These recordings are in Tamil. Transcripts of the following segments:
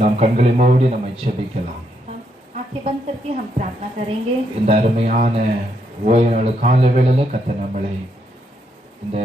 நாம் கண்களை மூடி நம்மை ஜெபிக்கலாம். हम आंखें बंद करके हम प्रार्थना करेंगे. இந்த அருமையான ஓய்வு நாள் கால வேளையில கர்த்தர் நம்மளை இந்த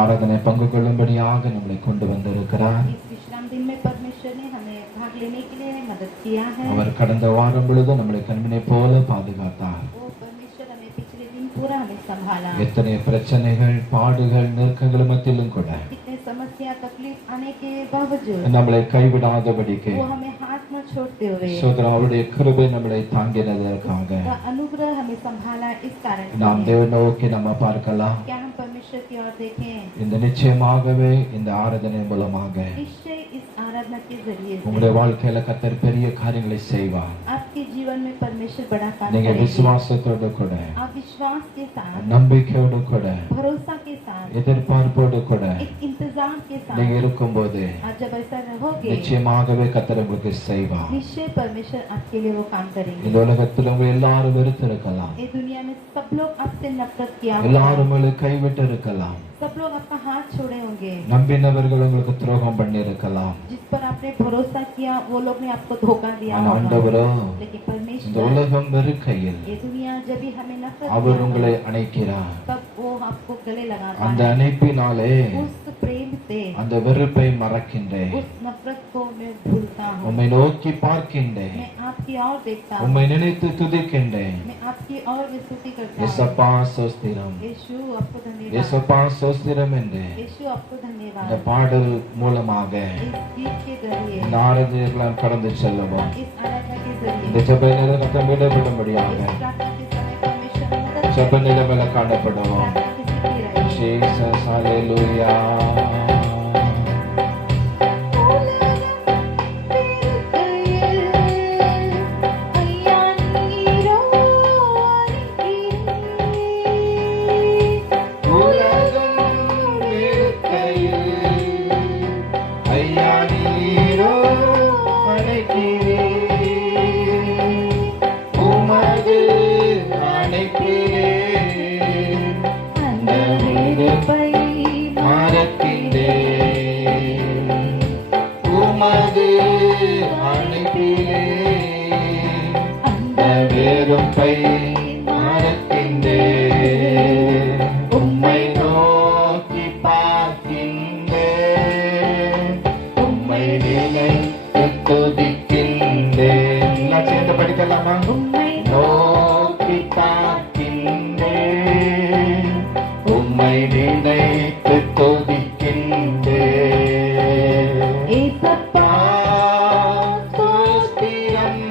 ஆராதனை பங்கு கொள்ளும்படியாக நம்மளை கொண்டு வந்திருக்கிறார். इस विश्राम दिन में परमेश्वर ने हमें भाग लेने के लिए मदद किया है. அவர் கடந்த வாரம் முழுதும் நம்மளை கண்மணி போல பாதுகாத்தார். वो परमेश्वर हमें पिछले दिन पूरा हमें संभाला. எத்தனை பிரச்சனைகள் பாடுகள் நெருக்கங்கள் மத்தியிலும் கூட कितने समस्या तकलीफ आने के बावजूद நம்மளை கைவிடாதபடிக்கு वो हमें हाथ न छोड़ते हुए சோதரா அவருடைய கிருபை நம்மளை தாங்கினதற்காக उसका अनुग्रह हमें संभाला. इस कारण நாம் தேவ நோக்கி நம்ம பார்க்கலாம். क्या हम परमेश्वर की ओर देखें? இந்த நிச்சயமாகவே இந்த ஆராதனை மூலமாக निश्चय इस आराधना के जरिए से உங்களுடைய வாழ்க்கையில கர்த்தர் பெரிய காரியங்களை செய்வார். आपके जीवन में परमेश्वर बड़ा काम நீங்க करेंगे. விசுவாசத்தோடு கூட आप विश्वास के साथ நம்பிக்கையோடு கூட भरोसा के साथ எதிர்பார்ப்போடு கூட एक इंतजार के நீங்க साथ இருக்கும்போது आज जब ऐसा रहोगे நிச்சயமாகவே கர்த்தர் உங்களுக்கு செய்வார். निश्चय परमेश्वर आपके लिए वो काम करेंगे. இந்த உலகத்தில் உங்க எல்லாரும் வெறுத்து இருக்கலாம், ये दुनिया में सब लोग आपसे नफरत किया होगा. எல்லாரும் உங்களை கைவிட்டு இருக்கலாம், सब लोग आपका हाथ छोड़े होंगे. நம்பினவர்கள் உங்களுக்கு துரோகம் பண்ணி இருக்கலாம். जिस पर आपने भरोसा किया वो लोग ने आपको धोखा दिया ஆனா होगा. ஆண்டவரோ लेकिन இந்த परमेश्वर உலகம் வெறுக்கையில் ये दुनिया जब भी हमें नफरत அவர் किया உங்களை होगा, அணைக்கிறார். तब वो आपको गले लगाता அந்த है. அணைப்பினாலே उस प्रेम से அந்த வெறுப்பை மறக்கின்றேன், उस नफरत को मैं भूलता हूँ. உம்மை நோக்கி பார்க்கின்றேன், मैं आपकी ओर देखता हूँ. உம்மை நினைத்து துதிக்கின்றேன். मैं आपकी ओर स्तुति करता हूँ. இயேசப்பா ஸ்தோத்திரம், यीशु आपको धन्यवाद. இயேசப்பா ஸ்தோத்திரம் என்று यीशु आपको இந்த धन्यवाद. பாடல் மூலமாக इस गीत के जरिए இந்த ஆராதனையெல்லாம் கடந்து செல்லவும் इस आराधना के இந்த जरिए ஜெப நேரத்தை விடப்படும்படியாக इस प्रार्थना के समय परमेश्वर में मदद ஜெப நிலைமையில காணப்படுவோம். प्रार्थना की सिद्धि रहे. ஜீசஸ் ஹalleluya. வெறுப்பை மறக்கின்றேன், உம்மை நோக்கி பார்க்கின்றேன், உம்மை நினைத்து துதிக்கின்றேன். எல்லாம் சேர்ந்து படிக்கலாமா? உம்மை நோக்கி பார்க்கின்றேன், உம்மை நினைத்து துதிக்கின்றேன். ஏசப்பா ஸ்தோத்திரம்,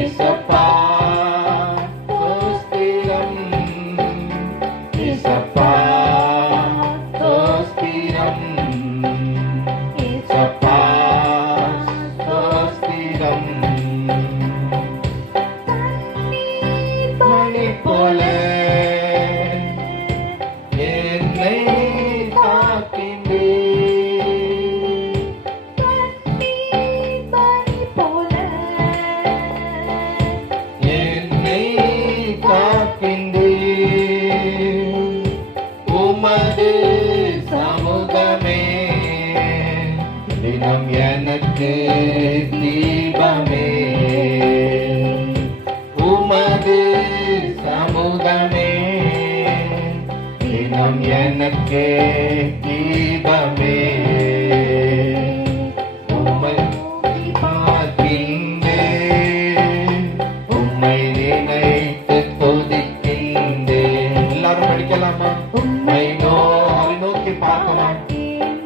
ஏசப்பா ஸ்தோத்திரம், ஏசப்பா ஸ்தோத்திரம், ஏசப்பா ஸ்தோத்திரம். மணி போல என்னை உமது சமூகமே தினம் எனக்கு தீபமே, உமது சமூகமே தினம் எனக்கு தீபமே. உம்மை பார்க்கின்றேன், உம்மை நினைத்து துதிக்கின்றேன். எல்லாரும் படிக்கலாமா? உம்மை நோக்கி பார்க்கலாம்.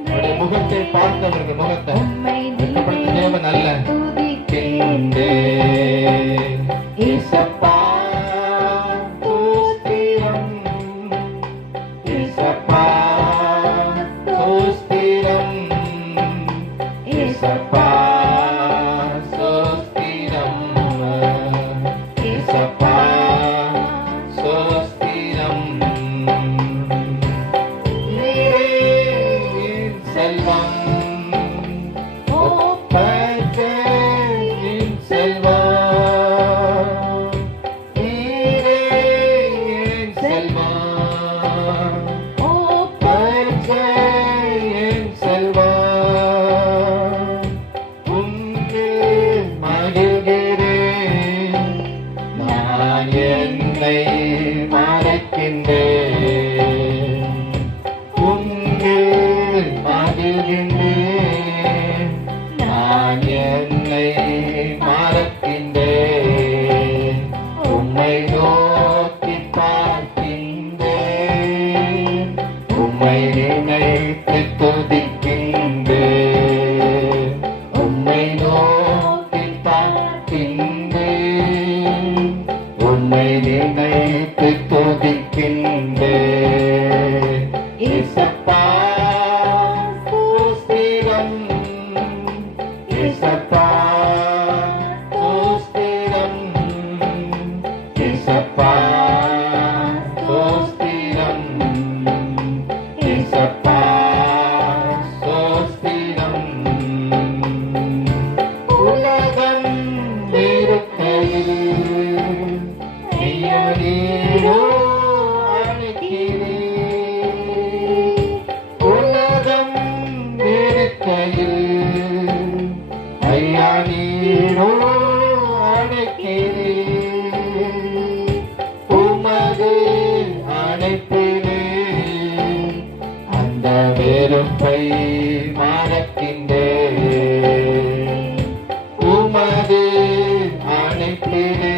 அவருடைய முகத்தை பார்த்தவர்கள் முகத்தை வெட்கப்படுத்த தேவன் அல்ல. துதிக்கின்றேன், ஏசப்பா ஸ்தோத்திரம், ஏசப்பா ஸ்தோத்திரம், ஏசப்பா ஸ்தோத்திரம், ஏசப்பா ஸ்தோத்திரம். செல்வம் ஒப்பற்ற என் செல்வம், நீரே என் செல்வம், ஒப்பற்ற என் செல்வம், ஏசப்பா ஸ்தோத்திரம் ஏசப்பா ஸ்தோத்திரம் ஏசப்பா ஸ்தோத்திரம் உலகம் இருக்கையில் நீயோ உலகம் இருக்கையில் ஐயா நீரோ அழைக்கிறே உமது அழைப்பிலே அந்த வெறுப்பை மறக்கின்றே உமது அழைப்பிலே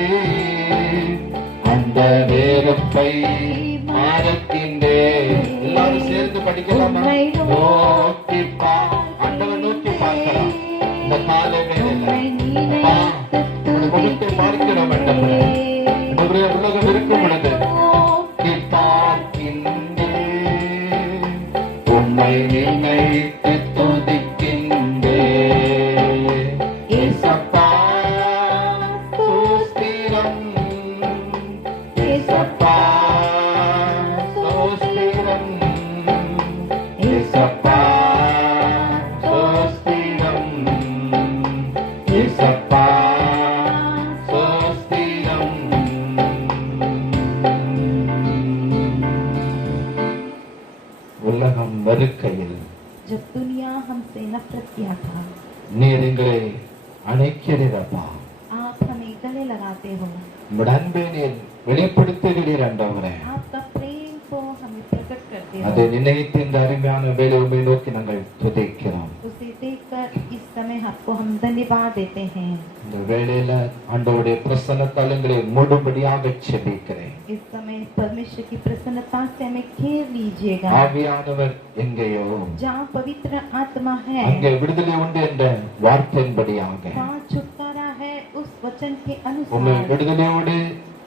அந்த வெறுப்பை மறக்கின்றே எல்லாரும் சேர்ந்து படிக்கலாமா நோக்கி ஆண்டவர் நோக்கி பார்க்கலாம் இந்த கால வேளையில முகத்தை பார்க்கிற வேண்டும் உலகம் இருக்கும் பொழுது நோக்கி பார்க்கின்றேன் உம்மை நினைத்து துதிக்கின்றேன் ஏசப்பா ஸ்தோத்திரம் ஏசப்பா ஸ்தோத்திரம் ஏசப்பா ஸ்தோத்திரம் ஏசப்பா ஸ்தோத்திரம் உலகம் வெறுக்கையில் जब दुनिया हमसे नफरत किया था நீர் எங்களை அணைக்கிறீரப்பா आप हमें गले लगाते हो உம்முடைய அன்பை நீர் வெளிப்படுத்துகிறீர் ஆண்டவரே आपका प्रेम को हमें प्रकट करते அதை हो நினைத்து இந்த அருமையான வேலை உண்மை நோக்கி நாங்கள் துதிக்கிறோம் उसे देखकर इस समय आपको हम धन्यवाद देते हैं இந்த வேளையில ஆண்டவருடைய பிரசன்னத்தால் எங்களை மூடும்படியாக செபிக்கிறேன் इस समय परमेश्वर की प्रसन्नता से हमें घेर लीजिएगा ஆவியானவர் எங்கேயோ जहाँ पवित्र आत्मा है அங்கே விடுதலை உண்டு என்ற வார்த்தையின்படியாக वहाँ छुटकारा है उस वचन के உண்மை अनुसार விடுதலையோடு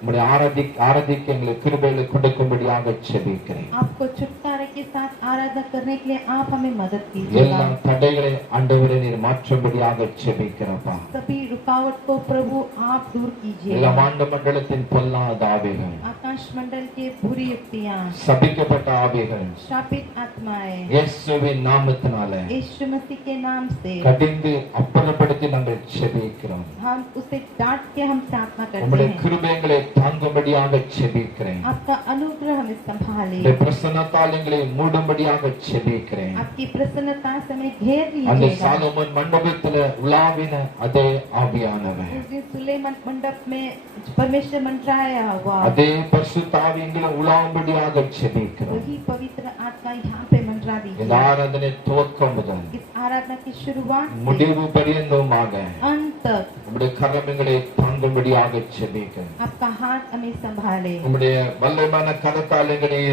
உம்முடைய ஆராதிக்க எங்களுக்கு கிருபைகளை கொடுக்கும்படியாக செபிக்கிறேன் आपको छुटकारे के साथ आराधना करने के लिए आप हमें मदद எல்லா कीजिएगा தடைகளை ஆண்டவரே நீர் மாற்றும்படியாக செபிக்கிறப்பா सभी रुकावट को प्रभु आप दूर எல்லா कीजिएगा மாண்ட மண்டலத்தின் பொல்லாத ஆவிகள் आकाश मंडल के बुरी युक्तियाँ சபிக்கப்பட்ட ஆவிகள் शापित आत्माएं இயேசுவின் நாமத்தினால यीशु मसीह के नाम से கடிந்து அப்புறப்படுத்தி நாங்கள் செபிக்கிறோம் हम उसे डांट के हम प्रार्थना करते உம்முடைய हैं கிருபைகளை தாங்கும்படியாக செபிக்கிறேன் आपका अनुग्रह हमें संभाले உம்முடைய பிரசன்னத்தால் எங்களை மூடும்படியாக செபிக்கிறேன் आपकी प्रसन्नता से हमें घेर அந்த लीजिएगा சாலமோன் மண்டபத்துல உலாவின அதே ஆவியானவர் उस दिन सुलेमान मंडप में परमेश्वर मंडराया हुआ அதே பரிசுத்த ஆவி எங்களை உலாவும்படியாக செபிக்கிறோம் वही पवित्र आत्मा यहाँ पे मंडरा இந்த दीजिए ஆராதனை துவக்கம் முதல் इस आराधना की शुरुआत से முடிவு பரியந்தமாக अंत तक உம்முடைய கரங்களை தாங்கும்படியாக செபிக்கிறேன் आपका हाथ हमें संभाले உம்முடைய வல்லமையான கரத்தால் எங்களை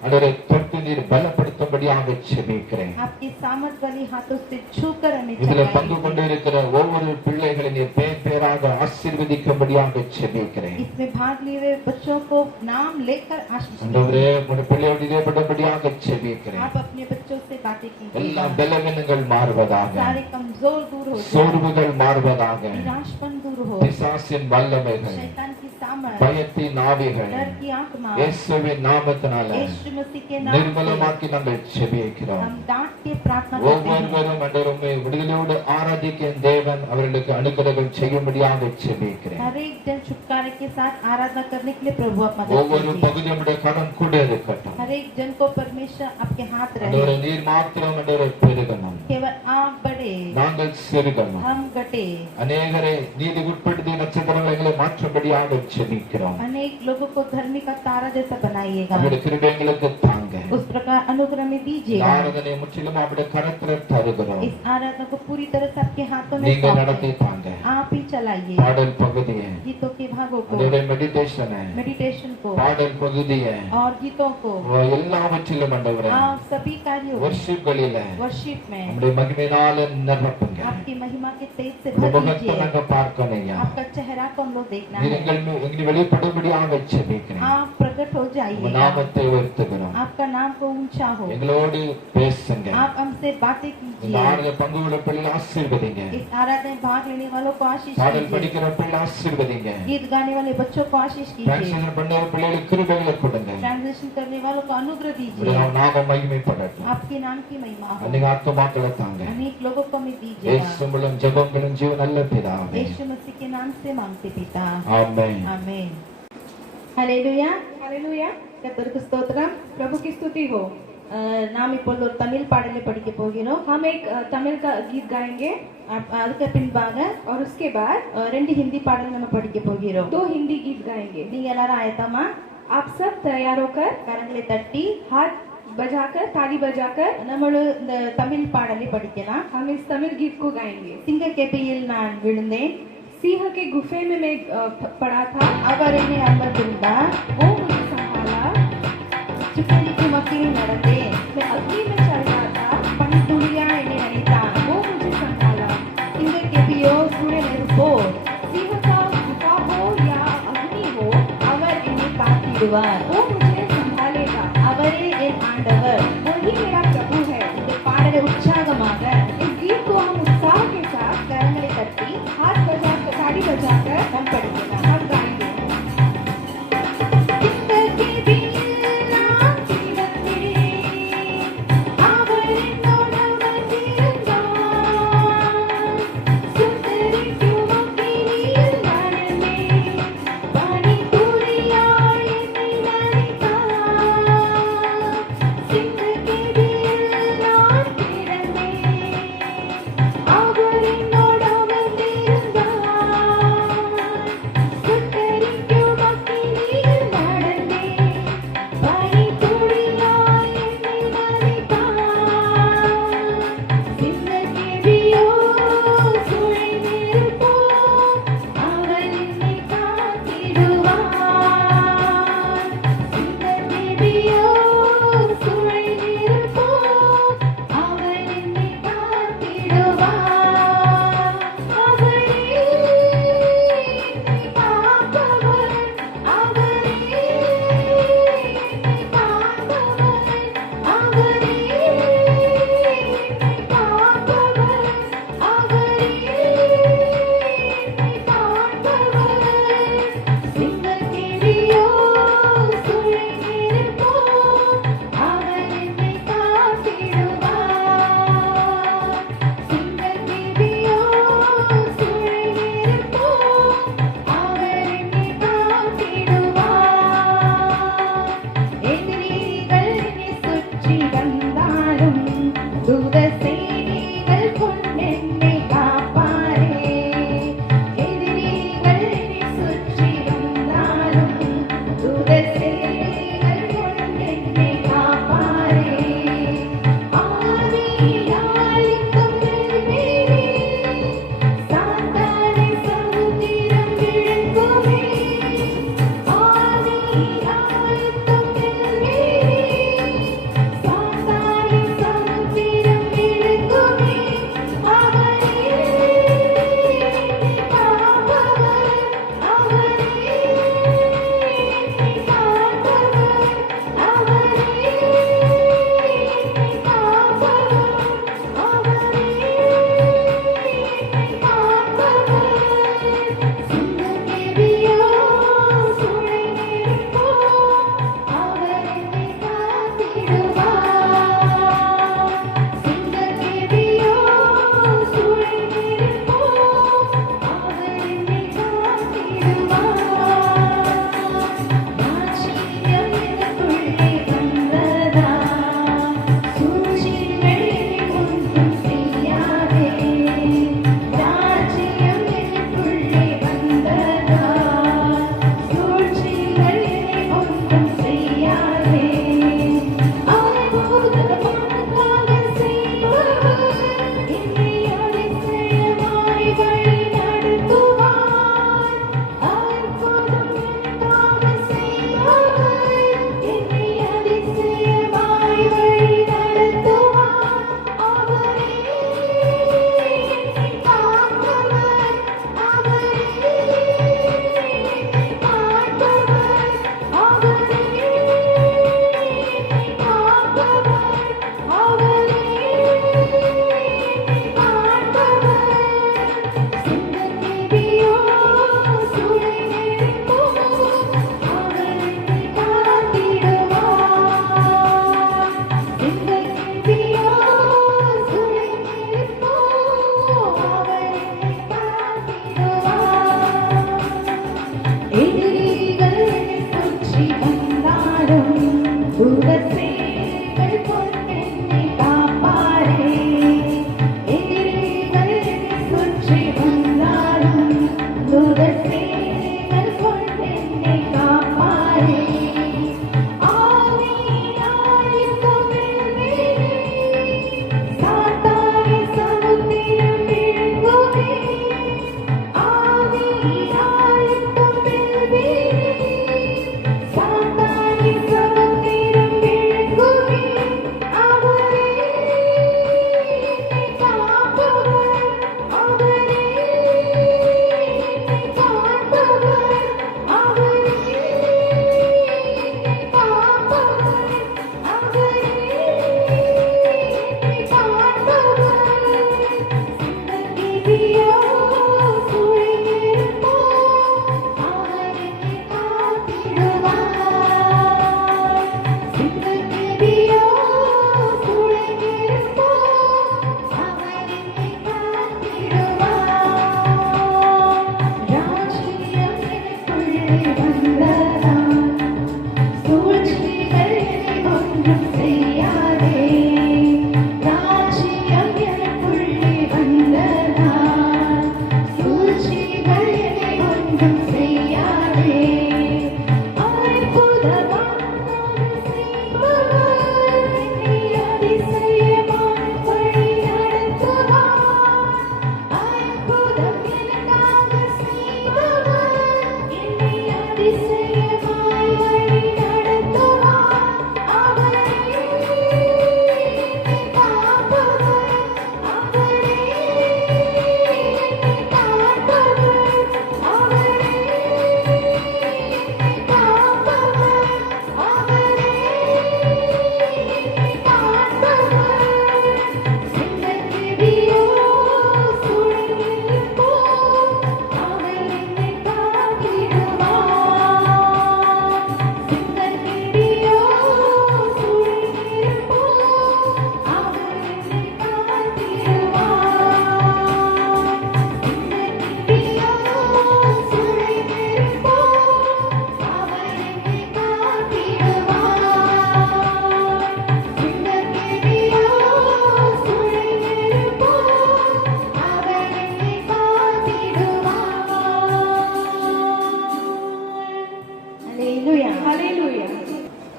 ஆண்டவரே தொட்டு நீர் பலப்படுத்தும்படியாக செபிக்கிறேன் आपकी सामर्थ वाली हाथों से छूकर हमें இதுல चलाइए। பங்கு கொண்டு இருக்கிற ஒவ்வொரு பிள்ளைகளை நீர் பேர் பேராக ஆசீர்வதிக்கும்படியாக செபிக்கிறேன் इसमें भाग लिए हुए बच्चों को नाम लेकर आशीष ஆண்டவரே दीजिए। உம்முடைய பிள்ளையோடு இதேபடும்படியாக செபிக்கிறேன் आप अपने बच्चों से बातें எல்லா कीजिएगा பலவீனங்கள் மாறுவதாக सारे कमजोर दूर हो जाए சோர்வுகள் மாறுவதாக निराशपन दूर हो பிசாசின் வல்லமைகள் शैतान की सामर्थ பயத்தின் ஆவிகள் डर की आत्मा இயேசுவின் நாமத்தினால यीशु मसीह के नाम से நிர்மலமாக்கி நாங்கள் செபிக்கிறோம் हम डांट के प्रार्थना करते हैं ஒவ்வொருவரும் ஆண்டவரே விடுதலையோடு ஆராதிக்க தேவன் அவர்களுக்கு அனுகிரகம் செய்யும்படியாக செபிக்கிறேன் हर एक जन छुटकारे के साथ आराधना करने के लिए प्रभु आप मदद ஒவ்வொரு कीजिए பகுதியுடைய கடன் கூட இருக்கட்டும் हर एक जन को परमेश्वर आपके हाथ ஆண்டவரே रहे நீர் மாத்திரம் ஆண்டவரே பெருகணும் केवल आप बढ़े நாங்கள் சிறுகணும் हम घटे அநேகரை நீதி உட்படுத்தி நட்சத்திரங்களை மாற்றும்படியாக செபிக்கிறோம் अनेक लोगों को धर्मी का तारा जैसा बनाइएगा அவருடைய கிருபைகளுக்கு தாங்க उस प्रकार अनुग्रह में दीजिएगा ஆராதனை முற்றிலும் அவருடைய கரத்துல தருகிறோம் इस आराधना को पूरी तरह से आपके हाथों में நீங்க सौंपते நடத்தி हैं। தாங்க आप ही चलाइए பாடல் பகுதியை गीतों के भागों को அதோட மெடிடேஷனை मेडिटेशन को பாடல் பகுதியை और गीतों को எல்லாவற்றிலும் ஆண்டவரே आप सभी कार्यों में வர்ஷிப்களிலே वर्शिप में நம்முடைய மகிமையினால நிரப்புங்க. आपकी महिमा के तेज से உங்க भर முகத்தை दीजिए। நாங்க பார்க்கணும்யா. आपका चेहरा को हम लोग देखना நீர் है। எங்கள் வெளிப்படும்படியாக ஜெபிக்கிறேன். आप प्रकट हो உங்க जाइए। நாமத்தை உயர்த்துகிறோம். आपका नाम को ऊंचा हो। எங்களோடு பேசுங்க. आप हमसे बातें இந்த कीजिए। ஆராதனை பங்கு கொள்ளும் பிள்ளைகளை ஆசீர்வதிங்க. इस आराधना में भाग लेने वालों को आशीष பாடல் कीजिए। படிக்கிற பிள்ளை ஆசீர்வதிங்க. गीत गाने वाले बच्चों को आशीष कीजिए। டிரான்ஸ்லேஷன் பண்ணுற பிள்ளைகளுக்கு கிருபைகளை கொடுங்க. ट्रांसलेशन करने वालों को अनुग्रह दीजिए। உங்களுடைய நாமம் மகிமைப்படட்டும். आपके नाम की महिमा हो। அநேக ஆத்துமாக்களை தாங்க. अनेक लोगों को हमें दीजिए। இயேசு மூலம் ஜெபங்களும் ஜீவ நல்ல பிதாவே. यीशु मसीह के नाम से मांगते पिता। ஆமென். आमीन। हालेलुया। हालेलुया। கர்த்தருக்கு ஸ்தோத்திரம்। प्रभु की स्तुति हो। நாம் இப்பொழுது ஒரு தமிழ் பாடலை படிக்க போகிறோம்। हम एक तमिल का गीत गाएंगे அதுக்கு பின்பாக और उसके बाद ரெண்டு ஹிந்தி பாடல் நம்ம படிக்க போகிறோம்। 2 हिंदी गीत गाएंगे। நீங்க எல்லாரும் ஆயத்தமா? आप सब तैयार होकर கரங்களை தட்டி हाथ बजाकर ताली बजाकर நம்ம இந்த தமிழ் பாடலை படிக்கலாம்। हम इस तमिल गीत को गाएंगे। சிங்க கேபியில் நான் விழுந்தேன், सिंह के गुफे में मैं पड़ा था, அவர் என்னை அமர்ந்திருந்தார், वो मुझे संभाला, சுட்டெரி மத்தியில் நடந்தேன், मैं अग्नि में चल रहा था, பனித்துளியா என்னை நினைத்தான், वो मुझे संभाला। சிங்க கேபியோ சூழ நெருப்போ, सिंह का गुफा हो या अग्नि हो, அவர் என்னை காத்திடுவார், वो मुझे संभालेगा। அவரே என் ஆண்டவர்। वही मेरा प्रभु है। இந்த பாடலை உற்சாகமாக इस गीत को हम उत्साह के साथ கரங்களை தட்டி हाथ बजाकर ताली बजाकर நாம் படிக்கலாம்। हम गाएंगे। சிங்க கேபியில் நான் கிடந்தேன், அவர் என்னோடு வந்திருந்தார், சுட்டெரிக்கும் அக்கினியில் நடந்தேன், பனித்துளியாய் என்னை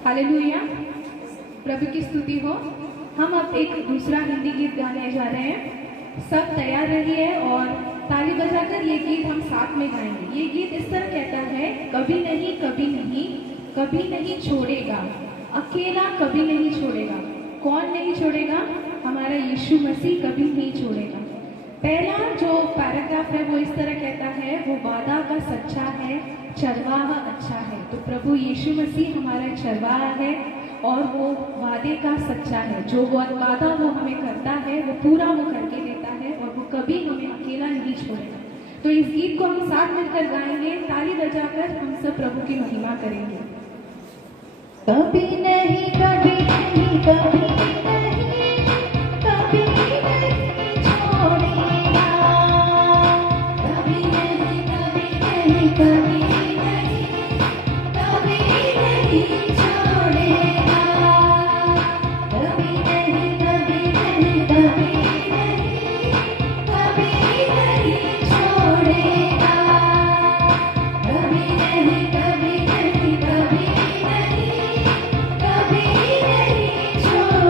हालेलुया, प्रभु की स्तुति हो। हम अब एक दूसरा हिंदी गीत गाने जा रहे हैं। सब तैयार रहिए और ताली बजाकर ये गीत हम साथ में गाएंगे। ये गीत इस तरह कहता है, कभी नहीं कभी नहीं, कभी नहीं छोड़ेगा, अकेला कभी नहीं छोड़ेगा। कौन नहीं छोड़ेगा? हमारा यीशु मसीह कभी नहीं छोड़ेगा। पहला जो पैराग्राफ है वो इस तरह कहता है, वो वादा का सच्चा है, चरवाहा अच्छा है। तो प्रभु यीशु मसीह हमारा चरवाहा है और वो वादे का सच्चा है। जो वादा वो हमें करता है वो पूरा वो करके देता है और वो कभी हमें अकेला नहीं छोड़ेगा। तो इस गीत को हम साथ मिलकर गाएंगे, ताली बजाकर हम सब प्रभु की महिमा करेंगे। कभी नहीं कभी नहीं कभी नहीं, कभी नहीं छोड़ेगा, कभी नहीं कभी नहीं कभी नहीं, कभी नहीं छोड़ेगा, कभी नहीं कभी नहीं कभी नहीं, कभी नहीं छोड़ेगा, कभी नहीं कभी नहीं कभी नहीं, कभी नहीं छोड़ेगा।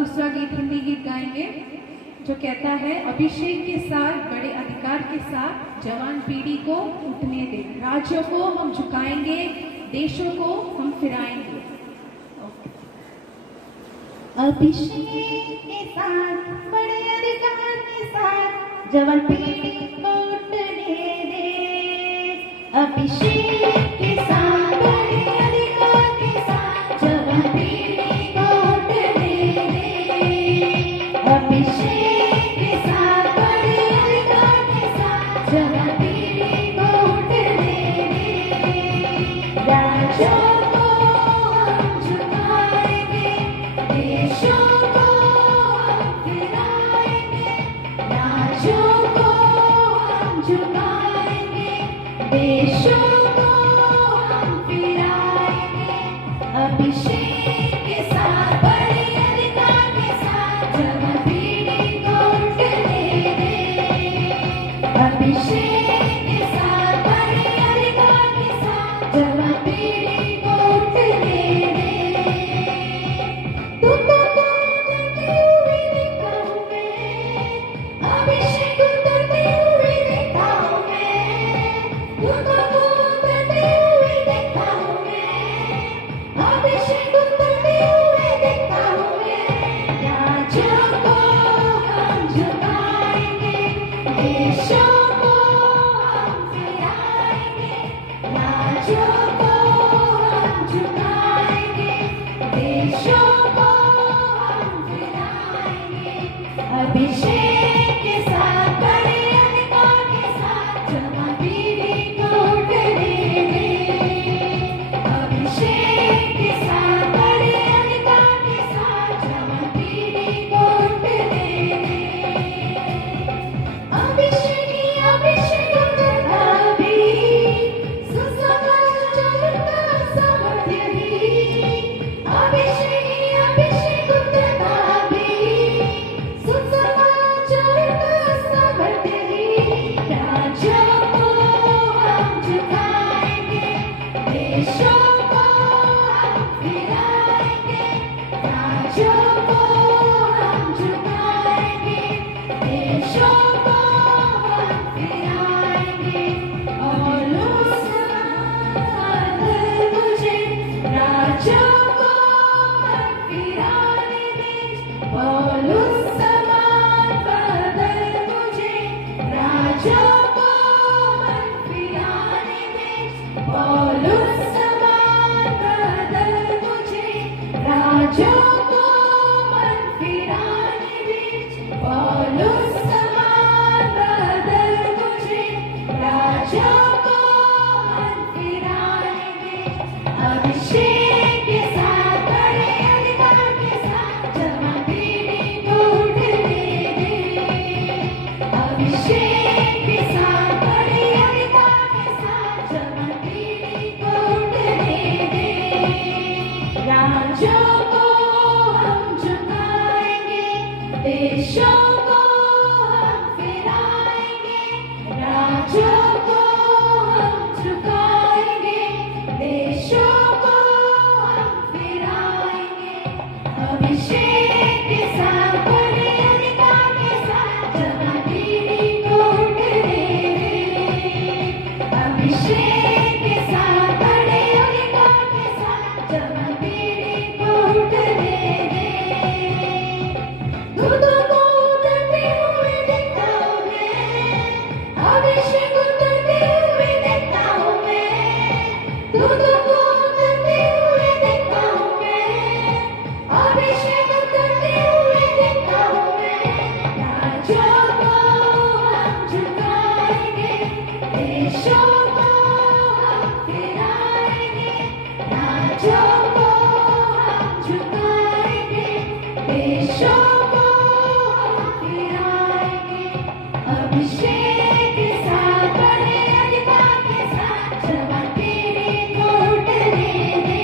दूसरा गीत हिंदी गीत गाएंगे जो कहता है, अभिषेक के साथ बड़े अधिकार के साथ जवान पीढ़ी को उठने दे, राज्यों को हम झुकाएंगे, देशों को हम फिराएंगे। अभिषेक के साथ बड़े अधिकार के साथ जवान पीढ़ी को उठने दे। अभिषेक के साथ बड़े अधिकार के साथ जवान पीढ़ी को उठने दे। अभिषेक के साथ बड़े अधिकार के साथ जवान पीढ़ी को उठने दे। राज्यों को हम झुकाएंगे, देशों को हम फिराएंगे। राज्यों को हम झुकाएंगे, देशों को हम फिराएंगे। अभिषेक के साथ बड़े अधिकार के साथ जवान पीढ़ी को उठने दे। अभिषेक के साथ बड़े अधिकार के साथ जवान पीढ़ी को उठने दे। तुमको उतरते हुए देखता हूँ मैं, अभिषेक उतरते हुए देखता हूँ मैं। तुमको उतरते हुए देखता हूँ मैं, अभिषेक उतरते हुए देखता हूँ मैं। राज्यों को हम झुकाएंगे, देशों को हम फिराएंगे। राज्यों को हम झुकाएंगे, देशों को हम फिराएंगे। अभिषेक के साथ बड़े अधिकार के साथ जवान पीढ़ी को उठने दे। अभिषेक के साथ बड़े अधिकार के साथ जवान पीढ़ी को उठने दे। अभिषेक उतरता भी, सुसमाचार चलता सामर्थ्य ही। अभिषेक उतरता भी, सुसमाचार चलता सामर्थ्य ही। राज्यों को हम झुकाएंगे, देशों को हम फिराएंगे। राज्यों को हम झुकाएंगे, देशों को हम फिराएंगे। और उस बदल मुझे, राज्यों को हम फिराने दे। और उस समान बदल मुझे, राज्यों को हम फिराने दे। और उस समान बदल मुझे, राज्यों को हम फिराने दे। और उस समान बदल मुझे, राज्यों को हम फिराने दे। अभिषेक के साथ बड़े अधिकार के साथ जवान पीढ़ी को उठने दे। अभिषेक के साथ बड़े अधिकार के साथ जवान पीढ़ी को उठने दे। राज्यों को हम झुकाएंगे, देशों को हम फिराएंगे। राज्यों को हम झुकाएंगे, देशों को दूध को उतरते हुए देखता हूँ मैं, अभिषेक उतरते हुए देखता हूँ मैं। राजों को हम झुकाएंगे, देशों को हम फिराएंगे। राजों को हम झुकाएंगे, देशों को हम फिराएंगे। अभिषेक के साथ बड़े अधिकार के साथ जवान पीढ़ी को उठने दे।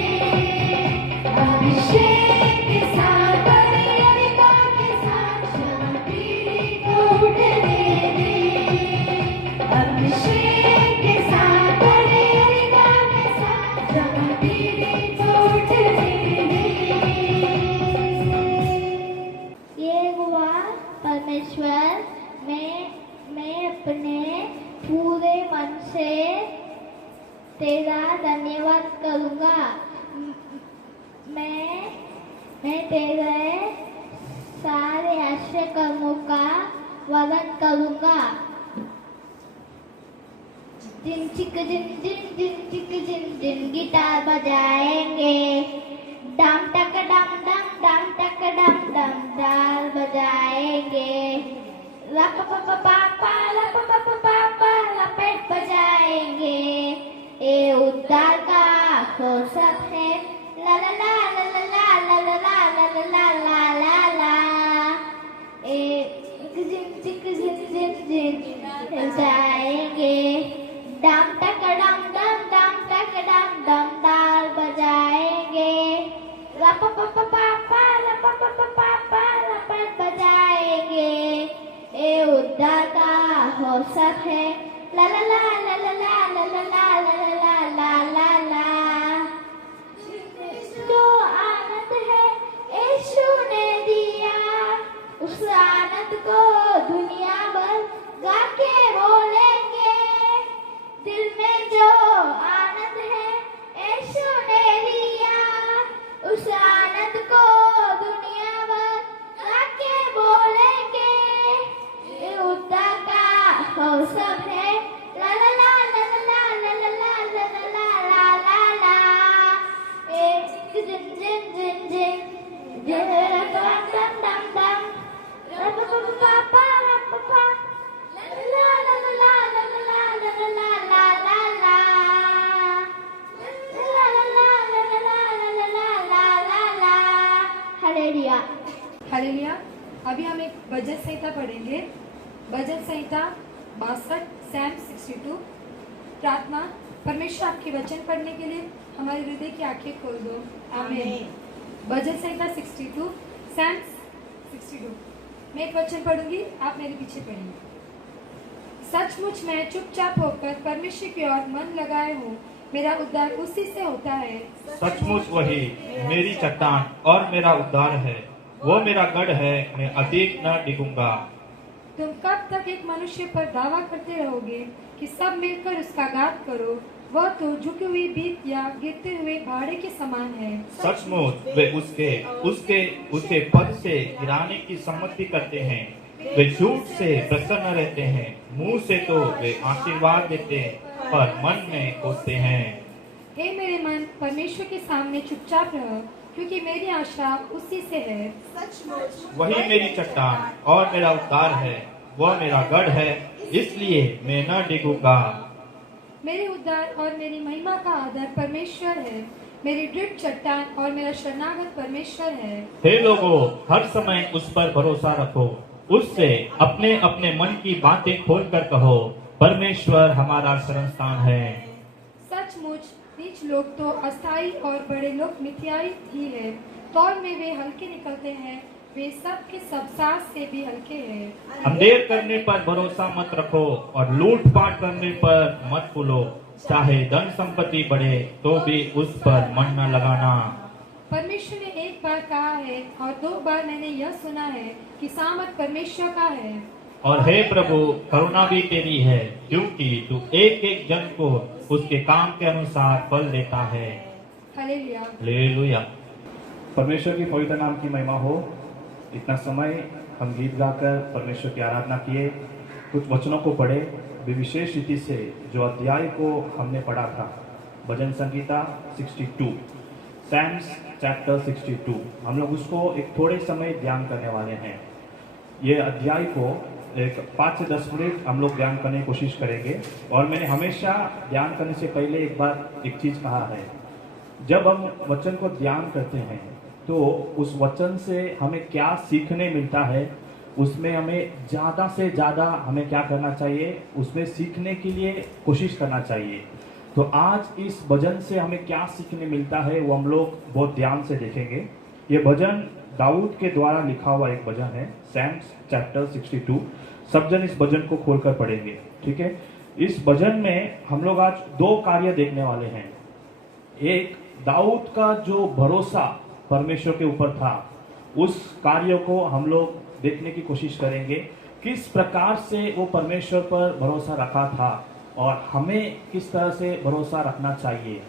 अभिषेक के साथ बड़े अधिकार के साथ जवान पीढ़ी को उठने दे। अभिषेक के साथ बड़े अधिकार के साथ जवान पीढ़ी को उठने दे। ये हुआ परमेश्वर, मैं अपने पूरे मन से तेरा धन्यवाद करूँगा। मैं तेरे सारे अच्छे कर्मों का वर्णन करूँगा। जिन चिक जिन जिन जिन चिक जिन जिन गिटार बजाएंगे, डम टक डम डम डम टक डम डम डाल बजाएंगे। लप पप पापा लप पप पापा लपेट बजाएंगे। ए उद्धार का हो सब है, ला ला ला ला ला ला ला ला ला ला ला ला ला। ए जिन चिक जिन जिन जिन बजाएंगे, डम टक डम डम डम डाल बजाएंगे। लप पप पापा लप पप पापा लपेट बजाएंगे। ए उद्धार का हो सब है, ला ला ला ला ला ला ला ला ला ला ला ला ला। जो आनंद है यीशु ने दिया, उस आनंद को दुनिया भर गा के बोलेंगे। दिल में जो आनंद है यीशु ने दिया, उस आनंद को दुनिया भर गा के बोलेंगे। ये उद्धार का हो सब है, ला ला ला ला ला ला ला ला ला ला ला ला ला। एक जिन जिन जिन जिन जिन डम डम डम डम रप पप पापा रप पपा ला ला ला ला ला ला ला ला ला ला ला ला ला ला ला ला ला। हालेलुया। हालेलुया। अभी हम एक भजन संहिता पढ़ेंगे। भजन संहिता 62 सैम 62। प्रार्थना। परमेश्वर आपके वचन पढ़ने के लिए हमारे हृदय की आंखें खोल दो। आमीन। भजन संहिता 62 सैम 62। मैं एक वचन पढ़ूंगी, आप मेरे पीछे पढ़ेंगे। सचमुच मैं चुपचाप होकर परमेश्वर की ओर मन लगाए हूँ, मेरा उद्धार उसी से होता है। सचमुच वही मेरी चट्टान और मेरा उद्धार है, वो मेरा गढ़ है, मैं अधिक न डिगूंगा। तुम कब तक एक मनुष्य पर दावा करते रहोगे कि सब मिलकर उसका गात करो? वह तो झुकी हुई बीत या गिरते हुए भाड़े के समान है। सचमुच वे उसे पद से गिराने की सम्मति करते हैं। वे झूठ से प्रसन्न रहते हैं, मुंह से तो वे आशीर्वाद देते पर मन में कोसते हैं। हे मेरे मन, परमेश्वर के सामने चुपचाप रहो, क्योंकि मेरी आशा उसी से है। वही मेरी चट्टान और मेरा उद्धार है, वह मेरा गढ़ है, इसलिए मैं न डिगूंगा। मेरे उद्धार और मेरी महिमा का आधार परमेश्वर है, मेरी दृढ़ चट्टान और मेरा शरणागत परमेश्वर है। हे लोगों, हर समय उस पर भरोसा रखो, उससे अपने अपने मन की बातें खोलकर कहो, परमेश्वर हमारा शरण स्थान है। सचमुच नीच लोग तो अस्थायी और बड़े लोग मिथ्याई ही है। तौल में वे हल्के निकलते हैं, वे सब के सब सास से भी हल्के हैं। अंधेर करने पर भरोसा मत रखो और लूटपाट करने पर मत फूलो। चाहे धन संपत्ति बढ़े तो भी उस पर मन न लगाना। परमेश्वर ने एक बार कहा है और 2 बार मैंने यह सुना है कि सामर्थ परमेश्वर का है। और हे प्रभु, करुणा भी तेरी है, क्योंकि तू एक एक जन को उसके काम के अनुसार फल देता है। हालेलुया। हालेलुया। परमेश्वर की पवित्र नाम की महिमा हो। इतना समय हम गीत गाकर परमेश्वर की आराधना किए, कुछ वचनों को पढ़े, भी विशेष रीति से जो अध्याय को हमने पढ़ा था भजन संगीता 62, सैम्स चैप्टर 62। हम लोग उसको एक थोड़े समय ध्यान करने वाले हैं। ये अध्याय को एक 5 से 10 मिनट हम लोग ध्यान करने की कोशिश करेंगे। और मैंने हमेशा ध्यान करने से पहले एक चीज कहा है, जब हम वचन को ध्यान करते हैं तो उस वचन से हमें क्या सीखने मिलता है, उसमें हमें ज़्यादा से ज़्यादा हमें क्या करना चाहिए, उसमें सीखने के लिए कोशिश करना चाहिए। तो आज इस भजन से हमें क्या सीखने मिलता है वो हम लोग बहुत ध्यान से देखेंगे। ये भजन दाऊद के द्वारा लिखा हुआ एक भजन है, सैम्स चैप्टर 62। सब जन इस भजन को खोलकर पढ़ेंगे, ठीक है। इस भजन में हम लोग आज 2 कार्य देखने वाले हैं। एक, दाऊद का जो भरोसा परमेश्वर के ऊपर था, उस कार्य को हम लोग देखने की कोशिश करेंगे, किस प्रकार से वो परमेश्वर पर भरोसा रखा था और हमें किस तरह से भरोसा रखना चाहिए,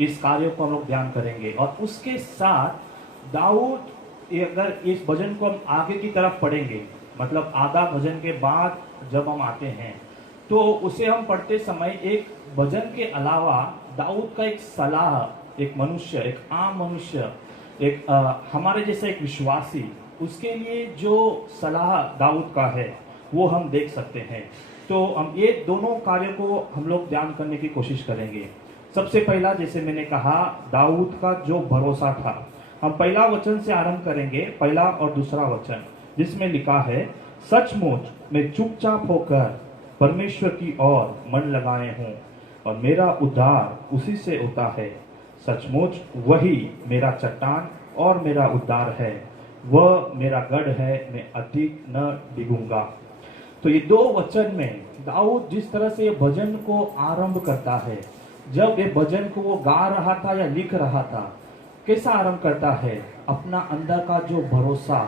इस कार्य को हम लोग ध्यान करेंगे। और उसके साथ दाऊद, अगर इस भजन को हम आगे की तरफ पढ़ेंगे, मतलब आधा भजन के बाद जब हम आते हैं तो उसे हम पढ़ते समय एक भजन के अलावा दाऊद का एक सलाह, एक मनुष्य, एक आम मनुष्य, एक हमारे जैसे एक विश्वासी, उसके लिए जो सलाह दाऊद का है वो हम देख सकते हैं। तो हम ये दोनों कार्य को हम लोग ध्यान करने की कोशिश करेंगे। सबसे पहला, जैसे मैंने कहा, दाऊद का जो भरोसा था। हम पहला वचन से आरंभ करेंगे, पहला और दूसरा वचन, जिसमें लिखा है, सचमुच मैं चुपचाप होकर परमेश्वर की ओर मन लगाए हूँ और मेरा उद्धार उसी से होता है। सचमुच वही मेरा चट्टान और मेरा उद्धार है, वह मेरा गढ़ है, मैं अधिक न डिगूंगा। तो ये 2 वचन में दाऊद जिस तरह से ये भजन को आरंभ करता है, जब ये भजन को वो गा रहा था या लिख रहा था, कैसा आरंभ करता है, अपना अंदर का जो भरोसा,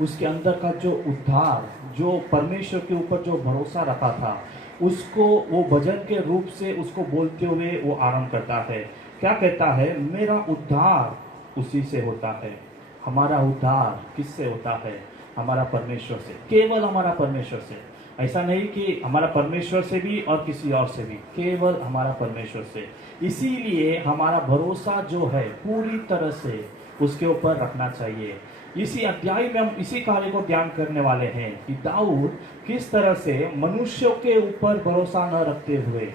उसके अंदर का जो उद्धार, जो परमेश्वर के ऊपर जो भरोसा रखा था, उसको वो भजन के रूप से उसको बोलते हुए वो आरंभ करता है। क्या कहता है, मेरा उद्धार उसी से होता है। हमारा उद्धार किससे होता है? हमारा परमेश्वर से, केवल हमारा परमेश्वर से। ऐसा नहीं कि हमारा परमेश्वर से भी और किसी और से भी, केवल हमारा परमेश्वर से। इसीलिए हमारा भरोसा जो है पूरी तरह से उसके ऊपर रखना चाहिए। इसी अध्याय में हम इसी कार्य को ध्यान करने वाले हैं कि दाऊद किस तरह से मनुष्यों के ऊपर भरोसा न रखते हुए,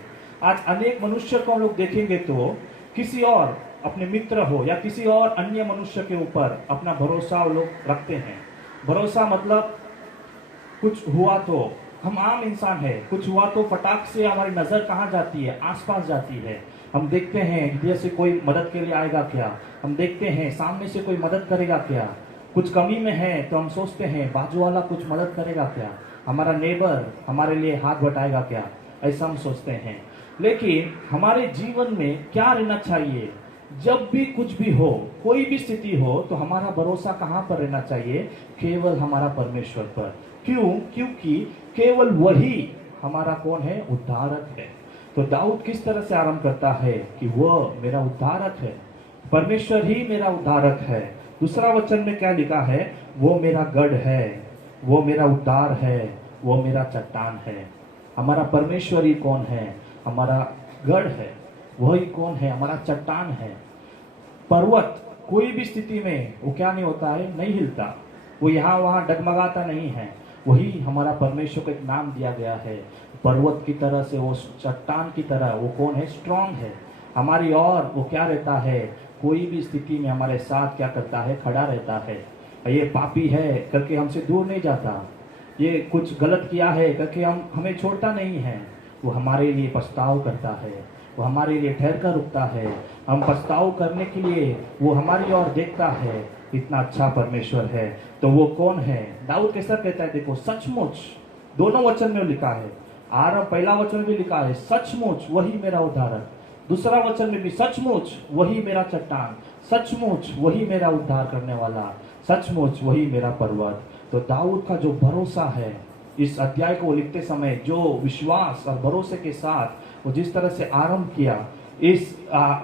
आज अनेक मनुष्य को हम लोग देखेंगे तो किसी और, अपने मित्र हो या किसी और अन्य मनुष्य के ऊपर अपना भरोसा वो लोग रखते हैं। भरोसा मतलब कुछ हुआ तो, हम आम इंसान है, कुछ हुआ तो फटाक से हमारी नजर कहाँ जाती है, आसपास जाती है। हम देखते हैं इधर से कोई मदद के लिए आएगा क्या, हम देखते हैं सामने से कोई मदद करेगा क्या, कुछ कमी में है तो हम सोचते हैं बाजू वाला कुछ मदद करेगा क्या, हमारा नेबर हमारे लिए हाथ बटाएगा क्या, ऐसा हम सोचते हैं। लेकिन हमारे जीवन में क्या रहना चाहिए, जब भी कुछ भी हो, कोई भी स्थिति हो, तो हमारा भरोसा कहाँ पर रहना चाहिए? केवल हमारा परमेश्वर पर। क्यों? क्योंकि केवल वही हमारा कौन है? उद्धारक है। तो दाऊद किस तरह से आरंभ करता है कि वह मेरा उद्धारक है, परमेश्वर ही मेरा उद्धारक है। दूसरा वचन में क्या लिखा है? वो मेरा गढ़ है, वो मेरा उद्धार है, वो मेरा चट्टान है। हमारा परमेश्वर ही कौन है? हमारा गढ़ है। वही कौन है? हमारा चट्टान है। पर्वत कोई भी स्थिति में वो क्या नहीं होता है? नहीं हिलता, वो यहाँ वहाँ डगमगाता नहीं है। वही हमारा परमेश्वर को एक नाम दिया गया है, पर्वत की तरह से, वो चट्टान की तरह, वो कौन है? स्ट्रांग है हमारी। और वो क्या रहता है? कोई भी स्थिति में हमारे साथ क्या करता है? खड़ा रहता है। ये पापी है करके हमसे दूर नहीं जाता, ये कुछ गलत किया है करके हमें छोड़ता नहीं है। वो हमारे लिए पछताव करता है, वो हमारे लिए ठहर कर रुकता है। हम पछताव करने के लिए वो हमारी ओर देखता है। इतना अच्छा परमेश्वर है। तो वो कौन है? दाऊद कैसा कहता है? देखो, सचमुच, दोनों वचन में लिखा है। आरंभ पहला वचन भी लिखा है, सचमुच वही मेरा उद्धारक। दूसरा वचन में भी सचमुच वही मेरा चट्टान, सचमुच वही मेरा उद्धार करने वाला, सचमुच वही मेरा पर्वत। तो दाऊद का जो भरोसा है, इस अध्याय को लिखते समय जो विश्वास और भरोसे के साथ वो जिस तरह से आरंभ किया, इस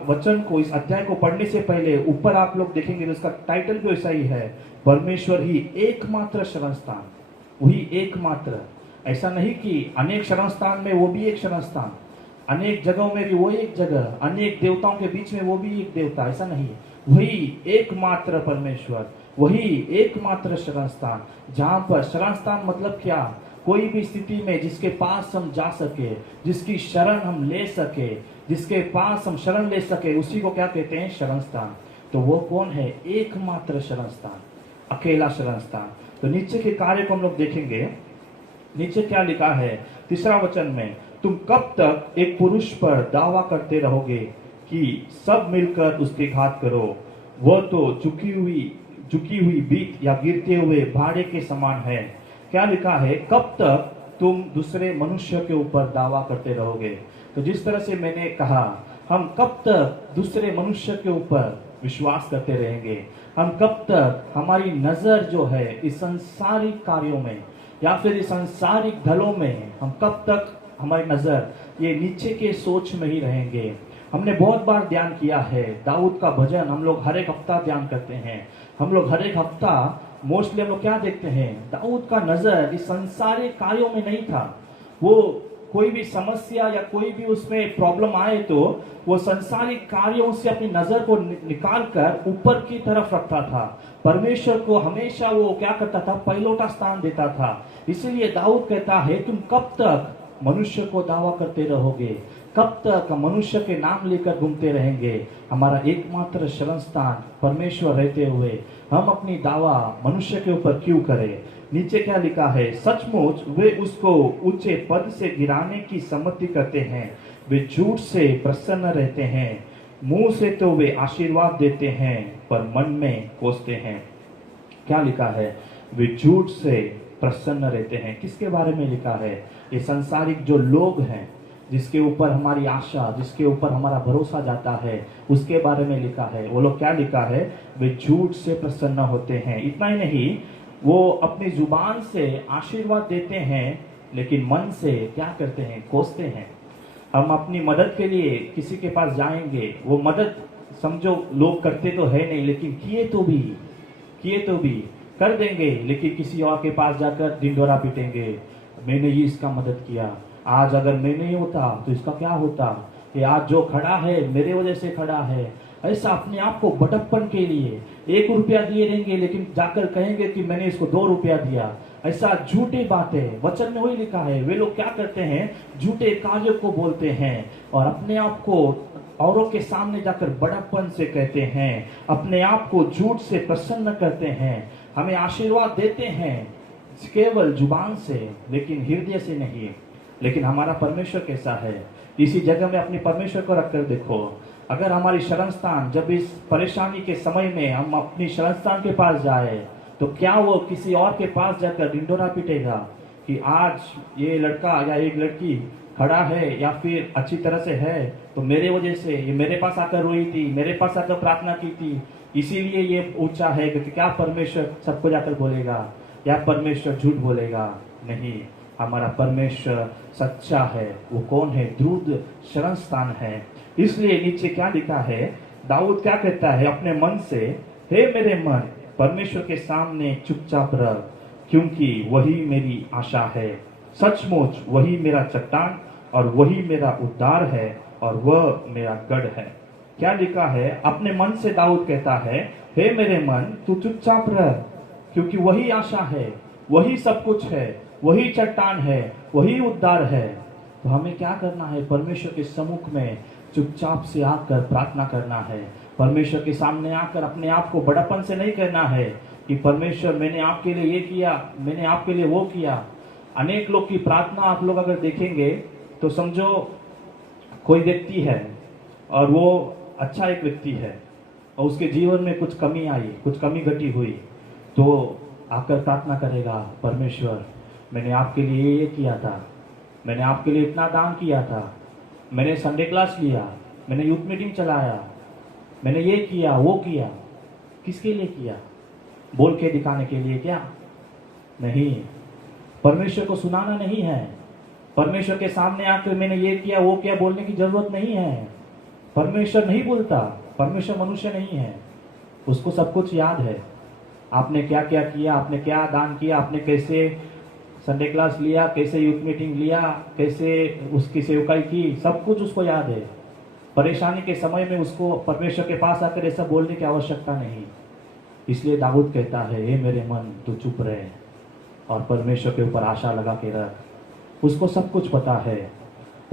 वचन को, इस अध्याय को पढ़ने से पहले ऊपर आप लोग देखेंगे उसका टाइटल भी वैसा ही है, परमेश्वर ही एकमात्र शरण स्थान। वही एकमात्र, ऐसा नहीं कि अनेक शरण स्थान में वो भी एक शरण स्थान। अनेक जगहों में भी वो एक जगह, अनेक देवताओं के बीच में वो भी एक देवता, ऐसा नहीं है। वही एकमात्र परमेश्वर, वही एकमात्र शरण स्थान, जहां पर शरण स्थान मतलब क्या, कोई भी स्थिति में जिसके पास हम जा सके, जिसकी शरण हम ले सके, जिसके पास हम शरण ले सके, उसी को क्या कहते हैं, शरण स्थान। तो वो कौन है, एकमात्र शरण स्थान, अकेला शरण स्थान। तो नीचे के कार्य को हम लोग देखेंगे। नीचे क्या लिखा है, तीसरा वचन में, तुम कब तक एक पुरुष पर दावा करते रहोगे कि सब मिलकर उसके घात करो, वो तो झुकी हुई बीत या गिरते हुए भाड़े के समान है। क्या लिखा है, कब तक तुम दूसरे मनुष्य के ऊपर दावा करते रहोगे। तो जिस तरह से मैंने कहा, हम कब तक दूसरे मनुष्य के ऊपर विश्वास करते रहेंगे, हम कब तक हमारी नजर जो है इस संसारिक कार्यों में या फिर इस संसारिक धलों में, हम कब तक हमारी नजर ये नीचे के सोच में ही रहेंगे। हमने बहुत बार ध्यान किया है, दाऊद का भजन हम लोग हर एक हफ्ता ध्यान करते हैं। हम लोग हर एक हफ्ता मोस्टली हम लोग क्या देखते हैं, दाऊद का नजर इस संसारिक कार्यों में नहीं था। वो कोई भी समस्या या कोई भी उसमें प्रॉब्लम आए तो वो संसारिक कार्यों से अपनी नजर को निकाल कर ऊपर की तरफ रखता था। परमेश्वर को हमेशा वो क्या करता था, पहलोटा स्थान देता था। इसीलिए दाऊद कहता है, तुम कब तक मनुष्य को दावा करते रहोगे, कब तक मनुष्य के नाम लेकर घूमते रहेंगे। हमारा एकमात्र शरण स्थान परमेश्वर रहते हुए हम अपनी दावा मनुष्य के ऊपर क्यों करें। नीचे क्या लिखा है, सचमुच वे उसको ऊंचे पद से गिराने की सम्मति करते हैं, वे झूठ से प्रसन्न रहते हैं, मुंह से तो वे आशीर्वाद देते हैं पर मन में कोसते हैं। क्या लिखा है, वे झूठ से प्रसन्न रहते हैं। किसके बारे में लिखा है, ये संसारिक जो लोग हैं, जिसके ऊपर हमारी आशा, जिसके ऊपर हमारा भरोसा जाता है, उसके बारे में लिखा है। वो लोग क्या लिखा है, वे झूठ से प्रसन्न होते हैं। इतना ही नहीं, वो अपनी जुबान से आशीर्वाद देते हैं लेकिन मन से क्या करते हैं, कोसते हैं। हम अपनी मदद के लिए किसी के पास जाएंगे, वो मदद समझो लोग करते तो है नहीं, लेकिन किए तो भी कर देंगे, लेकिन किसी और के पास जाकर ढिंढोरा पीटेंगे, मैंने ये इसका मदद किया, आज अगर मैं नहीं होता तो इसका क्या होता, ये आज जो खड़ा है मेरे वजह से खड़ा है। ऐसा अपने आप को बड़प्पन के लिए 1 रुपया दिए रहेंगे लेकिन जाकर कहेंगे कि मैंने इसको 2 रुपया दिया। ऐसा झूठी बातें वचन में वही लिखा है। वे लोग क्या करते हैं, झूठे कार्यों को बोलते हैं और अपने आप को औरों के सामने जाकर बड़प्पन से कहते हैं, अपने आप को झूठ से प्रसन्न करते हैं, हमें आशीर्वाद देते हैं केवल जुबान से लेकिन हृदय से नहीं। लेकिन हमारा परमेश्वर कैसा है, इसी जगह में अपने परमेश्वर को रखकर देखो। अगर हमारी शरण स्थान, जब इस परेशानी के समय में हम अपनी शरण स्थान के पास जाए, तो क्या वो किसी और के पास जाकर ढिंढोरा पीटेगा कि आज ये लड़का या एक लड़की खड़ा है या फिर अच्छी तरह से है तो मेरे वजह से ये मेरे पास आकर रोई थी, मेरे पास आकर प्रार्थना की थी, इसीलिए ये ऊंचा है। क्योंकि क्या परमेश्वर सबको जाकर बोलेगा या परमेश्वर झूठ बोलेगा? नहीं, हमारा परमेश्वर सच्चा है। वो कौन है? द्रुत शरण स्थान है। इसलिए नीचे क्या लिखा है, दाऊद क्या कहता है अपने मन से, हे मेरे मन, परमेश्वर के सामने चुपचाप रह, क्योंकि वही मेरी आशा है। सचमुच वही मेरा चट्टान और वही मेरा उद्धार है और वह मेरा गढ़ है। क्या लिखा है? अपने मन से दाऊद कहता है, हे मेरे मन, तू चुपचाप रह, क्योंकि वही आशा है, वही सब कुछ है, वही चट्टान है, वही उद्धार है। तो हमें क्या करना है? परमेश्वर के सम्मुख में चुपचाप से आकर प्रार्थना करना है। परमेश्वर के सामने आकर अपने आप को बड़ापन से नहीं कहना है कि परमेश्वर मैंने आपके लिए ये किया, मैंने आपके लिए वो किया। अनेक लोग की प्रार्थना आप लोग अगर देखेंगे तो समझो कोई व्यक्ति है और वो अच्छा एक व्यक्ति है और उसके जीवन में कुछ कमी आई, कुछ कमी घटी हुई, तो आकर प्रार्थना करेगा, परमेश्वर मैंने आपके लिए ये किया था, मैंने आपके लिए इतना दान किया था, मैंने संडे क्लास लिया, मैंने यूथ मीटिंग चलाया, मैंने ये किया वो किया। किसके लिए किया? बोल के दिखाने के लिए क्या? नहीं, परमेश्वर को सुनाना नहीं है। परमेश्वर के सामने आकर मैंने ये किया वो किया बोलने की जरूरत नहीं है। परमेश्वर नहीं बोलता, परमेश्वर मनुष्य नहीं है, उसको सब कुछ याद है। आपने क्या क्या किया, आपने क्या दान किया, आपने कैसे संडे क्लास लिया, कैसे यूथ मीटिंग लिया, कैसे उसकी सेवकाई की, सब कुछ उसको याद है। परेशानी के समय में उसको परमेश्वर के पास आकर ऐसा बोलने की आवश्यकता नहीं। इसलिए दाऊद कहता है, हे मेरे मन तू चुप रहे और परमेश्वर के ऊपर आशा लगा के रख। उसको सब कुछ पता है।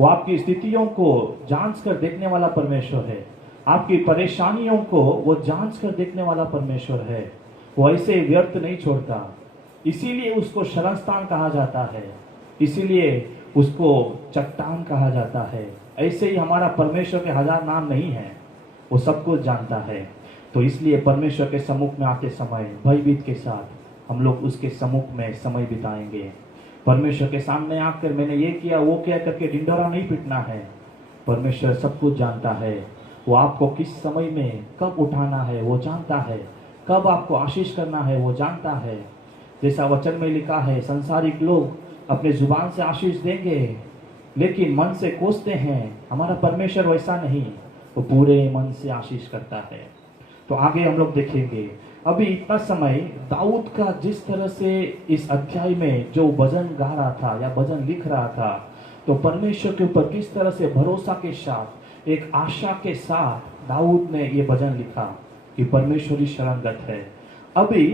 वो आपकी स्थितियों को जांच कर देखने वाला परमेश्वर है। आपकी परेशानियों को वो जांच कर देखने वाला परमेश्वर है। वो ऐसे व्यर्थ नहीं छोड़ता। इसीलिए उसको शरण स्थान कहा जाता है, इसीलिए उसको चट्टान कहा जाता है। ऐसे ही हमारा परमेश्वर के 1000 नाम नहीं है, वो सब कुछ जानता है। तो इसलिए परमेश्वर के सम्मुख में आते समय भयभीत के साथ हम लोग उसके सम्मुख में समय बिताएंगे। परमेश्वर के सामने आकर मैंने ये किया वो किया करके ढिंढोरा नहीं पीटना है। परमेश्वर सब कुछ जानता है। वो आपको किस समय में कब उठाना है वो जानता है, कब आपको आशीष करना है वो जानता है। जैसा वचन में लिखा है, संसारिक लोग अपने जुबान से आशीष देंगे लेकिन मन से कोसते हैं। हमारा परमेश्वर वैसा नहीं, वो पूरे मन से आशीष करता है। तो आगे हम लोग देखेंगे। अभी इतना समय दाऊद का जिस तरह से इस अध्याय में जो भजन गा रहा था या भजन लिख रहा था, तो परमेश्वर के ऊपर किस तरह से भरोसा के साथ, एक आशा के साथ दाऊद ने ये भजन लिखा कि परमेश्वरी शरणगत है। अभी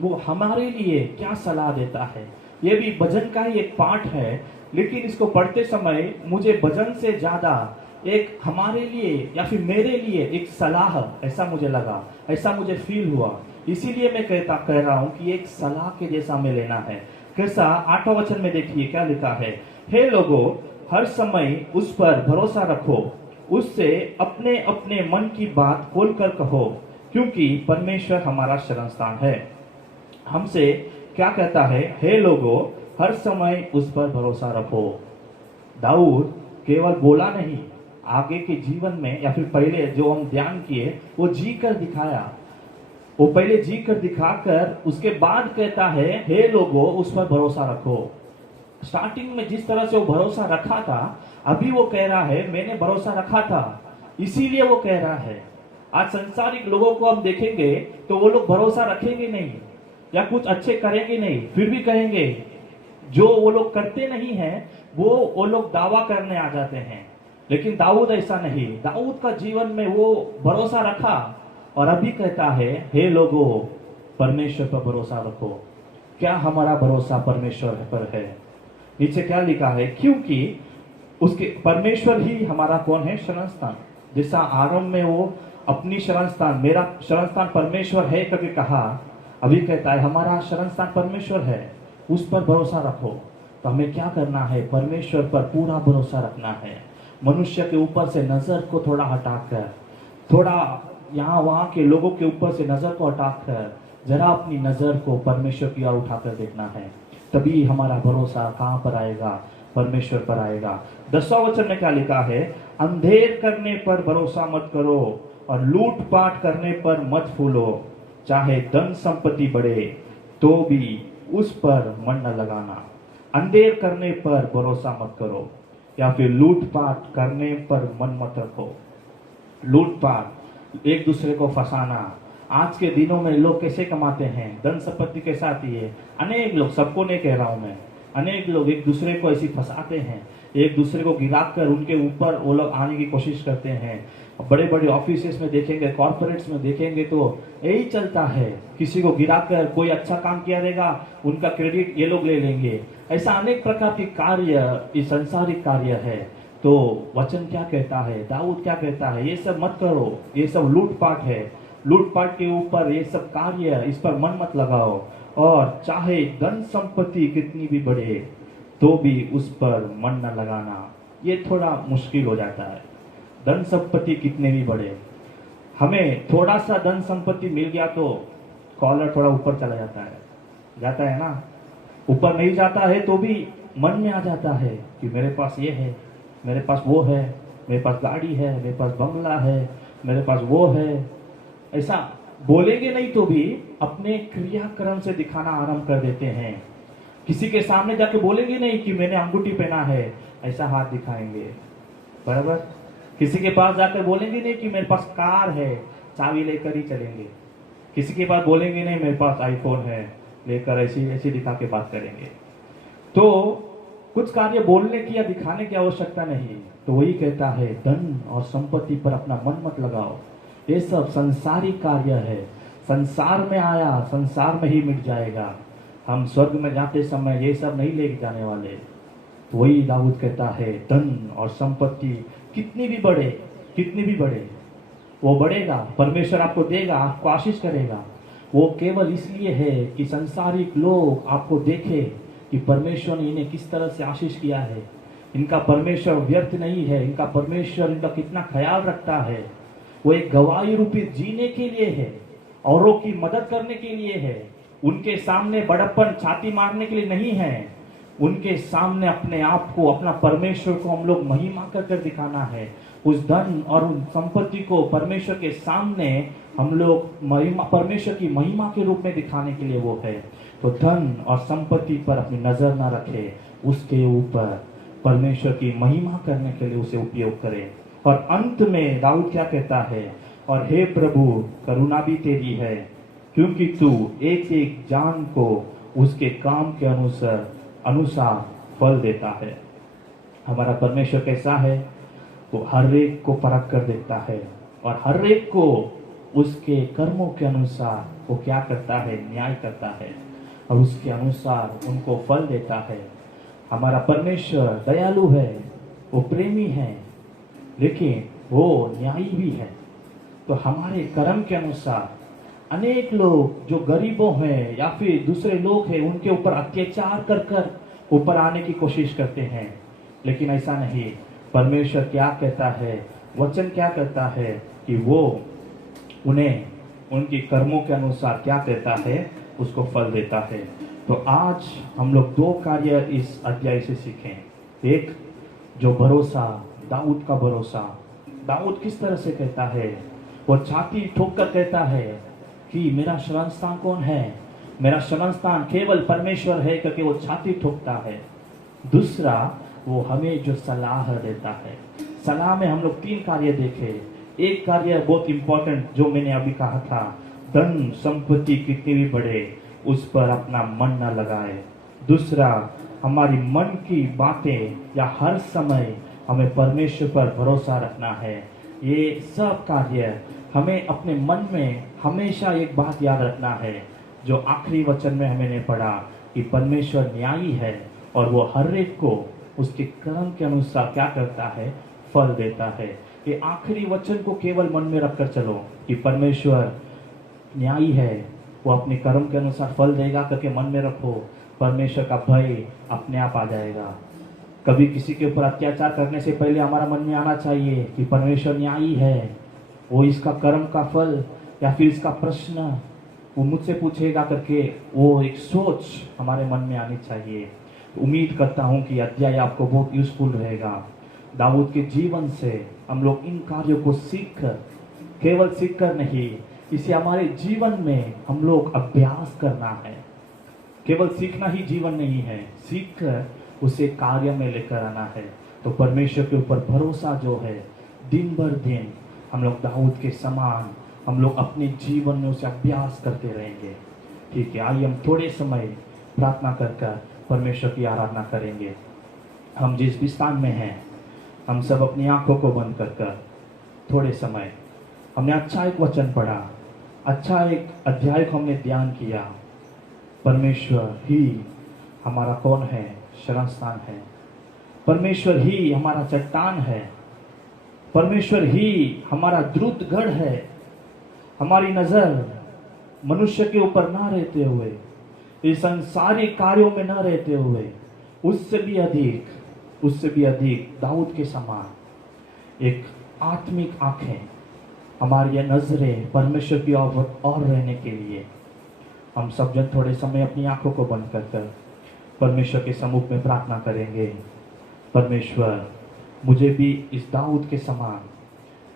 वो हमारे लिए क्या सलाह देता है, ये भी भजन का ही एक पार्ट है, लेकिन इसको पढ़ते समय मुझे भजन से ज्यादा एक हमारे लिए या फिर मेरे लिए एक सलाह, ऐसा मुझे लगा, ऐसा मुझे फील हुआ। इसीलिए मैं कह रहा हूं कि एक सलाह के जैसा में लेना है। कैसा? 8वां वचन में देखिए क्या लिखा है, हे लोगों हर समय उस पर भरोसा रखो, उससे अपने अपने मन की बात खोलकर कहो, क्योंकि परमेश्वर हमारा शरण स्थान है। हमसे क्या कहता है, हे लोगों हर समय उस पर भरोसा रखो। दाऊद केवल बोला नहीं, आगे के जीवन में या फिर पहले जो हम ध्यान किए वो जी कर दिखाया। वो पहले जी कर दिखाकर उसके बाद कहता है, हे लोगों उस पर भरोसा रखो। स्टार्टिंग में जिस तरह से वो भरोसा रखा था, अभी वो कह रहा है मैंने भरोसा रखा था, इसीलिए वो कह रहा है। आज संसारिक लोगों को हम देखेंगे तो वो लोग भरोसा रखेंगे नहीं या कुछ अच्छे करेंगे नहीं, फिर भी कहेंगे। जो वो लोग करते नहीं है वो लोग दावा करने आ जाते हैं। लेकिन दाऊद ऐसा नहीं, दाऊद का जीवन में वो भरोसा रखा और अभी कहता है, हे लोगों परमेश्वर पर भरोसा रखो। क्या हमारा भरोसा परमेश्वर पर है? नीचे क्या लिखा है, क्योंकि उसके परमेश्वर ही हमारा कौन है? शरण स्थान। जैसा आरंभ में वो अपनी शरण स्थान, मेरा शरण स्थान परमेश्वर है करके कहा, अभी कहता है हमारा शरण स्थान परमेश्वर है, उस पर भरोसा रखो। तो हमें क्या करना है? परमेश्वर पर पूरा भरोसा रखना है। मनुष्य के ऊपर से नजर को थोड़ा हटाकर, थोड़ा यहाँ वहाँ के लोगों के ऊपर से नजर को हटाकर जरा अपनी नजर को परमेश्वर की ओर उठाकर देखना है। तभी हमारा भरोसा कहाँ पर आएगा? परमेश्वर पर आएगा। 10वां वचन में क्या लिखा है, अंधेर करने पर भरोसा मत करो और लूटपाट करने पर मत फूलो। चाहे धन संपत्ति बढ़े तो भी उस पर मन न लगाना। अंधेर करने पर भरोसा मत करो या फिर लूटपाट करने पर मन मत रखो। लूटपाट, एक दूसरे को फंसाना। आज के दिनों में लोग कैसे कमाते हैं? धन संपत्ति के साथ ही है। अनेक लोग, सबको नहीं कह रहा हूं मैं, अनेक लोग एक दूसरे को ऐसी फंसाते हैं, एक दूसरे को गिरा कर उनके ऊपर वो लोग आने की कोशिश करते हैं। बड़े बड़े ऑफिसेस में देखेंगे, कॉर्पोरेट्स में देखेंगे तो यही चलता है। किसी को गिराकर कोई अच्छा काम किया देगा, उनका क्रेडिट ये लोग ले लेंगे। ऐसा अनेक प्रकार के कार्य, इस संसारिक कार्य है। तो वचन क्या कहता है, दाऊद क्या कहता है, ये सब मत करो, ये सब लूटपाट है। लूटपाट के ऊपर ये सब कार्य, इस पर मन मत लगाओ। और चाहे धन संपत्ति कितनी भी बढ़े तो भी उस पर मन न लगाना। ये थोड़ा मुश्किल हो जाता है। धन संपत्ति कितने भी बढ़े, हमें थोड़ा सा धन संपत्ति मिल गया तो कॉलर थोड़ा ऊपर चला जाता है ना। ऊपर नहीं जाता है तो भी मन में आ जाता है कि मेरे पास ये है, मेरे पास वो है, मेरे पास गाड़ी है, मेरे पास बंगला है, मेरे पास वो है। ऐसा बोलेंगे नहीं तो भी अपने क्रियाक्रम से दिखाना आरंभ कर देते हैं। किसी के सामने जाके बोलेंगे नहीं कि मैंने अंगूठी पहना है, ऐसा हाथ दिखाएंगे, बराबर। किसी के पास जाकर बोलेंगे नहीं कि मेरे पास कार है, चाबी लेकर ही चलेंगे। किसी के पास बोलेंगे नहीं मेरे पास आईफोन है, लेकर ऐसी दिखा के बात करेंगे। तो कुछ कार्य बोलने की या दिखाने की आवश्यकता नहीं। तो वही कहता है धन और संपत्ति पर अपना मन मत लगाओ, ये सब संसारिक कार्य है, संसार में आया संसार में ही मिट जाएगा, हम स्वर्ग में जाते समय ये सब नहीं लेके जाने वाले। तो वही दाऊद कहता है धन और संपत्ति कितनी भी बढ़े वो बढ़ेगा, परमेश्वर आपको देगा, आपको आशीष करेगा। वो केवल इसलिए है कि संसारिक लोग आपको देखे कि परमेश्वर ने इन्हें किस तरह से आशीष किया है, इनका परमेश्वर व्यर्थ नहीं है, इनका परमेश्वर इनका कितना ख्याल रखता है। वो एक गवाही रूपी जीने के लिए है, औरों की मदद करने के लिए है, उनके सामने बड़प्पन छाती मारने के लिए नहीं है, उनके सामने अपने आप को, अपना परमेश्वर को हम लोग महिमा कर दिखाना है। उस धन और उन संपत्ति को परमेश्वर के सामने हम लोग महिमा, परमेश्वर की महिमा के रूप में दिखाने के लिए वो है। तो धन और संपत्ति पर अपनी नजर ना रखे, उसके ऊपर परमेश्वर की महिमा करने के लिए उसे उपयोग करे। और अंत में दाऊद क्या कहता है, और हे प्रभु करुणा भी तेरी है, क्योंकि तू एक एक जान को उसके काम के अनुसार फल देता है। हमारा परमेश्वर कैसा है, वो हर एक को परख कर देखता है और हर एक को उसके कर्मों के अनुसार वो क्या करता है, न्याय करता है और उसके अनुसार उनको फल देता है। हमारा परमेश्वर दयालु है, वो प्रेमी है, लेकिन वो न्यायी भी है। तो हमारे कर्म के अनुसार अनेक लोग जो गरीबों हैं या फिर दूसरे लोग हैं, उनके ऊपर अत्याचार कर ऊपर आने की कोशिश करते हैं, लेकिन ऐसा नहीं। परमेश्वर क्या कहता है, वचन क्या कहता है कि वो उन्हें उनकी कर्मों के अनुसार क्या कहता है, उसको फल देता है। तो आज हम लोग दो कार्य इस अध्याय से सीखें। एक जो भरोसा, दाऊद का भरोसा, दाऊद किस तरह से कहता है, वो छाती ठोक कर कहता है कि मेरा शरण स्थान कौन है, मेरा शरण स्थान केवल परमेश्वर है, करके वो छाती ठोकता है। दूसरा, वो हमें जो सलाह देता है, सलाह में हम लोग 3 कार्य देखे। एक कार्य बहुत इंपॉर्टेंट जो मैंने अभी कहा था, धन संपत्ति कितनी भी बढ़े उस पर अपना मन न लगाए। दूसरा, हमारी मन की बातें या हर समय हमें परमेश्वर पर भरोसा रखना है। ये सब कार्य हमें अपने मन में हमेशा एक बात याद रखना है, जो आखिरी वचन में हमने पढ़ा कि परमेश्वर न्यायी है और वो हर एक को उसके कर्म के अनुसार क्या करता है, फल देता है। ये आखिरी वचन को केवल मन में रखकर चलो कि परमेश्वर न्यायी है, वो अपने कर्म के अनुसार फल देगा करके मन में रखो। परमेश्वर का भय अपने आप आ जाएगा। कभी किसी के ऊपर अत्याचार करने से पहले हमारा मन में आना चाहिए कि परमेश्वर न्यायी है, वो इसका कर्म का फल या फिर इसका प्रश्न वो मुझसे पूछेगा करके वो एक सोच हमारे मन में आनी चाहिए। उम्मीद करता हूँ कि अध्याय आपको बहुत यूजफुल रहेगा। दाऊद के जीवन से हम लोग इन कार्यों को सीखकर, केवल सीखकर नहीं, इसे हमारे जीवन में हम लोग अभ्यास करना है। केवल सीखना ही जीवन नहीं है, सीखकर उसे कार्य में लेकर आना है। तो परमेश्वर के ऊपर भरोसा जो है, दिन भर दिन हम लोग दाऊद के समान हम लोग अपने जीवन में उसे अभ्यास करते रहेंगे। ठीक है, आइए हम थोड़े समय प्रार्थना कर परमेश्वर की आराधना करेंगे। हम जिस भी स्थान में हैं, हम सब अपनी आंखों को बंद कर थोड़े समय, हमने अच्छा एक वचन पढ़ा, अच्छा एक अध्याय को हमने ध्यान किया। परमेश्वर ही हमारा कौन है, शरण स्थान है। परमेश्वर ही हमारा चट्टान है। परमेश्वर ही हमारा द्रुतगढ़ है। हमारी नजर मनुष्य के ऊपर ना रहते हुए, इस संसारिक कार्यों में ना रहते हुए, उससे भी अधिक दाऊद के समान एक आत्मिक आंखें, हमारी ये नजरें परमेश्वर की और रहने के लिए हम सब जन थोड़े समय अपनी आंखों को बंद कर परमेश्वर के सम्मुख में प्रार्थना करेंगे। परमेश्वर, मुझे भी इस दाऊद के समान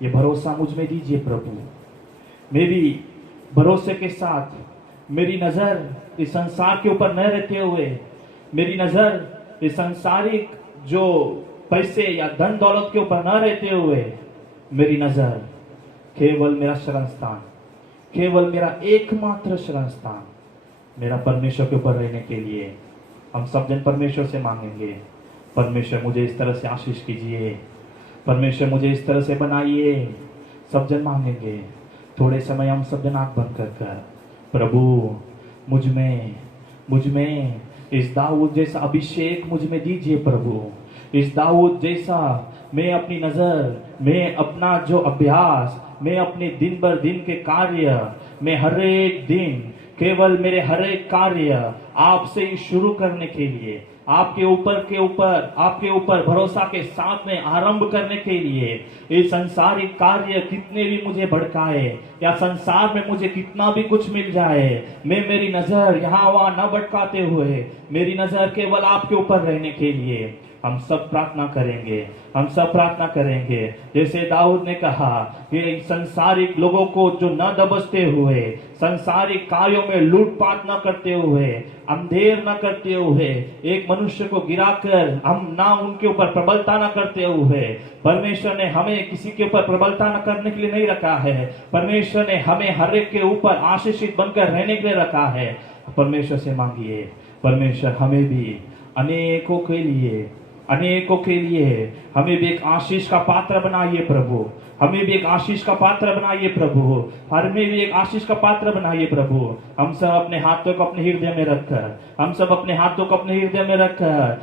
ये भरोसा मुझ में दीजिए प्रभु। मेरी भरोसे के साथ मेरी नजर इस संसार के ऊपर न रहते हुए, मेरी नजर इस संसारिक जो पैसे या धन दौलत के ऊपर न रहते हुए, मेरी नजर केवल मेरा शरण स्थान, केवल मेरा एकमात्र शरण स्थान, मेरा परमेश्वर के ऊपर रहने के लिए हम सब जन परमेश्वर से मांगेंगे, परमेश्वर मुझे इस तरह से आशीष कीजिए, परमेश्वर मुझे इस तरह से बनाइए। सब जन मांगेंगे। थोड़े समय हम सब जन आंख बंद कर प्रभु मुझ में इस दाऊद जैसा अभिषेक मुझ में दीजिए प्रभु। इस दाऊद जैसा मैं अपनी नजर, मैं अपना जो अभ्यास, मैं अपने दिन भर दिन के कार्य, मैं हर एक दिन केवल मेरे हर एक कार्य आपसे ही शुरू करने के लिए, आपके ऊपर भरोसा के साथ में आरंभ करने के लिए, ये संसारिक कार्य कितने भी मुझे भड़काए या संसार में मुझे कितना भी कुछ मिल जाए, मैं मेरी नजर यहाँ वहां न भटकाते हुए मेरी नजर केवल आपके ऊपर रहने के लिए हम सब प्रार्थना करेंगे। जैसे दाऊद ने कहा कि संसारिक लोगों को जो न दबसते हुए, संसारिक कार्यों में लूटपाट न करते हुए, अंधेर न करते हुए, एक मनुष्य को गिराकर हम ना उनके ऊपर प्रबलता न करते हुए, परमेश्वर ने हमें किसी के ऊपर प्रबलता न करने के लिए नहीं रखा है। परमेश्वर ने हमें हर एक के ऊपर आशीषित बनकर रहने के लिए रखा है। परमेश्वर से मांगिए, परमेश्वर हमें भी अनेकों के लिए हमें भी एक आशीष का पात्र बनाइए प्रभु। हमें भी एक आशीष का पात्र बनाइए प्रभु। हमें भी एक आशीष का पात्र बनाइए प्रभु। हम सब अपने हाथों को अपने हृदय में रखकर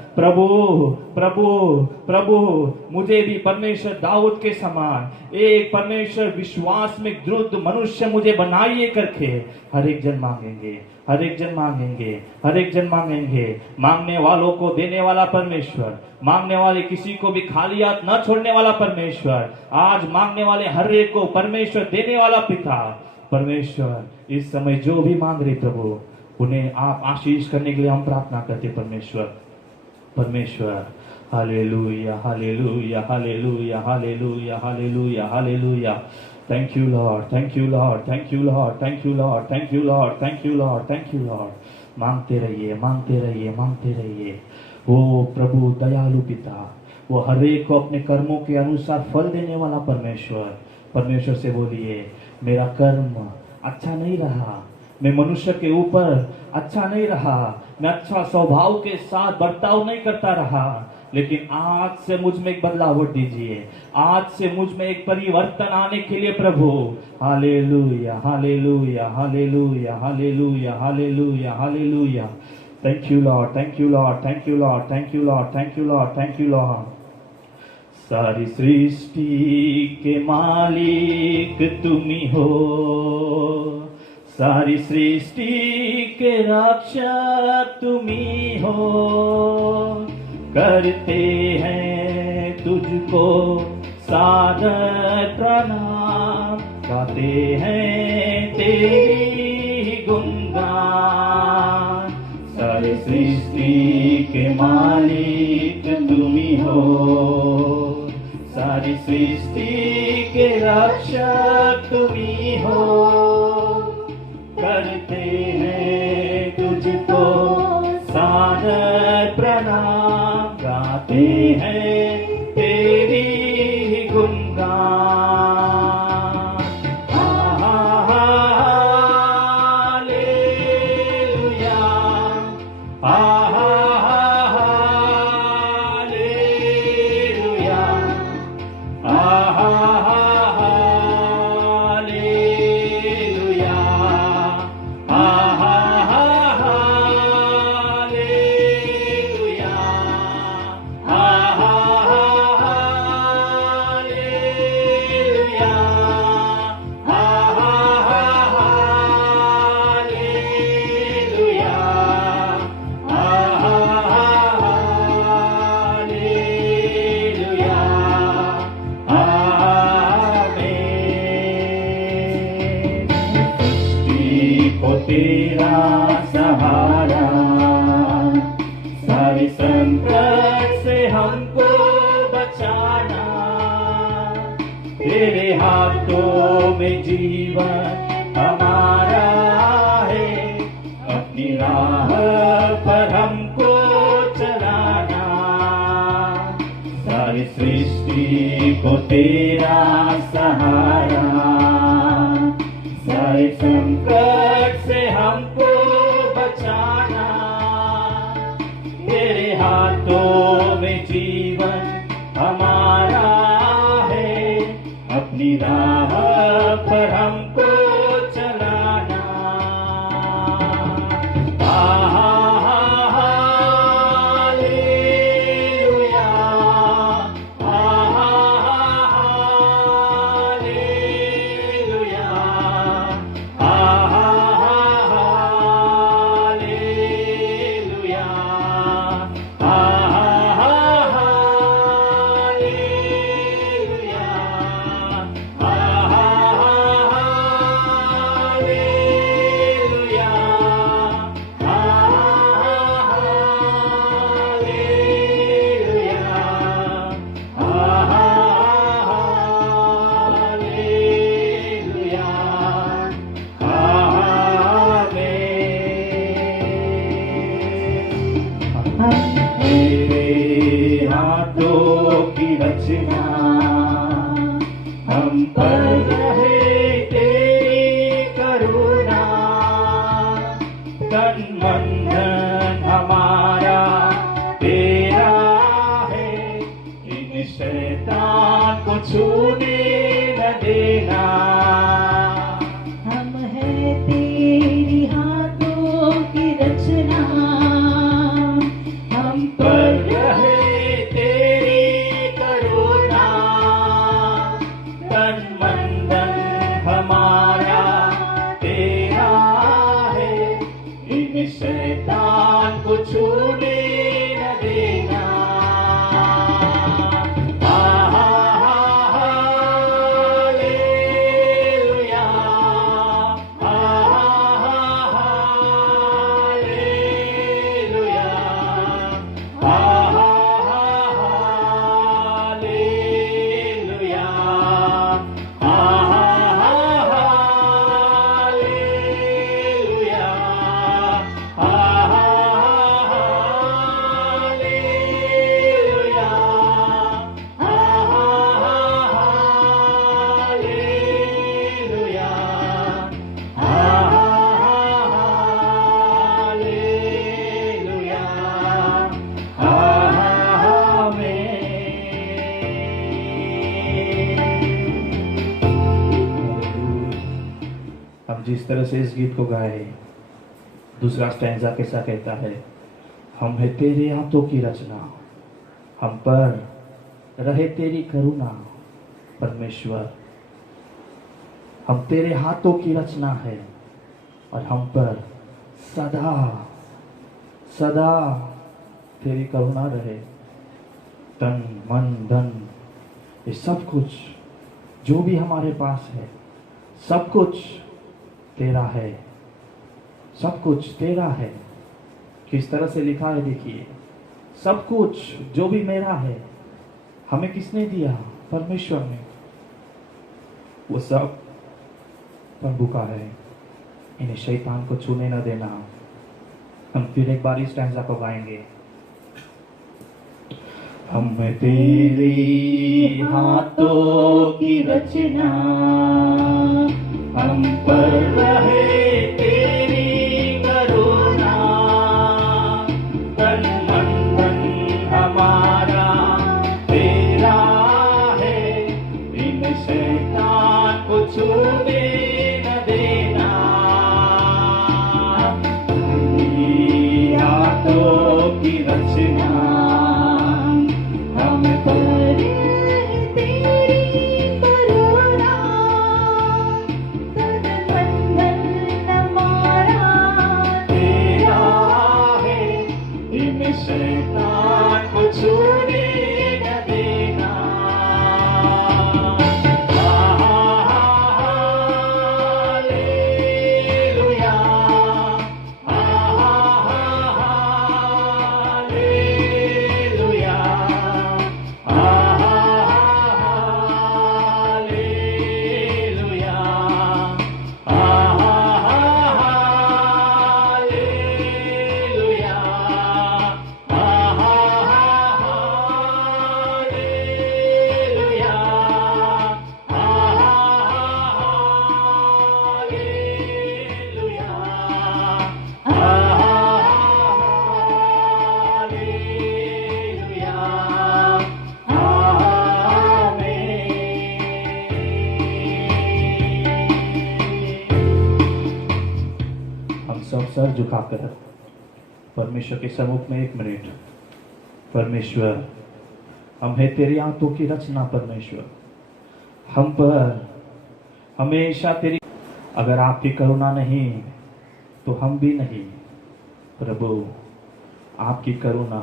प्रभु मुझे भी परमेश्वर दाऊद के समान एक परमेश्वर विश्वास में दृढ़ मनुष्य मुझे बनाइए करके हर एक जन मांगेंगे। मांगने वालों को देने वाला परमेश्वर, मांगने वाले किसी को भी खाली हाथ न छोड़ने वाला परमेश्वर, आज मांगने वाले हर एक को परमेश्वर देने वाला पिता परमेश्वर। इस समय जो भी मांग रहे प्रभु उन्हें आप आशीष करने के लिए हम प्रार्थना करते परमेश्वर। Hallelujah hallelujah hallelujah hallelujah hallelujah hallelujah. Thank you Lord, thank you Lord, thank you Lord, thank you Lord, thank you Lord, thank you Lord, thank you Lord। मांगते रहिए। वो प्रभु दयालु पिता, वो हर एक को अपने कर्मों के अनुसार फल देने वाला परमेश्वर से बोलिए, मेरा कर्म अच्छा नहीं रहा, मैं मनुष्य के ऊपर अच्छा नहीं रहा, मैं अच्छा स्वभाव के साथ बर्ताव नहीं करता रहा, लेकिन आज से मुझ में एक बदलाव दीजिए, आज से मुझ में एक परिवर्तन आने के लिए प्रभु। Hallelujah hallelujah hallelujah hallelujah hallelujah hallelujah. Thank you Lord, thank you Lord, thank you Lord, thank you Lord, thank you Lord, thank you Lord. सारी सृष्टि के मालिक तुम्ही हो, सारी सृष्टि के रक्षक तुम्ही हो, करते हैं तुझको सादर प्रणाम, गाते हैं तेरी गुणगान। सारी सृष्टि के मालिक तुम्ही हो, सारी सृष्टि के रक्षक तुम्ही हो, करते हैं तुझको सादर प्रणाम, गाते हैं तेरी गुणगान। तेरा सहारा, सारी संकट से हमको बचाना, तेरे हाथों में जीवन हमारा है, अपनी राह पर हमको चलाना। सारी सृष्टि को तेरा सहारा, सारे संकट से हमको बचाना, रचना, हम पर रहे तेरी करुणा, तन मन धन हमारा तेरा है, इन शैतान को छूने न देना। हम हैं तेरी हाथों की रचना, हम पर पर रहे तेरी करुणा, तन मन धन हमारा तेरा है, इन शैतान को छूने न देना। हम जिस तरह से इस गीत को गाए, दूसरा स्टैंजा कैसा कहता है, हम है तेरे हाथों की रचना, हम पर रहे तेरी करुणा। परमेश्वर, हम तेरे हाथों की रचना है और हम पर सदा सदा तेरी करुणा रहे। तन मन धन ये सब कुछ जो भी हमारे पास है, सब कुछ तेरा है, सब कुछ तेरा है। किस तरह से लिखा है देखिए, सब कुछ जो भी मेरा है हमें किसने दिया? परमेश्वर ने। वो सब प्रभु का है, इन्हें शैतान को छूने न देना। हम फिर एक बार इस स्टैंजा को गाएंगे। हम तेरी हाथों की रचना, हम पर रहे तेरी करुणा, तन मन धन हमारा तेरा है, इन शैतान को छूने न देना। तेरी हाथों की रचना, हम पर तेरी करुणा, तन मन धन हमारा तेरा है, इन शैतान को छूने न देना। Hallelujah, hallelujah, hallelujah, hallelujah, hallelujah, हम सब सर झुकाकर परमेश्वर के सम्मुख में एक मिनट। परमेश्वर, हम है तेरी हाथों की रचना। परमेश्वर, हम पर हमेशा तेरी, अगर आपकी करुणा नहीं तो हम भी नहीं। प्रभु, आपकी करुणा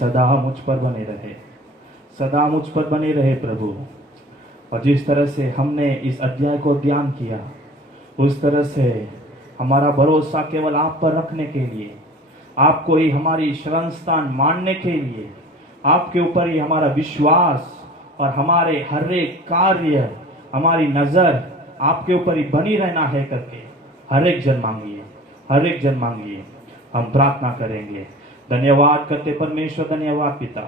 सदा मुझ पर बने रहे, सदा मुझ पर बने रहे प्रभु। और जिस तरह से हमने इस अध्याय को ध्यान किया, उस तरह से हमारा भरोसा केवल आप पर रखने के लिए, आपको ही हमारी शरण स्थान मानने के लिए, आपके ऊपर ही हमारा विश्वास और हमारे हर एक कार्य, हमारी नजर आपके ऊपर ही बनी रहना है करके हर एक जन मांगिए, हर एक जन मांगिए। हम प्रार्थना करेंगे। धन्यवाद करते परमेश्वर, धन्यवाद पिता।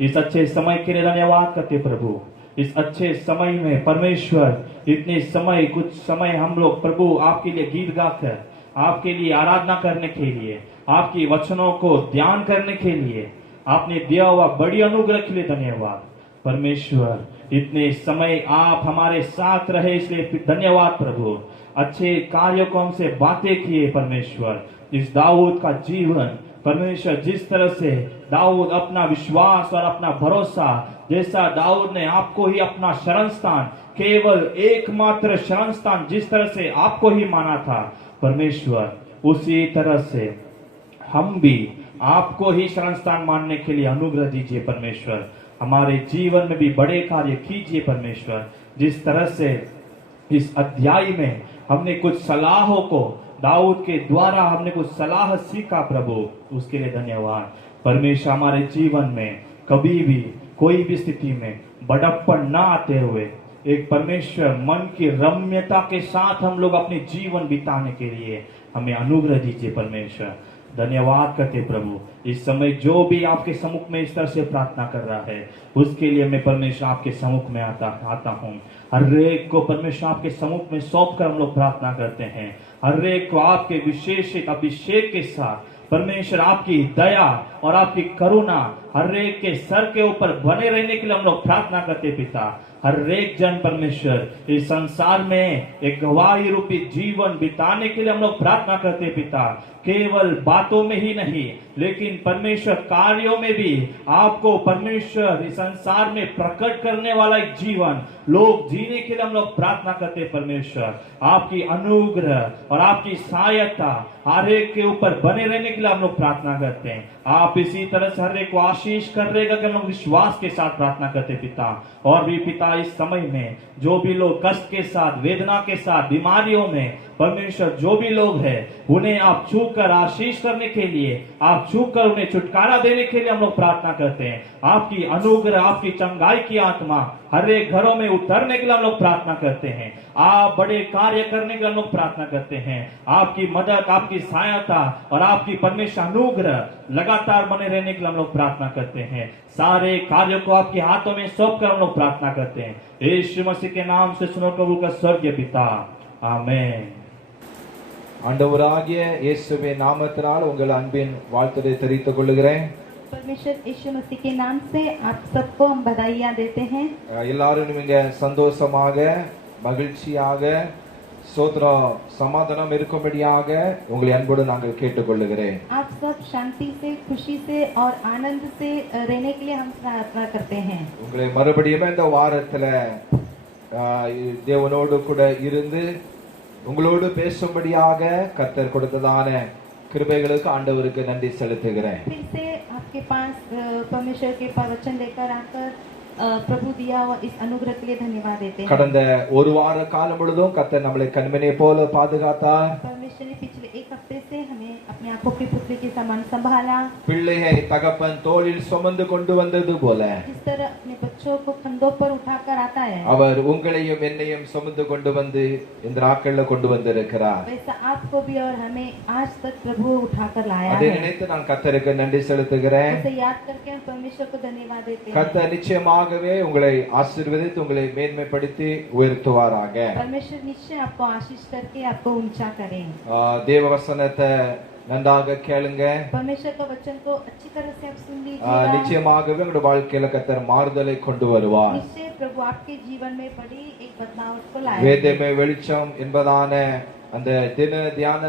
इस अच्छे समय के लिए धन्यवाद करते प्रभु। इस अच्छे समय में परमेश्वर इतने समय कुछ समय हम लोग प्रभु आपके लिए गीत गाकर, आपके लिए आराधना करने के लिए, आपकी वचनों को ध्यान करने के लिए आपने दिया हुआ बड़ी अनुग्रह के लिए धन्यवाद परमेश्वर। इतने समय आप हमारे साथ रहे इसलिए धन्यवाद प्रभु। अच्छे कार्यों को हमसे बातें किए परमेश्वर। इस दाऊद का जीवन परमेश्वर, जिस तरह से दाऊद अपना विश्वास और अपना भरोसा, जैसा दाऊद ने आपको ही अपना शरण स्थान, केवल एकमात्र शरण स्थान जिस तरह से आपको ही माना था परमेश्वर, उसी तरह से हम भी आपको ही शरण स्थान मानने के लिए अनुग्रह दीजिए परमेश्वर। हमारे जीवन में भी बड़े कार्य कीजिए परमेश्वर। जिस तरह से इस अध्याय में हमने कुछ सलाहों को दाऊद के द्वारा हमने कुछ सलाह सीखा प्रभु, उसके लिए धन्यवाद परमेश्वर। हमारे जीवन में कभी भी कोई भी स्थिति में बड़प्पन ना आते हुए एक परमेश्वर मन की रम्यता के साथ हम लोग अपने जीवन बिताने के लिए हमें अनुग्रह दीजिए परमेश्वर। धन्यवाद करते प्रभु। इस समय जो भी आपके सम्मुख में इस तरह से प्रार्थना कर रहा है उसके लिए मैं परमेश्वर आपके सम्मुख में आता हूँ। हर एक को परमेश्वर आपके सम्मुख में सौंप कर हम लोग प्रार्थना करते हैं। हर एक को आपके विशेष अभिषेक के साथ परमेश्वर आपकी दया और आपकी करुणा हर एक के सर के ऊपर बने रहने के लिए हम लोग प्रार्थना करते पिता। हर एक जन परमेश्वर इस संसार में एक गवाही रूपी जीवन बिताने के लिए हम लोग प्रार्थना करते पिता। केवल बातों में ही नहीं लेकिन परमेश्वर कार्यों में भी आपको परमेश्वर इस संसार में प्रकट करने वाला एक जीवन लोग जीने के लिए हम लोग प्रार्थना करते परमेश्वर। आपकी अनुग्रह और आपकी सहायता हर एक के ऊपर बने रहने के लिए हम लोग प्रार्थना करते हैं। आप इसी तरह से हर एक को आशीष कर रहेगा कि हम लोग विश्वास के साथ प्रार्थना करते पिता। और भी पिता इस समय में जो भी लोग कष्ट के साथ, वेदना के साथ, बीमारियों में परमेश्वर जो भी लोग हैं उन्हें आप छूकर आशीष करने के लिए, आप छूकर उन्हें छुटकारा देने के लिए हम लोग प्रार्थना करते हैं। आपकी अनुग्रह, आपकी चंगाई की आत्मा हर एक घरों में उतरने के लिए हम लोग प्रार्थना करते हैं। आप बड़े कार्य करने के लिए हम लोग प्रार्थना करते हैं। आपकी मदद, आपकी सहायता और आपकी परमेश्वर अनुग्रह लगातार बने रहने के लिए हम लोग प्रार्थना करते हैं। सारे कार्यों को आपके हाथों में सौंप कर हम लोग प्रार्थना करते हैं। यीशु मसीह के नाम से सुनो प्रभु का स्वर्गीय पिता, आमेन। ஆண்டவராகிய இயேசுவின் நாமத்தினால் உங்கள் அன்பின் வாழ்த்துரை தெரிவித்துக் கொள்கிறேன்। परमेश्वर यीशु मसीह के नाम से आप सबको हम बधाइयाँ देते हैं। எல்லாரும் நீங்க சந்தோஷமாக, மகிழ்ச்சியாக, சோத்திரம் சமாதானம் இருக்கும்படியாக உங்களை அன்போடு நாங்கள் கேட்டுக்கொள்கிறேன்। आप सब शांति से, खुशी से और आनंद से रहने के लिए हम प्रार्थना करते हैं। உங்களை மறுபடியும் இந்த வாரத்துல தேவனோடு கூட இருந்து உங்களோடு பேசும்படியாக கர்த்தர் கொடுத்ததான கிருபைகளுக்கு ஆண்டவருக்கு நன்றி செலுத்துகிறேன்। फिर से आपके पास परमेश्वर के वचन लेकर आकर प्रभु दिया हुआ इस अनुग्रह के लिए धन्यवाद देते हैं। கடந்த ஒரு வார காலம் முழுதும் கர்த்தர் நம்மளை கண்மணியை போல பாதுகாத்தார்। परमेश्वर ने पिछले एक हफ्ते से हमें अपने आंखों के पुतले के समान संभाला। பிள்ளையை தகப்பன் தோளில் சுமந்து கொண்டு வந்தது போல जिस तरह अपने बच्चों को कंधों पर उठाकर आता है, அவர் உங்களையும் என்னையும் சுமந்து கொண்டு வந்து இந்த நாட்கள்ல கொண்டு வந்திருக்கிறார்। वैसा आपको भी और हमें आज तक प्रभु उठाकर लाया அதை है। நினைத்து நான் கர்த்தருக்கு நன்றி செலுத்துகிறேன்। उसे याद करके हम परमेश्वर को धन्यवाद देते हैं। கர்த்தர் நிச்சயமாகவே உங்களை ஆசீர்வதித்து உங்களை மேன்மைப்படுத்தி உயர்த்துவாராக। परमेश्वर निश्चय आपको आशीष करके आपको ऊंचा करें। தேவ வசனத்தை நன்றாக கேளுங்க। परमेश्वर का वचन को अच्छी तरह से आप सुन लीजिएगा। நிச்சயமாகவே உங்களுடைய வாழ்க்கையில கர்த்தர் மாறுதலை கொண்டு வருவார்। निश्चय प्रभु आपके जीवन में बड़ी एक बदलाव को लाएगा। வேதமே வெளிச்சம் என்பதான அந்த தின தியான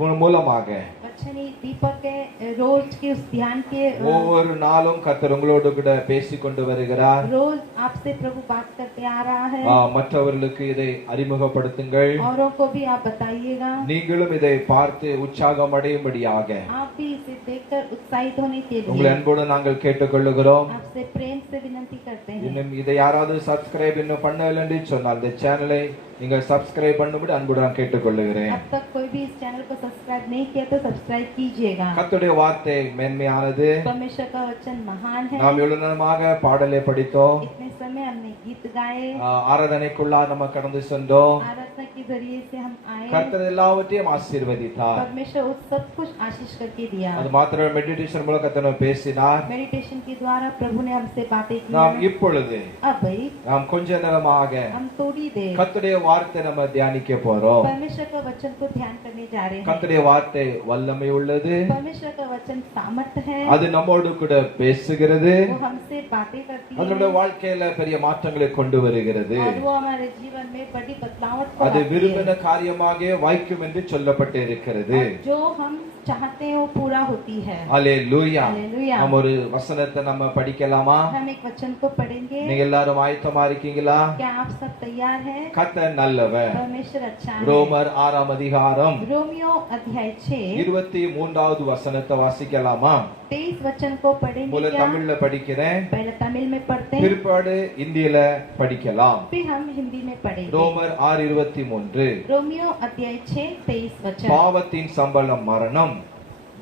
மூலமாக वचनी दीपक के रोज के उस ध्यान के ஒவ்வொரு நாளும் கர்த்தர் உங்களோடு கூட பேசிக் கொண்டு வருகிறார்। रोज आपसे प्रभु बात करते आ रहा है। மற்றவர்களுக்கு இதை அறிமுகப்படுத்துங்கள்। औरों को भी आप बताइएगा। நீங்களும் இதை பார்த்து உற்சாகம் அடையும்படியாக आप भी इसे देखकर उत्साहित होने के உங்களை लिए அன்போடு நாங்கள் கேட்டுக்கொள்ளுகிறோம்। आपसे प्रेम से विनती करते हैं। இன்னும் இதை யாராவது சப்ஸ்கிரைப் இன்னும் பண்ணவில்லை என்று சொன்னால் இந்த சேனலை நீங்கள் சப்ஸ்கிரைब பண்ணும்படி அன்போடு நான் கேட்டுக்கொள்ளுகிறேன்। अब तक कोई भी इस चैनल को सब्सक्राइब नहीं किया तो सब्सक्राइब कीजिएगा। கர்த்தருடைய வார்த்தை மேன்மையானது। परमेश्वर का वचन महान है। நாம் எவ்வளவு நேரமாக பாடலை படித்தோம்। इतने समय हमने गीत गाए, ஆராதனைக்குள்ளா நம்ம கடந்து சென்றோம்। आराधना की के जरिए से हम आए, கர்த்தர் எல்லாவற்றையும் ஆசீர்வதித்தார். परमेश्वर उस सब कुछ आशीष करके दिया। அது மாத்திரம் மெடிடேஷன் மூலம் கர்த்தர் பேசினார். मेडिटेशन के द्वारा प्रभु ने हमसे बातें की। நாம் இப்பொழுது अब भाई நாம் கொஞ்ச நேரமாக हम थोड़ी देर கர்த்தருடைய வார்த்தை நம்ம தியானிக்க போறோம். परमेश्वर का वचन को ध्यान करने जा रहे हैं। கர்த்தருடைய வார்த்தை வல்லமை உள்ளது. परमेश्वर का वचन सामर्थ्य है, அது நம்மோடு கூட பேசுகிறது. वो हमसे बातें करती அது நம்முடைய है வாழ்க்கையில பெரிய மாற்றங்களை கொண்டு வருகிறது. और वो हमारे जीवन में बड़ी बदलावट को அது लाती है। விரும்பின காரியமாக வாய்க்கும் என்று சொல்லப்பட்டு இருக்கிறது. और जो हम चाहते हैं वो पूरा होती है। அல்லேலூயா. हालेलुया। நம்ம ஒரு வசனத்தை நம்ம படிக்கலாமா? हम एक वचन को पढ़ेंगे। நீங்க எல்லாரும் ஆயத்தமா இருக்கீங்களா? क्या आप सब तैयार हैं? கர்த்தர் நல்லவர். परमेश्वर अच्छा है। ரோமர் 6 அதிகாரம் रोमियो अध्याय 6 23வது வசனத்தை வாசிக்கலாமா? 23 वचन को पढ़ेंगे முதல்ல क्या? தமிழ்ல படிக்கிறேன், पहले तमिल में पढ़ते हैं, பிற்பாடு இந்தியில படிக்கலாம். फिर हम हिंदी में पढ़ेंगे। ரோமர் 6:23. रोमियो अध्याय 6 23 वचन। பாவத்தின் சம்பளம் மரணம்,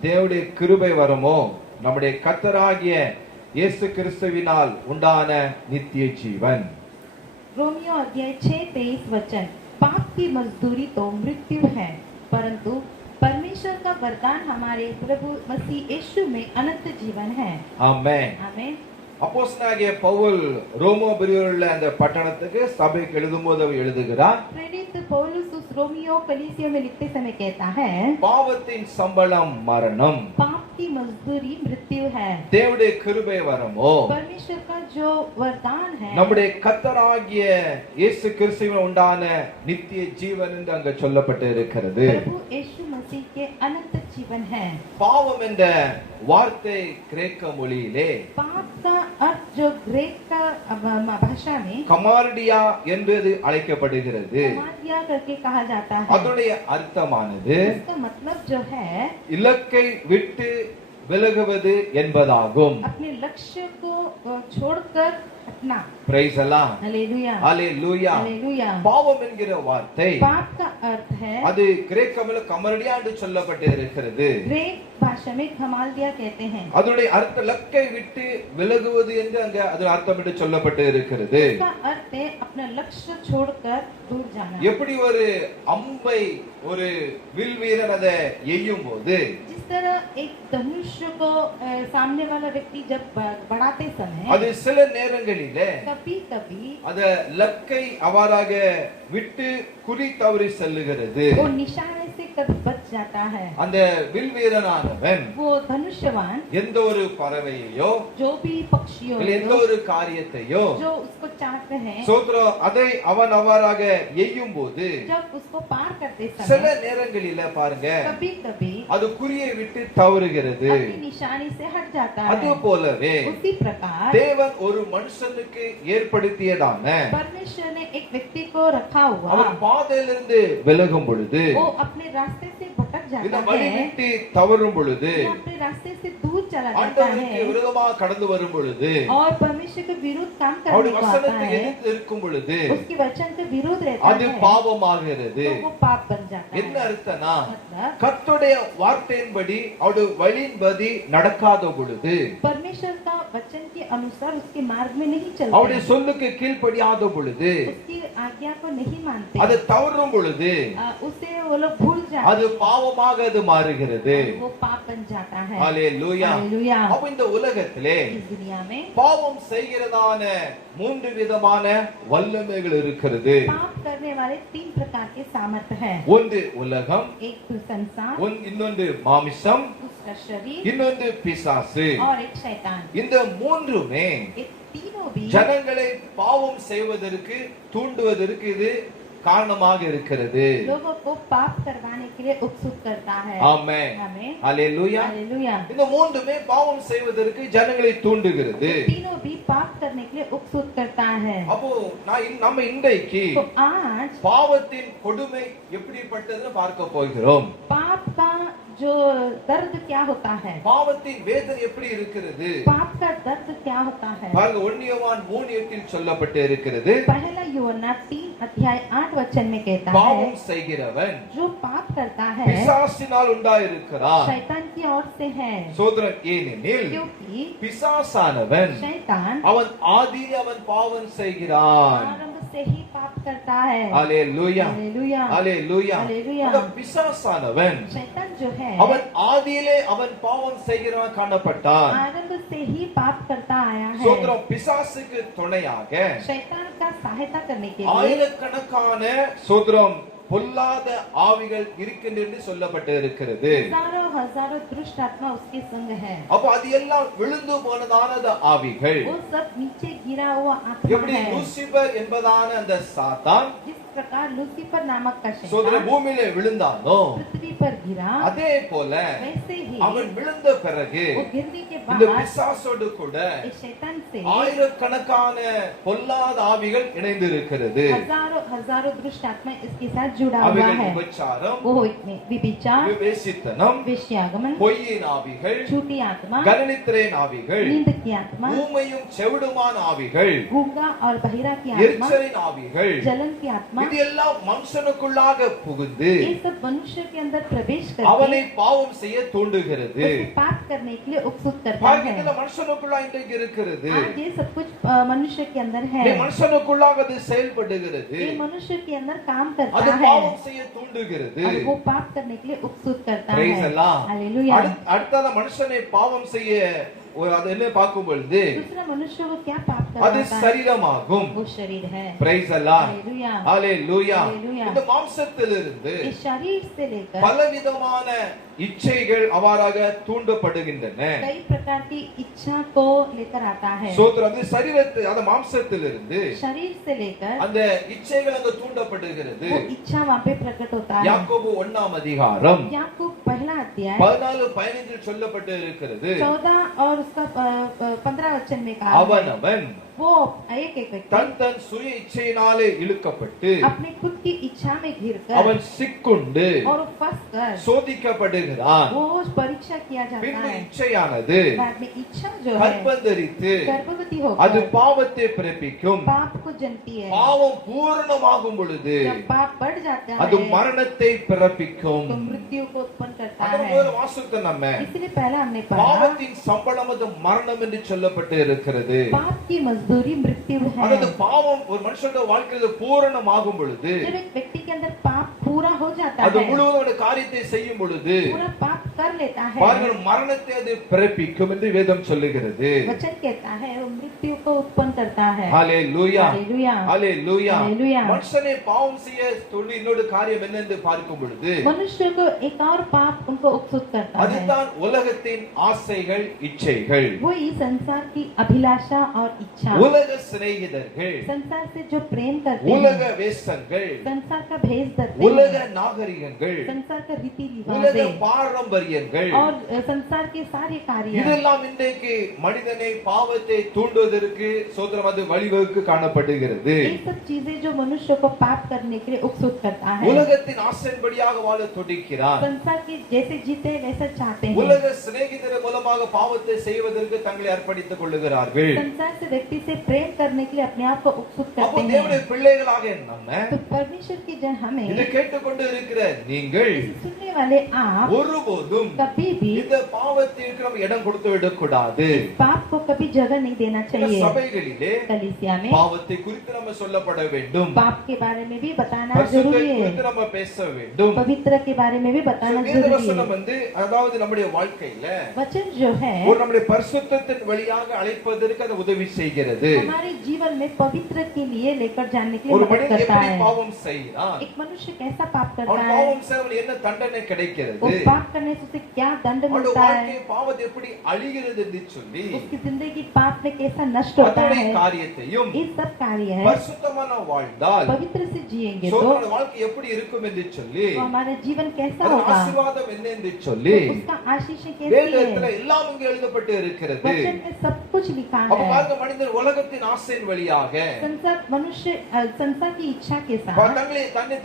தேவனுடைய கிருபை வரமோ நம்முடைய கர்த்தராகிய இயேசு கிறிஸ்துவினால் உண்டான நித்திய ஜீவன். रोमियो अध्याय 6 23 वचन। पाप की मजदूरी तो मृत्यु है, परंतु परमेश्वर का वरदान हमारे प्रभु मसीह यीशु में अनंत जीवन है। ஆமென். आमीन। அப்போஸ்தலனாகிய பவுல் ரோமாபுரியில் உள்ள அந்த பட்டணத்துக்கு சபைக்கு எழுதும்போது அவர் எழுதுகிறார், प्रेरित पौलुस उस रोमियो कलीसिया में लिखते समय कहता है, பாவத்தின் சம்பளம் மரணம், पाप की मजदूरी मृत्यु है, தேவனுடைய கிருபை வரமோ परमेश्वर का जो वरदान है நம்முடைய கர்த்தராகிய இயேசு கிறிஸ்துவின் உண்டான நித்திய ஜீவன் என்று அங்க சொல்லப்பட்டு இருக்கிறது. प्रभु यीशु मसीह के अनंत जीवन है। பாவம் என்ற வார்த்தை கிரேக்க மொழியிலே पाप का अर्थ जो ग्रीक का भाषा में கமார்டியா என்று அழைக்கப்படுகிறது. कमादिया करके कहा जाता है। அதனுடைய அர்த்தமானது इसका मतलब जो है இலக்கை விட்டு விலகுவது என்பதாகும். अपने लक्ष्य को छोड़कर हटना। பிரைஸ் அல்லாஹ். हालेलुया। ஹalleluya. हालेलुया। பாவம் என்கிற வார்த்தை पाप का अर्थ है, அது கிரேக்கமில் கமர்டியா என்று சொல்லப்பட்டு இருக்கிறது. ग्रीक भाषा में खमालदिया कहते हैं। அதனுடைய அர்த்த லக்கை விட்டு விலகுவது என்று அங்க அதன் அர்த்தம் என்று சொல்லப்பட்டு இருக்கிறது. इसका अर्थ है अपना लक्ष्य छोड़कर दूर जाना। எப்படி ஒரு அம்பை ஒரு வில் வீரன் அதை எய்யும் போது जिस तरह एक धनुष को सामने वाला व्यक्ति जब बढ़ाते समय அது சில நேரங்களிலே कभी कभी அத லக்கை அவ்வாறாக விட்டு குறி தவறி செல்லுகிறது. वो निशाने से कभी बच जाता है। அந்த வில் வீரனானவன் वो धनुष्यवान எந்த ஒரு பறவையோ जो भी पक्षियों இல்ல எந்த ஒரு காரியத்தையோ जो उसको चाहते हैं, சோத்ரம் அதை அவன் அவ்வாறாக எய்யும் போது जब उसको पार करते சில समय நேரங்களில பாருங்க कभी कभी அது குறியை விட்டு தவறுகிறது. अपनी निशानी से हट जाता அது है। போலவே उसी प्रकार தேவன் ஒரு மனுஷனுக்கு ஏற்படுத்தியதான परमेश्वर ने एक व्यक्ति को रखा हुआ, அவன் பாதையிலிருந்து விலகும் பொழுது वो अपने रास्ते से भटक இந்த जाता வழி है, விட்டு தவறும் பொழுது वो अपने रास्ते से दूर चला जाता ஆண்டவருக்கு है விரோதமாக கடந்து வரும் பொழுது और परमेश्वर के विरुद्ध काम करने அவருடைய को आता வசனத்தை है, எதிர்த்து இருக்கும் பொழுது उसके वचन के विरोध रहता அது है, பாவமாகிறது. तो वो पाप बन जाता என்ன है। அர்த்தம்னா मतलब கர்த்தருடைய வார்த்தையின்படி அவருடைய வழியின்படி நடக்காத பொழுது परमेश्वर का वचन के अनुसार उसके मार्ग में नहीं அவருடைய चलते, சொல்லுக்கு கீழ்ப்படியாத பொழுது उसकी आज्ञा को नहीं मानते, அது தவறும் பொழுது उसे वो लोग भूल அது जाते பாவமாக அது மாறுகிறது. हैं, वो पाप बन जाता है। ஹalleluya. हालेलुया। அப்ப இந்த உலகத்திலே इस दुनिया में பாவம் செய்கிறதான 3 விதமான வல்லமைகள் இருக்கிறது. पाप करने वाले 3 प्रकार के सामर्थ्य हैं। ஒன்று உலகம், एक तो संसार, இன்னொன்று மாமிசம், उसका शरीर இன்னொன்று பிசாசு. और एक शैतान। இந்த மூன்றுமே एक तीनों भी ஜனங்களை பாவம் செய்வதற்கு தூண்டுவதற்கு இது காரணமாக இருக்கிறது. लोगों को पाप करवाने के लिए उत्सुक करता है। ஆமென். आमीन। ஹalleluya. हालेलुया। இந்த மூன்றுமே பாவம் செய்வதற்கு ஜனங்களை தூண்டுகிறது. तीनों भी पाप करने के लिए उत्सुक करता है। அப்போ நம்ம இன்றைக்கு तो आज பாவத்தின் கொடுமை எப்படிப்பட்டதுன்னு பார்க்க போகிறோம். पाप का जो दर्द क्या होता है, பாவத்தின் வேதனை எப்படி இருக்கிறது पाप का दर्द क्या होता है। பாருங்க, 1 யோவான் 3:8 சொல்லப்பட்டு இருக்கிறது, पहला यूहन्ना 3:8 वचन में कहता है, பாவம் செய்கிறவன் जो पाप करता है பிசாசினால் உண்டாயிருக்கிறான். शैतान की ओर से है, சோதரன் ஏனெனில் क्योंकि பிசாசானவன் शैतान அவன் ஆதியிலே அவன் பாவம் செய்கிறான். आरंभ से ही पाप करता है। ஹalleluya हालेलुया ஹalleluya हालेलुया। அந்த பிசாசானவன் शैतान जो है அவன் ஆதியிலே அவன் பாவம் செய்கிறவன் காணப்பட்டான். आरंभ से ही पाप करता आया है। சோதரம் பிசாசுக்கு துணையாக शैतान का सहायता करने के लिए ஆயிரக்கணக்கான சோதரம் பொல்லாத ஆவிகள் இருக்கின்றன என்று சொல்லப்பட்டு இருக்கிறது. हजारों हजारों दुष्ट आत्मा उसके संग है। அப்ப அது எல்லாம் விழுந்து போனதான அந்த ஆவிகள் वो सब नीचे गिरा हुआ आत्मा எப்படி है। லூசிபர் என்பதான அந்த சாத்தான் जिस प्रकार लूसीफर नामक का சோதர शैतान பூமியிலே விழுந்தானோ पृथ्वी पर गिरा, அதே போல वैसे ही அவன் விழுந்த பிறகு वो गिरने के இந்த बाद பிசாசோடு கூட इस शैतान से ஆயிரக்கணக்கான பொல்லாத ஆவிகள் இணைந்து இருக்கிறது. हजारों हजारों दुष्ट आत्मा इसके साथ जुड़ा हुआ அவைகள் है। விபச்சாரம், वो विभिचार, விவேசித்தனம், वेश्यागमन, பொய்யின் ஆவிகள், झूठी आत्मा, கலனித்திரேன் ஆவிகள், नींद की आत्मा, ஊமையும் செவிடுமான ஆவிகள், गूंगा और बहिरा की आत्मा, எரிச்சலின் ஆவிகள், जलन की आत्मा, இது எல்லாம் மனுஷனுக்குள்ளாக புகுந்து ये सब मनुष्य के अंदर प्रवेश அவனை करके பாவம் செய்ய தூண்டுகிறது. उसे पाप करने के लिए उकसुत करता பாருங்க, है। இதுல மனுஷனுக்குள்ள இன்றைக்கு இருக்கிறது. आज ये सब कुछ मनुष्य के अंदर है। இது மனுஷனுக்குள்ளாக அது செயல்படுகிறது. ये मनुष्य के अंदर काम அது करता है பாவம் செய்ய தூண்டுகிறது. और वो पाप करने के लिए उकसुत करता Praise है। the Lord. हालेलुया। அடுத்தத மனுஷனை பாவம் செய்ய அது என்ன பார்க்கும் பொழுது दूसरा मनुष्य को क्या पाप அது करता है? சரீரமாகும். वो शरीर है। Praise the Lord. Hallelujah. Hallelujah. Hallelujah. இந்த மாம்சத்திலிருந்து इस शरीर से लेकर பலவிதமான இச்சைகள் அவாறாக தூண்டப்படுகின்றன. कई प्रकार की इच्छा को लेकर आता है। சோத்திரம், அது சரீரத்து அந்த மாம்சத்திலிருந்து शरीर से लेकर அந்த இச்சைகள் அங்க தூண்டப்படுகிறது. वो इच्छा वहाँ पे प्रकट होता है। யாக்கோபு 1ஆம் அதிகாரம் याकूब पहला अध्याय 14-15 சொல்லப்பட்டு இருக்கிறது. 14 और उसका 15 वचन में कहा है, அவனவன் वो एक एक व्यक्ति தன் தன் சுய இச்சையினாலே இழுக்கப்பட்டு अपने खुद की इच्छा में घिरकर அவன் சிக்குண்டு और फंस कर சோதிக்கப்படுகிறான். वो परीक्षा किया जाता பின்பு है। இச்சையானது बाद में इच्छा जो है கற்பந்தரித்து गर्भवती அது होकर பாவத்தை பிறப்பிக்கும். पाप को जनती है। பாவம் பூரணமாகும் பொழுது जब पाप बढ़ जाता அது है மரணத்தை பிறப்பிக்கும். तो मृत्यु को उत्पन्न करता அது है। முதல்ல வாசித்த நம்ம इसलिए पहला हमने पढ़ा பாவத்தின் சம்பளம் அது மரணம் என்று சொல்லப்பட்டு இருக்கிறது. पाप की मजदूरी मृत्यु है। அதாவது பாவம் ஒரு மனுஷனுடைய வாழ்க்கையில பூரணமாகும் பொழுது जब एक व्यक्ति के अंदर पाप पूरा हो जाता அது है, முழுவதும் ஒரு காரியத்தை செய்யும் பொழுது पूरा पाप कर लेता है, பாருங்கள் மரணத்தை அது பிறப்பிக்கும் என்று வேதம் சொல்லுகிறது. वचन कहता है वो मृत्यु को उत्पन्न करता है। ஹalleluya हालेलुया। ஹalleluya. हालेलुया। மனுஷனை பாவம் செய்ய சொல்லி இன்னொரு காரியம் என்ன என்று பார்க்கும் பொழுது मनुष्य को एक और पाप उनको उकसुत करता है। அதுதான் உலகத்தின் ஆசைகள் இச்சைகள். वो ही संसार की अभिलाषा और इच्छा, உலக சிநேகிதர்கள், संसार से जो प्रेम करते உலக हैं, வேஷங்கள், संसार का भेष धरते உலக हैं, நாகரிகங்கள், संसार का रीति உலக रिवाज பாரம்பரியங்கள், और संसार के सारे कार्य, இதெல்லாம் இன்றைக்கு மனிதனை பாவத்தை தூண்டுவதற்கு சோதரம் அது வழிவகுக்கு காணப்படுகிறது. ये सब चीजें जो मनुष्य को पाप करने के लिए उकसुत करता है। உலகத்தின் ஆசையின்படியாக வாழ துடிக்கிறார். संसार की जैसे जीते वैसा चाहते हैं। உலக சிநேகிதர் மூலமாக பாவத்தை செய்வதற்கு தங்களை அர்ப்பணித்துக் கொள்ளுகிறார்கள். संसार से व्यक्ति से प्रेम करने के लिए अपने आप को उकसुत அப்போ करते தேவனுடைய हैं। பிள்ளைகளாக நம்ம तो परमेश्वर की जन हमें இதை கேட்டுக்கொண்டு இருக்கிற நீங்கள் सुनने वाले आप ஒருபோதும் कभी भी இந்த பாவத்திற்கு நம்ம இடம் கொடுத்து விடக்கூடாது. पाप को कभी जगह नहीं देना இந்த चाहिए। சபைகளிலே कलीसिया में பாவத்தை குறித்து நம்ம சொல்லப்பட வேண்டும். पाप के बारे में भी बताना பரிசுத்தத்தை जरूरी குறித்து है, நம்ம பேச வேண்டும். पवित्र के बारे में भी बताना வேத जरूरी வசனம் है। அதாவது நம்முடைய வாழ்க்கையில वचन जो है ஒரு நம்முடைய பரிசுத்தத்தின் வழியாக அழைப்பதற்கு அது உதவி செய்கிறது. हमारे जीवन में पवित्र के लिए लेकर जाने के लिए ஒரு मदद மனிதன் करता எப்படி है। பாவம் செய்கிறான், एक मनुष्य कैसा पाप करता அவன் है, பாவம் செய்ய என்ன தண்டனை கிடைக்கிறது, वो पाप करने से उसे क्या दंड அவனுடைய मिलता வாழ்க்கை है, பாவத்தை எப்படி அழிகிறது என்று சொல்லி उसकी जिंदगी पाप में कैसा नष्ट होता அதனுடைய है, காரியத்தையும் ये सब कार्य है। பரிசுத்தமான வாழ்ந்தால் पवित्र से जिएंगे तो சோதரனுடைய வாழ்க்கை எப்படி இருக்கும் என்று சொல்லி हमारा जीवन कैसा அதன் होगा, ஆசீர்வாதம் என்ன என்று சொல்லி उसका आशीष कैसी வேதத்துல है, எல்லாம் இங்கே எழுதப்பட்டு இருக்கிறது. वचन में सब कुछ लिखा அப்ப है। பாருங்க, மனிதன் உலகத்தின் ஆசையின் வழியாக संसार मनुष्य संसार की इच्छा के साथ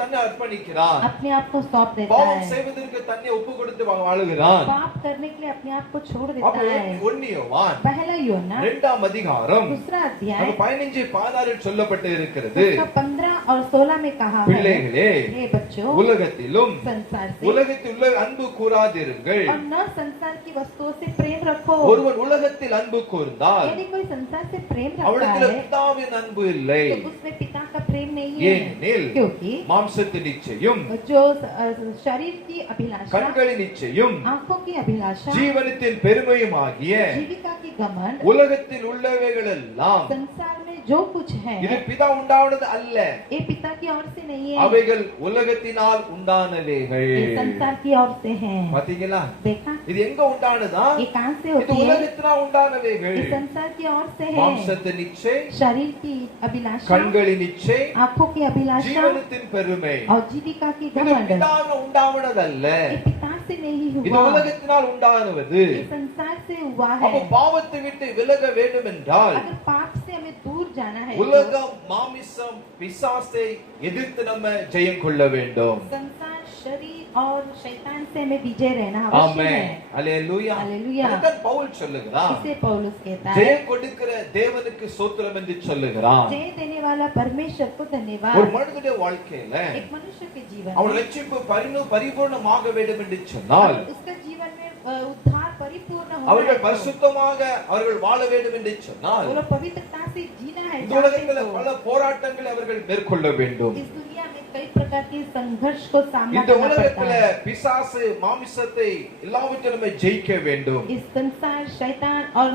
தன்னை अर्पணிக்கிறான். अपने आप को सौंप देता பாவம் है, செய்வதற்கு தன்னை ஒப்பு கொடுத்து வாழுகிறான். पाप करने के लिए अपने आप को छोड़ அப்ப देता है। 1 யோவான் पहला योना 2ஆம் அதிகாரம் दूसरा अध्याय 15-16 சொல்லப்பட்டு இருக்கிறது. उसका 15 और 16 में कहा है, பிள்ளைகளே, हे बच्चों உலகத்திலும் संसार से உலகத்தில் உள்ள அன்பு கூறாதிருங்கள். और न संसार की वस्तुओं से प्रेम रखो। ஒருவன் உலகத்தில் அன்பு கூர்ந்தால் यदि कोई संसार से प्रेम रखता அவனிடத்தில் है பிதாவின் அன்பு இல்லை. तो उसमें पिता का प्रेम नहीं है, ஏனெனில் क्योंकि மாம்சத்தின் இச்சையும் जो शरीर की अभिलाषा, கண்களின் இச்சையும் आंखों की अभिलाषा, ஜீவனத்தின் பெருமையும் ஆகிய जीविका की घमंड, உலகத்தில் உள்ளவைகள் எல்லாம் संसार में जो कुछ है இது பிதா உண்டானது அல்ல, ये पिता की ओर से नहीं है, அவைகள் உலகத்தினால் உண்டானவைகள். ये संसार की ओर से है। பாத்தீங்களா? देखा இது எங்க உண்டானதா? ये कहाँ से இது होती है? உலகத்தினால் உண்டானவைகள். ये संसार की ओर से है। மாம்சத்தின் இச்சை, शरीर की अभिलाषा, கண்களின் இச்சை, आंखों की अभिलाषा ஜீவனத்தின் பெருமை. और जीविका की இது घमंड, பிதாவினால் உண்டானதல்ல, ये पिता से नहीं இது हुआ, உலகத்தினால் உண்டானது. ये संसार से हुआ அப்ப है। பாவத்தை விட்டு விலக வேண்டும் என்றால் अगर पाप से हमें दूर जाना है உலகம், மாமிசம், பிசாசை எதிர்த்து நம்ம ஜெயம் கொள்ள வேண்டும். संसार, शरीर और शैतान से हमें विजय रहना आवश्यक ஆமென். है। அல்லேலூயா. அல்லேலூயா. அதுதான் பவுல் சொல்லுகிறார். इसे पौलुस कहता है, ஜெயம் கொடுக்கிற தேவனுக்கு ஸ்தோத்திரம் என்று சொல்லுகிறார். जय देने वाला परमेश्वर को ஒரு धन्यवाद। மனிதனுடைய வாழ்க்கையில एक मनुष्य के जीवन அவன் में ரட்சிப்பு பரிபூர்ணமாக வேண்டும் என்று சொன்னால் उसका जीवन में उद्धार परिपूर्ण होना அவர்கள் है तो பரிசுத்தமாக அவர்கள் வாழ வேண்டும் என்று சொன்னால் वो लोग पवित्रता से जीना है இந்த चाहते உலகத்துல तो பல போராட்டங்களை அவர்கள் மேற்கொள்ள வேண்டும். इस दुनिया में कई प्रकार के संघर्ष को सामना இந்த करना पड़ता உலகத்துல है। பிசாசு, மாமிசத்தை எல்லாவற்றையும் நம்ம ஜெயிக்க வேண்டும். इस संसार, शैतान और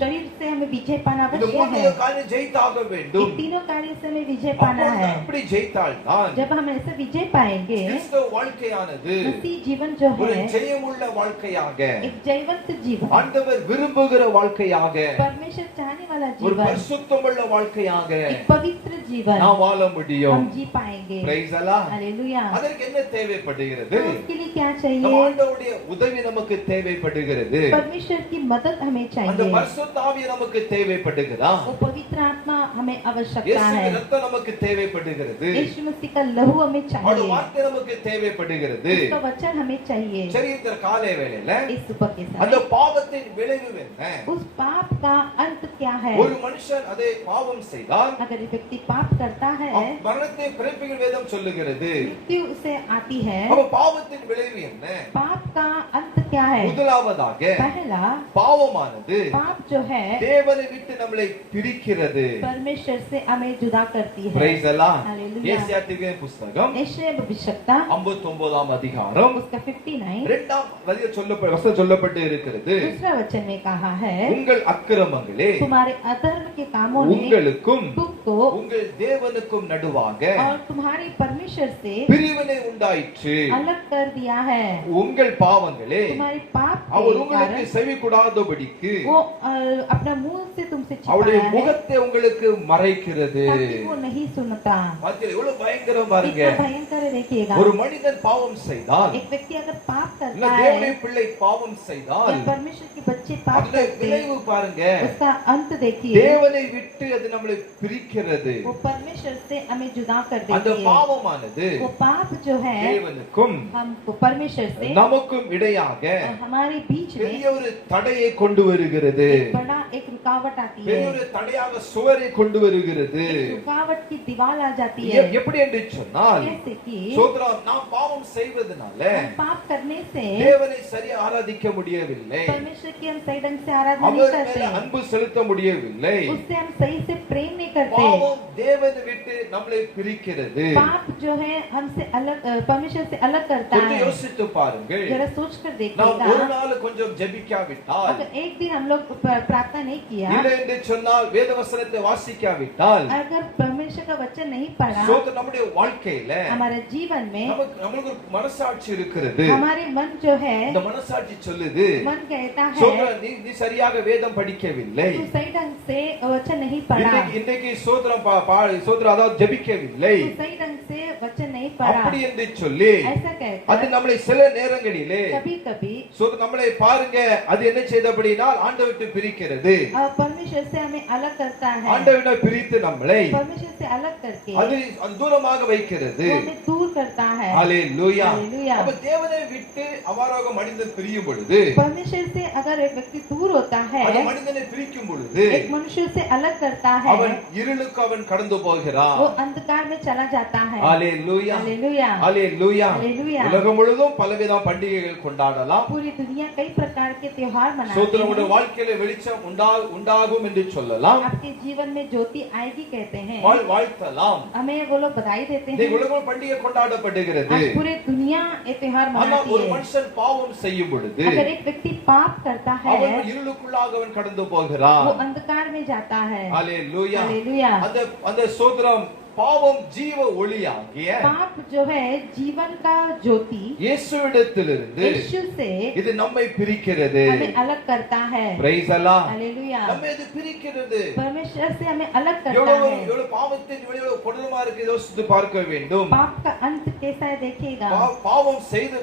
शरीर से हमें विजय पाना இந்த आवश्यक மூன்று है। காரியம் ஜெயித்தாக इन வேண்டும். तीनों कार्य से हमें विजय पाना அப்பொழுது है। அப்படி ஜெயித்தால் தான் जब हम ऐसे विजय पाएंगे, கிறிஸ்தவ வாழ்க்கையானது मसीह जीवन जो ஒரு है ஜெயமுள்ள வாழ்க்கையாக, एक जयवंत जीवन, ஆண்டவர் விரும்புகிற வாழ்க்கையாக, परमेश्वर चाहने वाला ஒரு जीवन, பரிசுத்தமுள்ள வாழ்க்கையாக एक पवित्र जीवन நாம் வாழ முடியும். हम जी पाएंगे। Praise the Lord. हालेलुया। அதற்கு என்ன தேவைப்படுகிறது? तो उसके लिए क्या நம்ம चाहिए? ஆண்டவருடைய உதவி நமக்கு தேவைப்படுகிறது. परमेश्वर की मदद हमें அந்த चाहिए। பரிசுத்த ஆவி நமக்கு தேவைப்படுகிறதா? वो पवित्र आत्मा हमें आवश्यकता இயேசுவின் है। ரத்தம் நமக்கு தேவைப்படுகிறது. यीशु मसीह का लहू हमें அவருடைய चाहिए, வார்த்தை நமக்கு தேவைப்படுகிறது. उसका वचन हमें चाहिए। சரி, இந்த காலை வேளையில इस सुबह के அந்த समय பாவத்தின் விளைவு என்ன? उस पाप का अंत क्या है? ஒரு மனுஷன் அதை பாவம் செய்தால் अगर एक व्यक्ति पाप करता है, மரணத்தை பிறப்பிகள் வேதம் சொல்லுகிறது. मृत्यु उसे आती है। அப்ப பாவத்தின் விளைவு என்ன? पाप का अंत क्या है? முதலாவதாக पहला, பாவமானது पाप जो है தேவனை விட்டு நம்மளை பிரிக்கிறது. परमेश्वर से हमें जुदा करती है। Praise the Lord. Hallelujah. ஏசாயா தீர்க்கதரிசி புஸ்தகம் यशायाह भविष्यवक्ता 59ஆம் அதிகாரம் उसका 59 இரண்டாம் வசனம் சொல்லப்பட்டு இருக்கிறது. दूसरा वचन में कहा है, உங்கள் அக்கிரமங்களே तुम्हारे अधर्म के कामों ने உங்களுக்கும் तुमको உங்கள் தேவனுக்கும் நடுவாக और तुम्हारे परमेश्वर से பிரிவினை உண்டாயிற்று. अलग कर दिया है। உங்கள் பாவங்களே तुम्हारे पाप அவர் के உங்களுக்கு कारण செவி கூடாதபடிக்கு वो अपना मुंह से तुमसे அவருடைய छिपाया है முகத்தை உங்களுக்கு மறைக்கிறது. ताकि वो नहीं सुनता। பாத்தீங்களா, எவ்வளவு பயங்கரம் பாருங்க. कितना भयंकर है देखिएगा। ஒரு மனிதன் பாவம் செய்தால், एक व्यक्ति अगर पाप இல்ல करता தேவனுடைய है பிள்ளை பாவம் செய்தால், या परमेश्वर के बच्चे पाप அதனுடைய करते हैं, விளைவு பாருங்க, उसका अंत देखिए, தேவனை விட்டு அது நம்மளை பிரிக்கிறது. वो परमेश्वर से हमें जुदा कर அந்த देती है। பாவமானது वो पाप जो है தேவனுக்கும் हमको परमेश्वर से நமக்கும் இடையாக और हमारे बीच பெரிய में ஒரு தடையை கொண்டு வருகிறது. एक बड़ा एक रुकावट आती है। பெரிய ஒரு தடையாக சுவரை கொண்டு வருகிறது. एक रुकावट की दीवार आ जाती है। எப்படி என்று சொன்னால், जैसे कि சோதரம், நாம் பாவம் செய்வதனால हम पाप करने से தேவனை சரியா ஆராதிக்க முடியவில்லை, परमेश्वर की हम सही ढंग से आराधना नहीं அவர் करते, மேல அன்பு செலுத்த முடியவில்லை. उससे हम सही से प्रेम नहीं करते। பாவம் தேவனை விட்டு நம்மளை பிரிக்கிறது. पाप जो है हमसे अलग, परमेश्वर से अलग करता கொஞ்சம் है। யோசித்து பாருங்கள். जरा सोच कर நாம் ஒரு देखिएगा, நாள் கொஞ்சம் ஜெபிக்காவிட்டால், अगर एक दिन हम लोग प्रार्थना नहीं किया, இல்லை என்று சொன்னால் வேதவசனத்தை வாசிக்காவிட்டால், अगर परमेश्वर का वचन नहीं पढ़ा, சோதரம் நம்முடைய வாழ்க்கையில हमारे जीवन में நம்மளுக்கு ஒரு மனசாட்சி இருக்கிறது. हमारे मन जो है, இந்த மனசாட்சி சொல்லுது, मन कहता है சோதரம் நீ சரியாக வேதம் படிக்கவில்லை, तू सही ढंग से वचन नहीं पढ़ा, இன்னைக்கு சோதரம் சோதரம் அதாவது ஜெபிக்கவில்லை, तू सही ढंग से वचन नहीं पढ़ा, அப்படி என்று சொல்லி ऐसा அது कहकर நம்மளை சில நேரங்களிலே कभी कभी சோதரம் நம்மளை பாருங்க, அது என்ன செய்தபடினால் ஆண்டவரை விட்டு பிரிக்கிறது. परमेश्वर से हमें अलग करता है। ஆண்டவரை விட்டு பிரித்து நம்மளை परमेश्वर से अलग करके அது தூரமாக வைக்கிறது. वो हमें दूर करता है। है। ஹalleluya. हालेलुया। அப்ப தேவனை விட்டு அவாராக மனிதன் பிரியும் பொழுது, परमेश्वर से अगर एक व्यक्ति दूर होता है, அந்த மனிதனை பிரிக்கும் பொழுது एक मनुष्य से अलग करता है, அவன் இருளுக்கு அவன் கடந்து போகிறான். वो अंधकार में चला जाता है। ஹalleluya. हालेलुया। ஹalleluya. हालेलुया। உலகம் முழுவதும் பலவித பண்டிகைகள் கொண்டாடலாம். पूरी दुनिया कई प्रकार के त्योहार मनाती சோதரனுடைய है। வாழ்க்கையில வெளிச்சம் உண்டாகும் என்று சொல்லலாம். आपके जीवन में ज्योति आएगी कहते हैं, வாழ்த்தலாம். हमें वो लोग बधाई देते இன்னைக்கு हैं। உலகம் பண்டிகை கொண்டாடப்படுகிறது. आज पूरी दुनिया ये त्योहार ஆனா मनाती ஒரு है। மனுஷன் பாவம் செய்யும் பொழுது अगर एक व्यक्ति पाप करता है, அவன் இருளுக்குள்ளாக அவன் கடந்து वो போகிறான். अंधकार में जाता है। ஹalleluya. हालेलुया। அந்த சோதரம் பாவம் ஜீவ ஒளியாகிய पाप जो है जीवन का ज्योति இயேசுவிடத்திலிருந்து यीशु से இது நம்மை பிரிக்கிறது. हमें अलग करता है। பிரைஸ் அல்லாஹ். हालेलुया। நம்மை இது பிரிக்கிறது. परमेश्वर से हमें अलग करता எவ்வளவு है। எவ்வளவு பாவத்தின் எவ்வளவு கொடூரமா இருக்கு யோசித்து பார்க்க வேண்டும். पाप का अंत कैसा है देखिएगा। பாவம்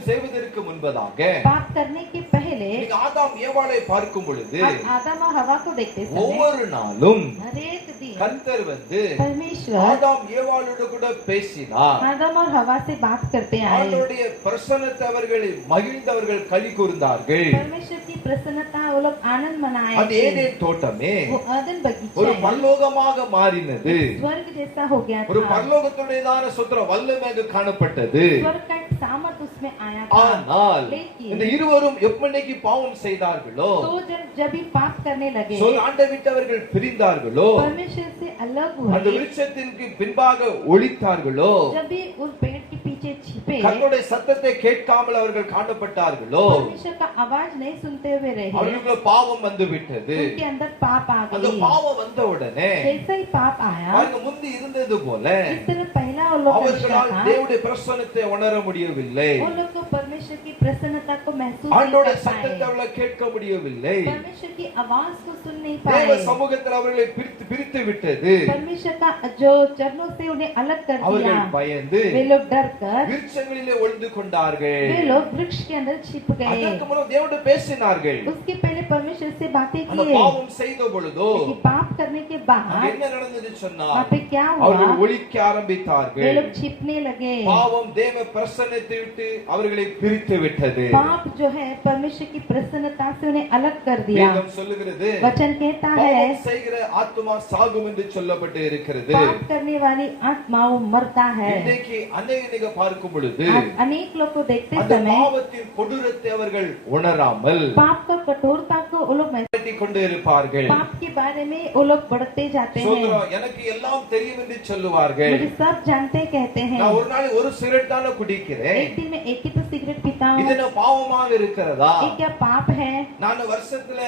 செய்வதற்கு முன்பதாக पाप करने के पहले நீங்க ஆதாம் ஏவாளை பார்க்கும் பொழுது आप आदम और हवा को देखते समय ஒவ்வொரு நாளும் हर एक दिन கர்த்தர் வந்து परमेश्वर ஆதாம் ஏவாளோடு கூட பேசினார். आदम और हवा से बात करते आए। அவருடைய பிரசன்னத்தை அவர்கள் மகிழ்ந்தவர்கள் களி கூர்ந்தார்கள். परमेश्वर की प्रसन्नता वो लोग आनंद मनाए அந்த थे। ஏதேன் தோட்டமே वो अदन ஒரு बगीचा பரலோகமாக மாறினது. स्वर्ग जैसा हो गया ஒரு था। பரலோகத்துடையதான சுத்திர வல்லமையாக காணப்பட்டது. स्वर्ग का एक सामर्थ उसमें आया था। ஆனால் लेकिन இந்த இருவரும் எப்படிக்கு பாவம் செய்தார்களோ, तो जब भी पाप करने लगे, சொல் ஆண்டை விட்டு அவர்கள் பிரிந்தார்களோ, परमेश्वर से अलग அந்த हुए, விருட்சத்திற்கு பின்பாக ஒளித்தார்களோ, जब भी उस पेड़ के पीछे छिपे, கர்த்தருடைய சத்தத்தை கேட்காமல் அவர்கள் காணப்பட்டார்களோ, परमेश्वर का आवाज नहीं सुनते हुए रहे, அவர்களுக்கு பாவம் வந்து விட்டது. उनके अंदर पाप आ அந்த गई। பாவம் வந்த உடனே जैसे ही पाप आया, பாருங்க, முந்தி இருந்தது போல इस तरह पहला वो लोग करता அவர்களால் था, தேவனுடைய பிரசன்னத்தை உணர முடியவில்லை. वो लोग को परमेश्वर की प्रसन्नता को महसूस नहीं ஆண்டவருடைய कर சத்தத்தை पाए, அவர்கள் கேட்க முடியவில்லை. परमेश्वर की आवाज को सुन नहीं தேவ पाए। சமூகத்தில் அவர்களை பிரித்து விட்டது. परमेश्वर का जो चरणों से उन्हें अलग कर दिया। அவர்கள் பயந்து वे लोग डर कर விருட்சங்களிலே ஒளிந்து கொண்டார்கள். वे लोग वृक्ष के अंदर छिप गए। அதற்கு முன்னர் தேவனோடு பேசினார்கள். उसके पहले परमेश्वर से बातें அந்த किए, பாவம் செய்த பொழுதோ लेकिन पाप करने के அங்க बाद என்ன நடந்தது சொன்னா, वहाँ पे क्या அவர்கள் हुआ, ஒளிக்க वे ஆரம்பித்தார்கள். लोग छिपने लगे। பாவம் தேவ பிரசன்னத்தை விட்டு அவர்களை பிரித்து விட்டது. पाप जो है परमेश्वर की प्रसन्नता से उन्हें अलग कर दिया। வேதம் சொல்லுகிறது, वचन कहता है, பாவம் செய்கிற ஆத்துமா சாகும் என்று சொல்லப்பட்டு இருக்கிறது. पाप करने वाली आत्मा वो मरता है। இன்றைக்கு அநேக பார்க்கும் பொழுது आज अनेक लोग को देखते அந்த समय பாவத்தின் கொடூரத்தை அவர்கள் உணராமல் पाप का कठोरता को वो लोग महसूस, கட்டி கொண்டு இருப்பார்கள். पाप के बारे में वो लोग बढ़ते जाते हैं। சோதரம், எனக்கு எல்லாம் தெரியும் என்று சொல்லுவார்கள். मुझे सब जानते कहते हैं। நான் ஒரு நாள் ஒரு சிகரெட் தானே குடிக்கிறேன். एक दिन में एक ही तो सिगरेट पीता हूँ, இது என்ன பாவமாக இருக்கிறதா? ये क्या पाप है? நான் வருஷத்துல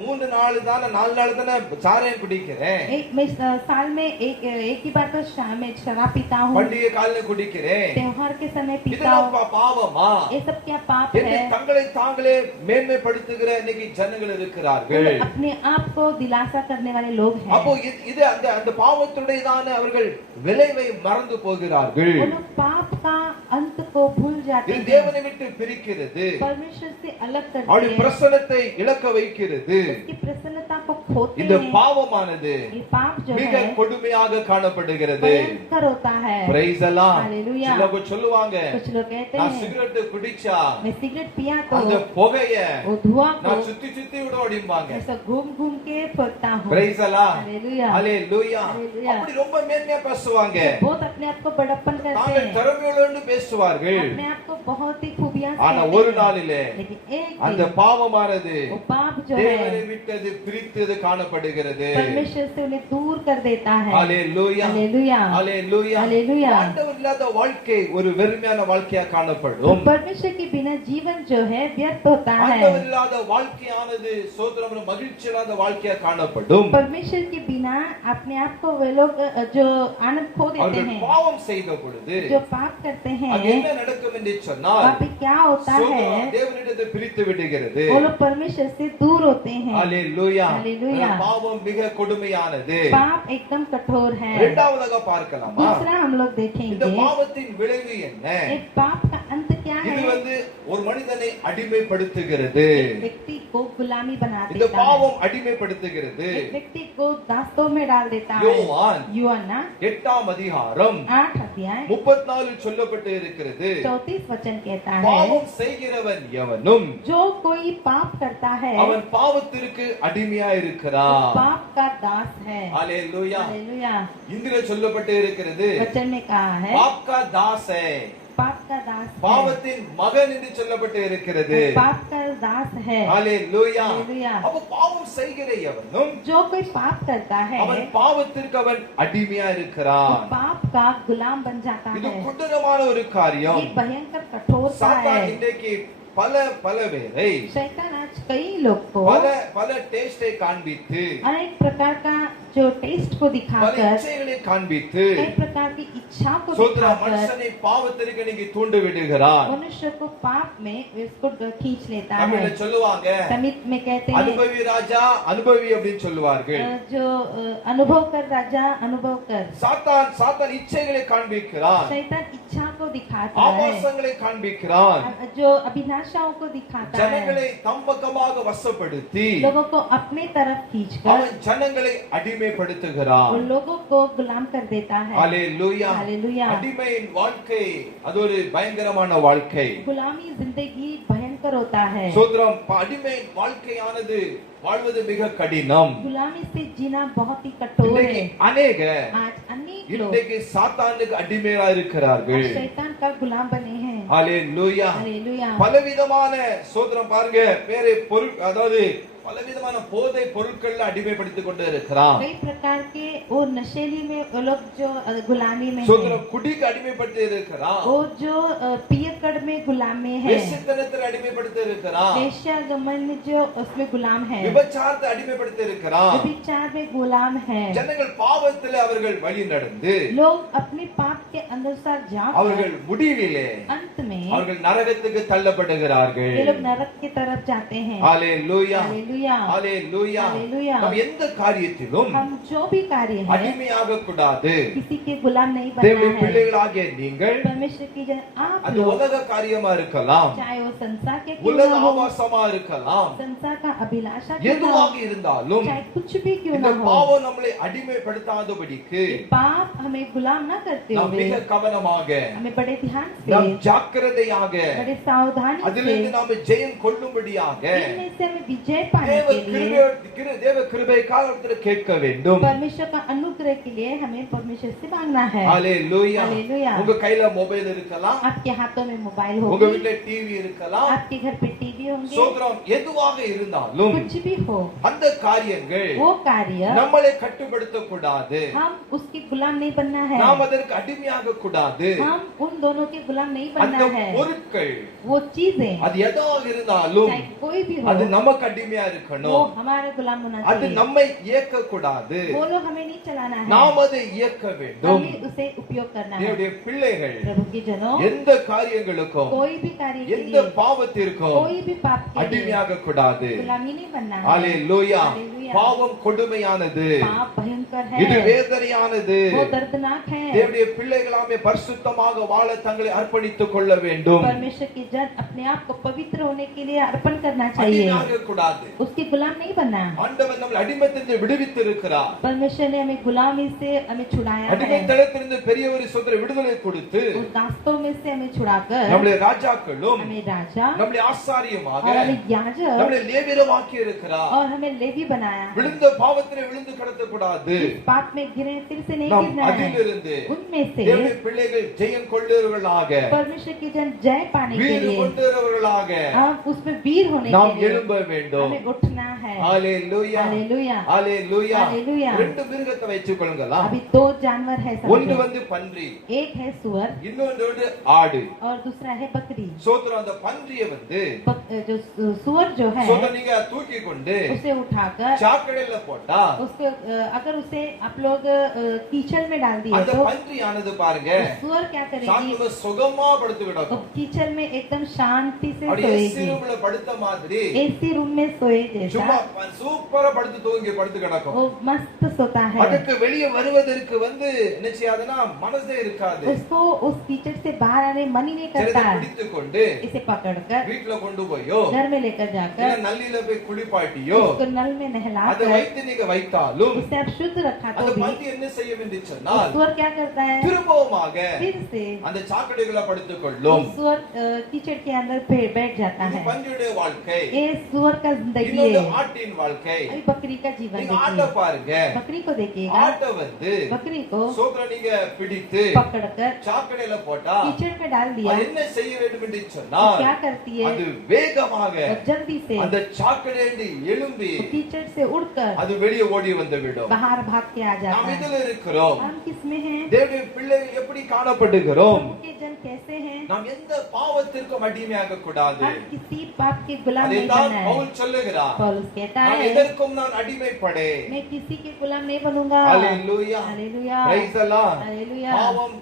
3 நாள் தானே 4 நாள் தானே சாராயம் குடிக்கிறேன். मैं साल में एक ही बार तो शाम में शराब पीता हूँ, பண்டிகை காலையில குடிக்கிறேன். त्योहार के समय पीता இதெல்லாம் हूँ, பாவமா? ये सब क्या पाप என்று है? தங்களை தாங்களே மேன்மைப்படுத்துகிற இன்னைக்கு ஜனங்கள் இருக்கிறார்கள். अपने आप को दिलासा करने वाले लोग हैं। அப்போ இது அந்த பாவத்துடையதான அவர்கள் விளைவை மறந்து போகிறார்கள். वो लोग पाप का अंत को भूल जाते இது हैं, தேவனை விட்டு பிரிக்கிறது. परमेश्वर से अलग करते அவருடைய हैं, பிரசன்னத்தை இழக்க வைக்கிறது. उसकी प्रसन्नता को खोते இந்த हैं। பாவமானது ये पाप जो மிக है கொடுமையாக காணப்படுகிறது. भयंकर होता है। பிரைஸ் அல்லாஹ். हालेलुया। சிலவங்க சொல்லுவாங்க, कुछ लोग कहते நான் हैं, சிகரெட் குடிச்சா मैं सिगरेट पिया அந்த तो புகைய वो धुआं को நான் சுத்தி சுத்தி விட அப்படிம்பாங்க. ऐसा घूम घूम के फरता हूँ। பிரைஸ் அல்லாஹ். हालेलुया। ஹalleluya. हालेलुया। அப்படி ரொம்ப மேன்மையா பேசுவாங்க. बहुत अपने आप को बड़प्पन करते தாங்கள் हैं, திறமையுள்ளவன்னு பேசுவார்கள். अपने आप को बहुत ही खूबियां से ஆனா कहते ஒரு हैं। நாளிலே लेकिन एक அந்த दिन பாவமானது वो पाप जो தேவனை है விட்டது பிரித்தது காணப்படுகிறது. परमेश्वर से उन्हें दूर कर देता है। ஹalleluya. हालेलुया। ஹalleluya. हालेलुया। ஆண்டவர் இல்லாத வாழ்க்கை ஒரு வெறுமையான வாழ்க்கையா तो காணப்படும். परमेश्वर के बिना जीवन जो है व्यर्थ होता ஆண்டவர் है। இல்லாத வாழ்க்கையானது சோதரம் மகிழ்ச்சி இல்லாத வாழ்க்கையா காணப்படும். परमेश्वर के बिना अपने आप को वे लोग जो आनंद खो देते அவர்கள் हैं, பாவம் செய்த பொழுது जो पाप करते அங்க हैं, என்ன நடக்கும் என்று சொன்னால் वहाँ पे क्या होता है, சோதரம் தேவனிடத்தை பிரித்து விடுகிறது. वो लोग परमेश्वर से दूर होते हैं। ஹalleluya. हालेलुया। பாவம் மிக கொடுமையானது. पाप एकदम कठोर है। இரண்டாவதாக பார்க்கலாமா? दूसरा हम लोग இந்த देखेंगे, பாவத்தின் விளைவு என்ன? एक पाप का अंत क्या இது है? இது வந்து ஒரு மனிதனை அடிமைப்படுத்துகிறது. एक व्यक्ति को गुलामी बना இந்த देता है, பாவம் அடிமைப்படுத்துகிறது. एक व्यक्ति को दास्तों में डाल देता है. யோவான் यूहन्ना 8ஆம் அதிகாரம் 8 अध्याय 34 சொல்லப்பட்டு இருக்கிறது. 34 वचन कहता है, பாவம் செய்கிறவன் எவனும் जो कोई पाप करता है அவன் பாவத்திற்கு அடிமையா वो இருக்கிறான். पाप का दास है. ஹalleluya. हालेलुया. இந்திர சொல்லப்பட்டு இருக்கிறது वचन में कहा है பாப் का दास है, पाप का दास है, பாவத்தின் மகன் என்று சொல்லப்பட்டு இருக்கிறது. पाप का दास है. ஹalleluya. हालेलुया. அப்ப பாவம் செய்கிற எவனும் जो कोई पाप करता है அவன் பாவத்திற்கு அவன் அடிமையா वो இருக்கிறான். पाप का गुलाम बन जाता இது है. கொடூரமான ஒரு காரியம். ये भयंकर कठोरता சாத்தான் है. இன்றைக்கு பல பேரை शैतान आज कई लोग को பல டேஸ்டை காண்பித்து अनेक प्रकार का जो टेस्ट को பல दिखाकर, இச்சைகளை காண்பித்து कई प्रकार की इच्छा को சோத்ரா दिखाकर மனுஷனை பாவத்திற்கு நீங்க தூண்டி விடுகிறான். मनुष्य को पाप में उसको खींच लेता தமிழ்ல है. சொல்லுவாங்க तमिल में कहते हैं அனுபவி ராஜா அனுபவி அப்படின்னு சொல்லுவார்கள். जो अनुभव कर राजा अनुभव कर. சாத்தான் இச்சைகளை காண்பிக்கிறான், शैतान इच्छा को दिखाता है, ஆபாசங்களை காண்பிக்கிறான், जो अभिलाषाओं को दिखाता है, ஜனங்களை தம் பக்கமாக வசப்படுத்தி लोगों को अपने तरफ खींचकर அவன் ஜனங்களை அடிமைப்படுத்துகிறான். वो लोगों को गुलाम कर देता है. ஹalleluya. हालेलुया. அடிமையின் வாழ்க்கை அது ஒரு பயங்கரமான வாழ்க்கை. गुलामी जिंदगी भयंकर होता है. சோத்ரம் அடிமையின் வாழ்க்கையானது வாழ்வது மிக கடினம். गुलामी से जीना बहुत ही कठोर இன்றைக்கு है. அநேக आज अनेक लोग இன்றைக்கு சாத்தானுக்கு அடிமையா இருக்கிறார்கள். आज शैतान का गुलाम बने हैं. ஹalleluya. हालेलुया. பலவிதமான சோதரம் பாருங்க வேற பொருள் அதாவது பலவிதமான போதை பொருட்கள்ல அடிமைப்படுத்திக் கொண்டு இருக்கிறான். कई प्रकार के वो नशेली में वो लोग जो गुलामी में சோதரம் है, குடிக்கு அடிமைப்படுத்தி இருக்கிறான். वो जो पियकड़ में गुलाम में है, வேசித்தனத்தில் அடிமைப்படுத்தி இருக்கிறான். वेश्यागमन में जो उसमें गुलाम है, விபச்சாரத்தை அடிமைப்படுத்தி இருக்கிறான். व्यभिचार में गुलाम है. ஜனங்கள் பாவத்தில் அவர்கள் வழி நடந்து लोग अपने पाप के अनुसार जाकर அவர்கள் முடிவிலே अंत में அவர்கள் நரகத்துக்கு தள்ளப்படுகிறார்கள். ये लोग नरक की तरफ जाते हैं. ஹalleluya. हालेलुया. ஹalleluya. हालेलुया. நாம் எந்த காரியத்திலும் हम जो भी कार्य है அடிமையாக கூடாது. किसी के गुलाम नहीं தேவனுடைய बनना है. பிள்ளைகளாகிய நீங்கள் परमेश्वर की जन आप அது लोग, உலக காரியமா இருக்கலாம், चाहे वो संसार के क्यों உலக ना हो, ஆபாசமா இருக்கலாம், संसार का अभिलाषा क्यों ना எதுவாக हो, இருந்தாலும் चाहे कुछ भी क्यों இந்த ना हो, பாவம் நம்மளை அடிமைப்படுத்தாதபடிக்கு पाप हमें गुलाम ना करते நாம் हुए மிக கவனமாக हमें बड़े ध्यान நாம் से, ஜாக்கிரதையாக बड़े सावधानी से அதிலிருந்து நாம் ஜெயம் கொள்ளும்படியாக इनमें से हमें विजय पाने தேவ के लिए தேவ கிருபை காலத்தில் கேட்க வேண்டும். परमेश्वर का अनुग्रह के लिए हमें परमेश्वर से मांगना है. ஹalleluya. हालेलुया. உங்க கையில மொபைல் இருக்கலாம், आपके हाथों में मोबाइल உங்க होगी, வீட்ல டிவி இருக்கலாம், आपके घर पे टीवी होंगे, சோதரம் எதுவாக இருந்தாலும் कुछ भी हो, அந்த காரியங்கள் वो कार्य நம்மளை கட்டுப்படுத்த கூடாது. हम उसके गुलाम नहीं बनना है. நாம் அதற்கு அடிமையாக கூடாது. हम उन दोनों के गुलाम नहीं அந்த बनना है. பொருட்கள் वो चीजें அது எதாக இருந்தாலும் चाहे कोई भी हो, அது நமக்கு அடிமையா वो இருக்கணும். हमारे गुलाम होना அது चाहिए. நம்மை இயக்க கூடாது. वो लोग हमें नहीं चलाना है, நாம் அதை இயக்க வேண்டும். हमें उसे उपयोग करना है. தேவனுடைய பிள்ளைகள் प्रभु के जनों, எந்த காரியங்களுக்கும் कोई भी कार्य के எந்த लिए, பாவத்திற்கும் कोई भी पाप के लिए அடிமையாக கூடாது. गुलामी नहीं बनना है. ஹalleluya. हालेलुया. பாவம் கொடுமையானது, पाप भयंकर இது है, வேதனையானது. वो दर्दनाक है. தேவனுடைய பிள்ளைகளாமே பரிசுத்தமாக வாழ தங்களை அர்ப்பணித்துக் கொள்ள வேண்டும். परमेश्वर के जन अपने आप को पवित्र होने के लिए अर्पण करना चाहिए, அடிமையாக கூடாது. उसके गुलाम नहीं बनना. ஆண்டவர் நம்மை அடிமைத்திலிருந்து விடுவித்து இருக்கிறார். परमेश्वर ने हमें गुलामी से हमें छुड़ाया है, அடிமைத்தனத்திலிருந்து பெரிய ஒரு சுதந்திர விடுதலை கொடுத்து उस दास्तों में से हमें छुड़ाकर நம்முடைய ராஜாக்களும் हमें राजा நம்முடைய ஆசாரியமாக और हमें याजक நம்முடைய லேவியராக்கி இருக்கிறார். और हमें लेवी बनाया है. விழுந்த பாவத்திலே விழுந்து கிடக்கக்கூடாது. जिस पाप में गिरे फिर से नहीं நாம் गिरना है. அதிலிருந்து उनमें से தேவனுடைய பிள்ளைகள் ஜெயம் கொள்ளுகிறவர்களாக, परमेश्वर के जन जय पाने के வீறு लिए கொண்டுகிறவர்களாக हम उसमें वीर होने நாம் के लिए எழும்ப வேண்டும். हमें उठना है. ஹalleluya. हालेलुया. ஹalleluya. हालेलुया. ரெண்டு மிருகத்தை வச்சுக் கொள்ளுங்களா. अभी दो जानवर है ஒன்று समझो. வந்து பன்றி, एक है सुअर இன்னொன்று ஆடு. और दूसरा है बकरी. சோத்திரம் அந்த பன்றியை வந்து जो सुअर जो है சோத்திரம் நீங்க தூக்கி கொண்டு उसे उठाकर சாக்கடையில போட்டா उसको अगर उसे आप लोग कीचड़ में डाल दिए அந்த तो பன்றியானது பாருங்க सुअर क्या करेगी, சாக்கடையில சுகமா படுத்து படுத்து वो கிடக்கும். कीचड़ में एकदम शांति से அப்படி ஏசி सोएगी, ரூம்ல படுத்த மாதிரி एसी रूम में सोए சும்மா जैसा சூப்பரா படுத்து தூங்கி படுத்து கிடக்கும். वो मस्त सोता है। அதுக்கு வெளியே வருவதற்கு என்ன செய்யாதுன்னா மனசே இருக்காது. उसको उस कीचड़ से बाहर आने मन ही नहीं சிலதை करता। பிடித்து கொண்டு इसे पकड़कर வீட்டுல கொண்டு போயோ घर में लेकर இல்ல जाकर நல்லில போய் குளிப்பாட்டியோ उसको नल में அதை नहलाकर வைத்து நீங்க வைத்தாலும் उसे आप शुद्ध रखा அந்த तो भी பன்றி என்ன செய்யும் என்று சொன்னால் सुअर क्या करता है, திரும்பவுமாக फिर से அந்த சாக்கடைகளை படுத்துக் கொள்ளும். सुअर कीचड़ के अंदर बैठ जाता இது है। பன்றியுடைய வாழ்க்கை. ये सुअर का जिंदगी இன்னொரு है। ஆட்டின் வாழ்க்கை. अभी बकरी का जीवन நீங்க ஆட்ட देखिए, பாருங்க. बकरी को देखिएगा, ஆட்ட வந்து बकरी को சோதர நீங்க பிடித்து पकड़कर சாக்கடையில போட்டா कीचड़ में डाल दिया, அது என்ன செய்ய வேண்டும் என்று तो சொன்னால் क्या करती है, அது வேகமாக वो जल्दी से அந்த சாக்கடையிலிருந்து எழும்பி वो कीचड़ से उड़कर அது வெளியே ஓடி வந்து விடும். बाहर भाग के आ நாம் जाता है। இதில் இருக்கிறோம். हम किसमें हैं, தேவனுடைய பிள்ளைகள் எப்படி காணப்படுகிறோம்? प्रभु के जन कैसे हैं, நாம் எந்த பாவத்திற்கும் அடிமையாக கூடாது. हम किसी पाप के गुलाम नहीं அதைத்தான் बनना है। பவுல் சொல்லுகிறார். पौलुस कहता நான் है, எதற்கும் நான் அடிமைப்படேன். मैं किसी के गुलाम नहीं बनूंगा। ஹalleluya. Hallelujah, Praise the Lord. Hallelujah. பாவம்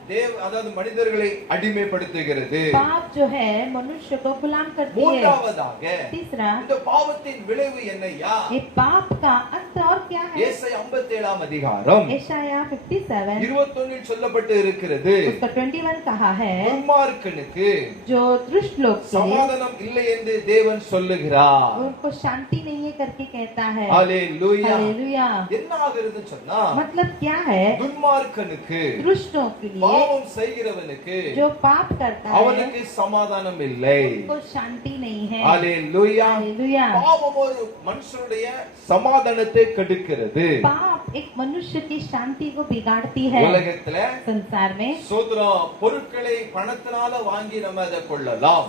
அதாவது மனிதர்களை அடிமைப்படுத்துகிறது. पाप जो है मनुष्य को गुलाम करती है। மூன்றாவதாக तीसरा, இந்த பாவத்தின் விளைவு என்னையா? ये पाप का अंत और क्या है, ஏசாயா 57 அதிகாரம் यशाया 57 21 சொல்லப்பட்டு இருக்கிறது. उसका 21 कहा है, துன்மார்க்கனுக்கு जो दुष्ट लोग के சமாதானம் இல்லை என்று தேவன் சொல்லுகிறார். उनको शांति नहीं है करके कहता है। ஹalleluya. हालेलुया। என்ன ஆகிறது சொன்னா मतलब क्या है, துன்மார்க்கனுக்கு दुष्टों के लिए, பாவம் செய்கிறவனுக்கு जो पाप करता है அவனுக்கு சமாதானம் இல்லை. उनको शांति नहीं है। ஹalleluya. हालेलुया। பாவம் ஒரு மனுஷனுடைய சமாதானத்தை கெடுக்கிறது. पाप एक मनुष्य की शांति को बिगाड़ती है। உலகத்துல संसार में சோதரம் பொருட்களை பணத்தினால வாங்கி நம்ம அதை கொள்ளலாம்.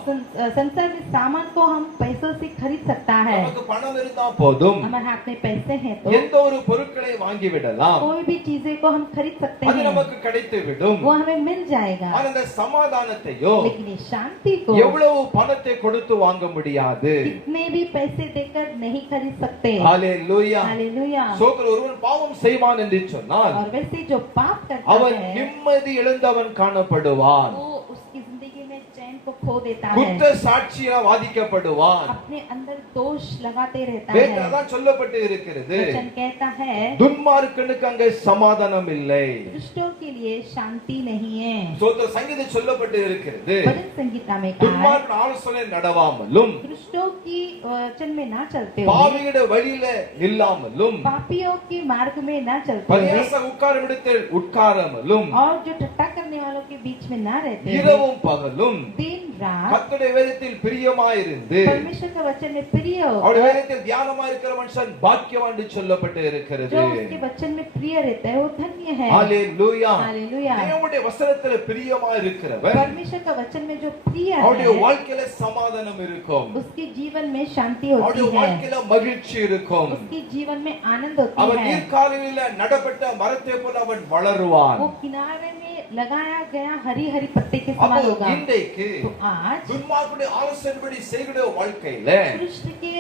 संसार में सामान को हम पैसों से खरीद सकता है। நமக்கு பணம் இருந்தா போதும் हमारे हाथ में पैसे हैं तो எந்த ஒரு பொருட்களை வாங்கி விடலாம். कोई भी चीजें को हम खरीद सकते அது हैं, நமக்கு கிடைத்து விடும். वो हमें मिल जाएगा। ஆனா அந்த சமாதானத்தையோ लेकिन ये शांति को எவ்வளவு பணத்தை கொடுத்து வாங்க முடியாது. कितने भी पैसे देकर नहीं खरीद सकते। ஹalleluya. हालेलुया। சோதரர் ஒருவன் பாவம் செய்வான் என்று சொன்னால் और वैसे जो पाप करता அவன் है நிம்மதி இழந்தவன் காணப்படுவான். वो उसकी जिंदगी में चैन को खो देता है, குற்ற சாட்சியா வாதிக்கப்படுவான். अपने अंदर दोष लगाते रहता வேதத்துல है। தான் சொல்லப்பட்டு இருக்கிறது. वचन कहता है, துன்மார்க்கனுக்கு அங்கே சமாதானம் இல்லை. दुष्टों के लिए शांति नहीं है। சோதர சங்கீதம் சொல்லப்பட்டு இருக்கிறது. भजन संगीता में कहा है, துன்மார்க்க ஆலோசனை நடவாமலும் दुष्टों की वचन में ना चलते हुए, பாவியோட வழியில நில்லாமலும் पापियों के मार्ग में ना चलते हुए, பரியாச உட்காரமிடத்தில் உட்காராமலும் और जो ठट्टा करने वालों के बीच में ना रहते हुए, இரவும் பகலும் दिन रात கர்த்தருடைய வேதத்தில் பிரியமாயிருந்து परमेश्वर का वचन में प्रिय அவருடைய होकर, வேதத்தில் தியானமா இருக்கிற மனுஷன் பாக்கியவான் என்று சொல்லப்பட்டு இருக்கிறது. जो उसके वचन में प्रिय रहता है वो धन्य है। ஹalleluya. हालेलुया। தேவனுடைய வசனத்துல பிரியமா இருக்கிறவர் परमेश्वर का वचन में जो प्रिय அவருடைய है வாழ்க்கையில சமாதானம் இருக்கும். उसके जीवन में शांति அவருடைய होती है, வாழ்க்கையில மகிழ்ச்சி இருக்கும். उसके जीवन में आनंद होती அவன் है। நீர்க்காலில நடப்பட்ட மரத்தை போல அவன் வளருவான். वो किनारे में लगाया गया हरी हरी पत्ते के समान அப்போ होगा। இன்றைக்கு तो आज துன்மார்க்கனுடைய ஆலோசனைப்படி செய்கிற வாழ்க்கையில कृष्ण के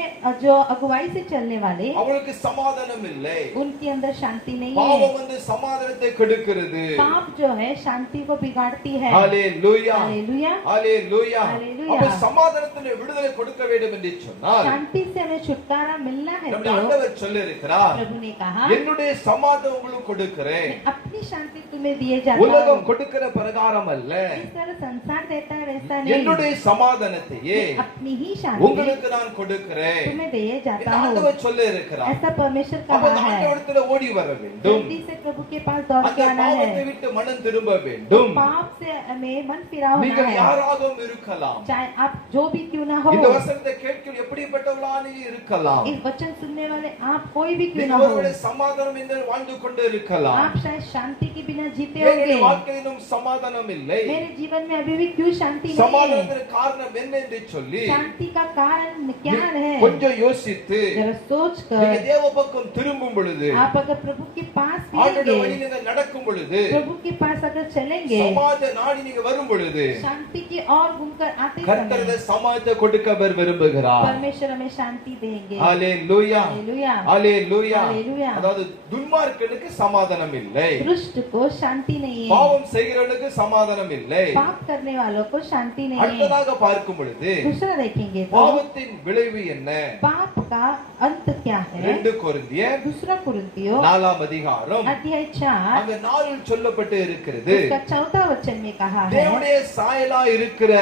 जो अगुवाई से चलने वाले, அவங்களுக்கு சமாதானம் இல்லை. उनके अंदर शांति नहीं है। பாவம் வந்து சமாதானத்தை கெடுக்கிறது. पाप जो है शांति को बिगाड़ती है। ஹalleluya. हालेलुया। ஹalleluya. ஹalleluya. அப்ப சமாதானத்திலே விடுதலை கொடுக்க வேண்டும் என்று சொன்னால் शांति से हमें छुटकारा मिलना है நம்முடைய तो ஆண்டவர் சொல்லியிருக்கிறார், प्रभु ने कहा, என்னுடைய சமாதானம் உங்களுக்கு கொடுக்கிறேன். मैं अपनी शांति तुम्हें दिए जाता हूँ। உலகம் கொடுக்கிற பிரகாரம் அல்ல, जिस तरह संसार देता है वैसा नहीं, என்னுடைய சமாதானத்தையே मैं अपनी ही शांति உங்களுக்கு நான் கொடுக்கிறேன். तुम्हें दिए जाता இந்த हूँ। ஆண்டவர் சொல்லியிருக்கிறார். ऐसा परमेश्वर அப்ப कहा அந்த है। ஆண்டவரிடத்துல ஓடி வர வேண்டும். जल्दी से प्रभु के पास दौड़ அந்த के आना பாவத்தை है। விட்டு மனம் திரும்ப வேண்டும். पाप से हमें मन फिरा நீங்கள் होना है, யாராகவும் இருக்கலாம். चाहे आप जो भी क्यों ना हो। இந்த வசனத்தை கேட்க எப்படிப்பட்டவளாக இருக்கலாம். इस वचन सुनने वाले आप कोई भी क्यों நீங்க ना हो, ஒருவேளை சமாதானம் இன்றி வாழ்ந்து கொண்டு இருக்கலாம். आप शायद शांति के बिना जीते என்னுடைய होंगे। வாழ்க்கையிலும் சமாதானம் இல்லை. मेरे जीवन में अभी भी क्यों शांति नहीं है? சமாதானத்திற்கு காரணம் என்ன என்று சொல்லி शांति का कारण क्या है? கொஞ்சம் யோசித்து जरा सोच நீங்க कर தேவ பக்கம் திரும்பும் பொழுது, आप अगर प्रभु के पास ஆண்டவருடைய फिरेंगे, வழியில் நீங்க நடக்கும் பொழுது, प्रभु के पास अगर चलेंगे, சமாதான நாடி நீங்க வரும் பொழுது शांति की ओर घूमकर आते கர்த்தர் समय சமாதானத்தை கொடுக்க அவர் விரும்புகிறார். परमेश्वर हमें शांति देंगे। ஹalleluya. हालेलुया। ஹalleluya. हालेलुया। அதாவது துன்மார்க்கனுக்கு சமாதானம் இல்லை. दुष्ट को शांति नहीं है। பாவம் பாவம் செய்கிறவனுக்கு சமாதானம் இல்லை. पाप करने वालों को शांति नहीं है। அடுத்ததாக பார்க்கும் பொழுது दूसरा देखेंगे तो பாவத்தின் விளைவு என்ன? पाप का अंत क्या है? 2 கொரிந்தியர் दूसरा कुरिन्थियों 4 அதிகாரம் अध्याय 4 அங்க 4 சொல்லப்பட்டு இருக்கிறது. उसका 4 वचन में कहा है, தேவனுடைய சாயலா இருக்கிற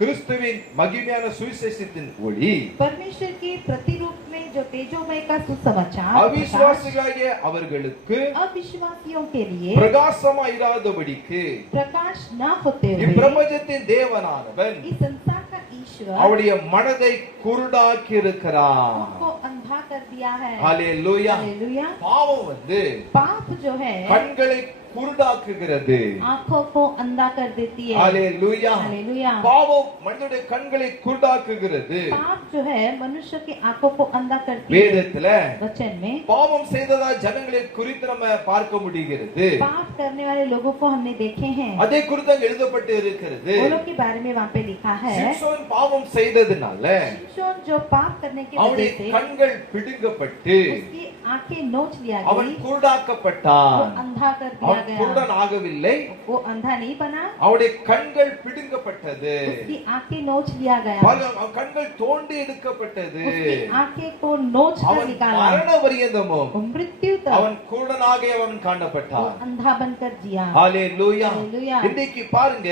கிறிஸ்துவின் மகிமையான சுவிசேஷத்தின் ஒளி परमेश्वर के प्रतिरूप में जो तेजोमय का सुसमाचार அவிசுவாசிகளாகிய அவர்களுக்கு अविश्वासियों के लिए பிரகாசமாயிராதபடிக்கு प्रकाश न होते हुए இப்பிரபஞ்சத்தின் தேவனானவன் इस संसार का ईश्वर அவருடைய மனதை குருடாக்கி இருக்கிறார். उनको अंधा कर दिया है। ஹalleluya. हालेलुया। பாவம் வந்து पाप जो है கண்களை குருடாக்குகிறது. आंखों को अंधा कर देती है। ஹalleluya. हालेलुया। பாவம் மனிதனுடைய கண்களை குருடாக்குகிறது. पाप जो है मनुष्य की आंखों को अंधा करती है। வேதத்துல वचन में பாவம் செய்ததா ஜனங்களை குறித்து நம்ம பார்க்க முடிகிறது. पाप करने वाले लोगों को हमने देखे हैं, அதை குறித்து அங்க எழுதப்பட்டு இருக்கிறது. वो लोग के बारे में वहाँ पे लिखा है। சிம்சோன் பாவம் செய்ததனால शिमशोन जो पाप करने की அவனுடைய वजह से கண்கள் பிடுங்கப்பட்டு उसकी आंखें नोच लिया அவன் गई, குருடாக்கப்பட்டான். वो अंधा कर दिया அவன் गया। குருடன் ஆகவில்லை, वो अंधा नहीं बना, அவனுடைய கண்கள் பிடுங்கப்பட்டது. उसकी आंखें नोच लिया गया, அவன் கண்கள் தோண்டி எடுக்கப்பட்டது. उसकी आंखें को नोच कर அவன் निकाला, மரண பரியந்தமும் वो मृत्यु तक அவன் குருடனாக அவன் वो காணப்பட்டான். अंधा बनकर जिया। ஹalleluya. हालेलुया। இன்னைக்கு பாருங்க,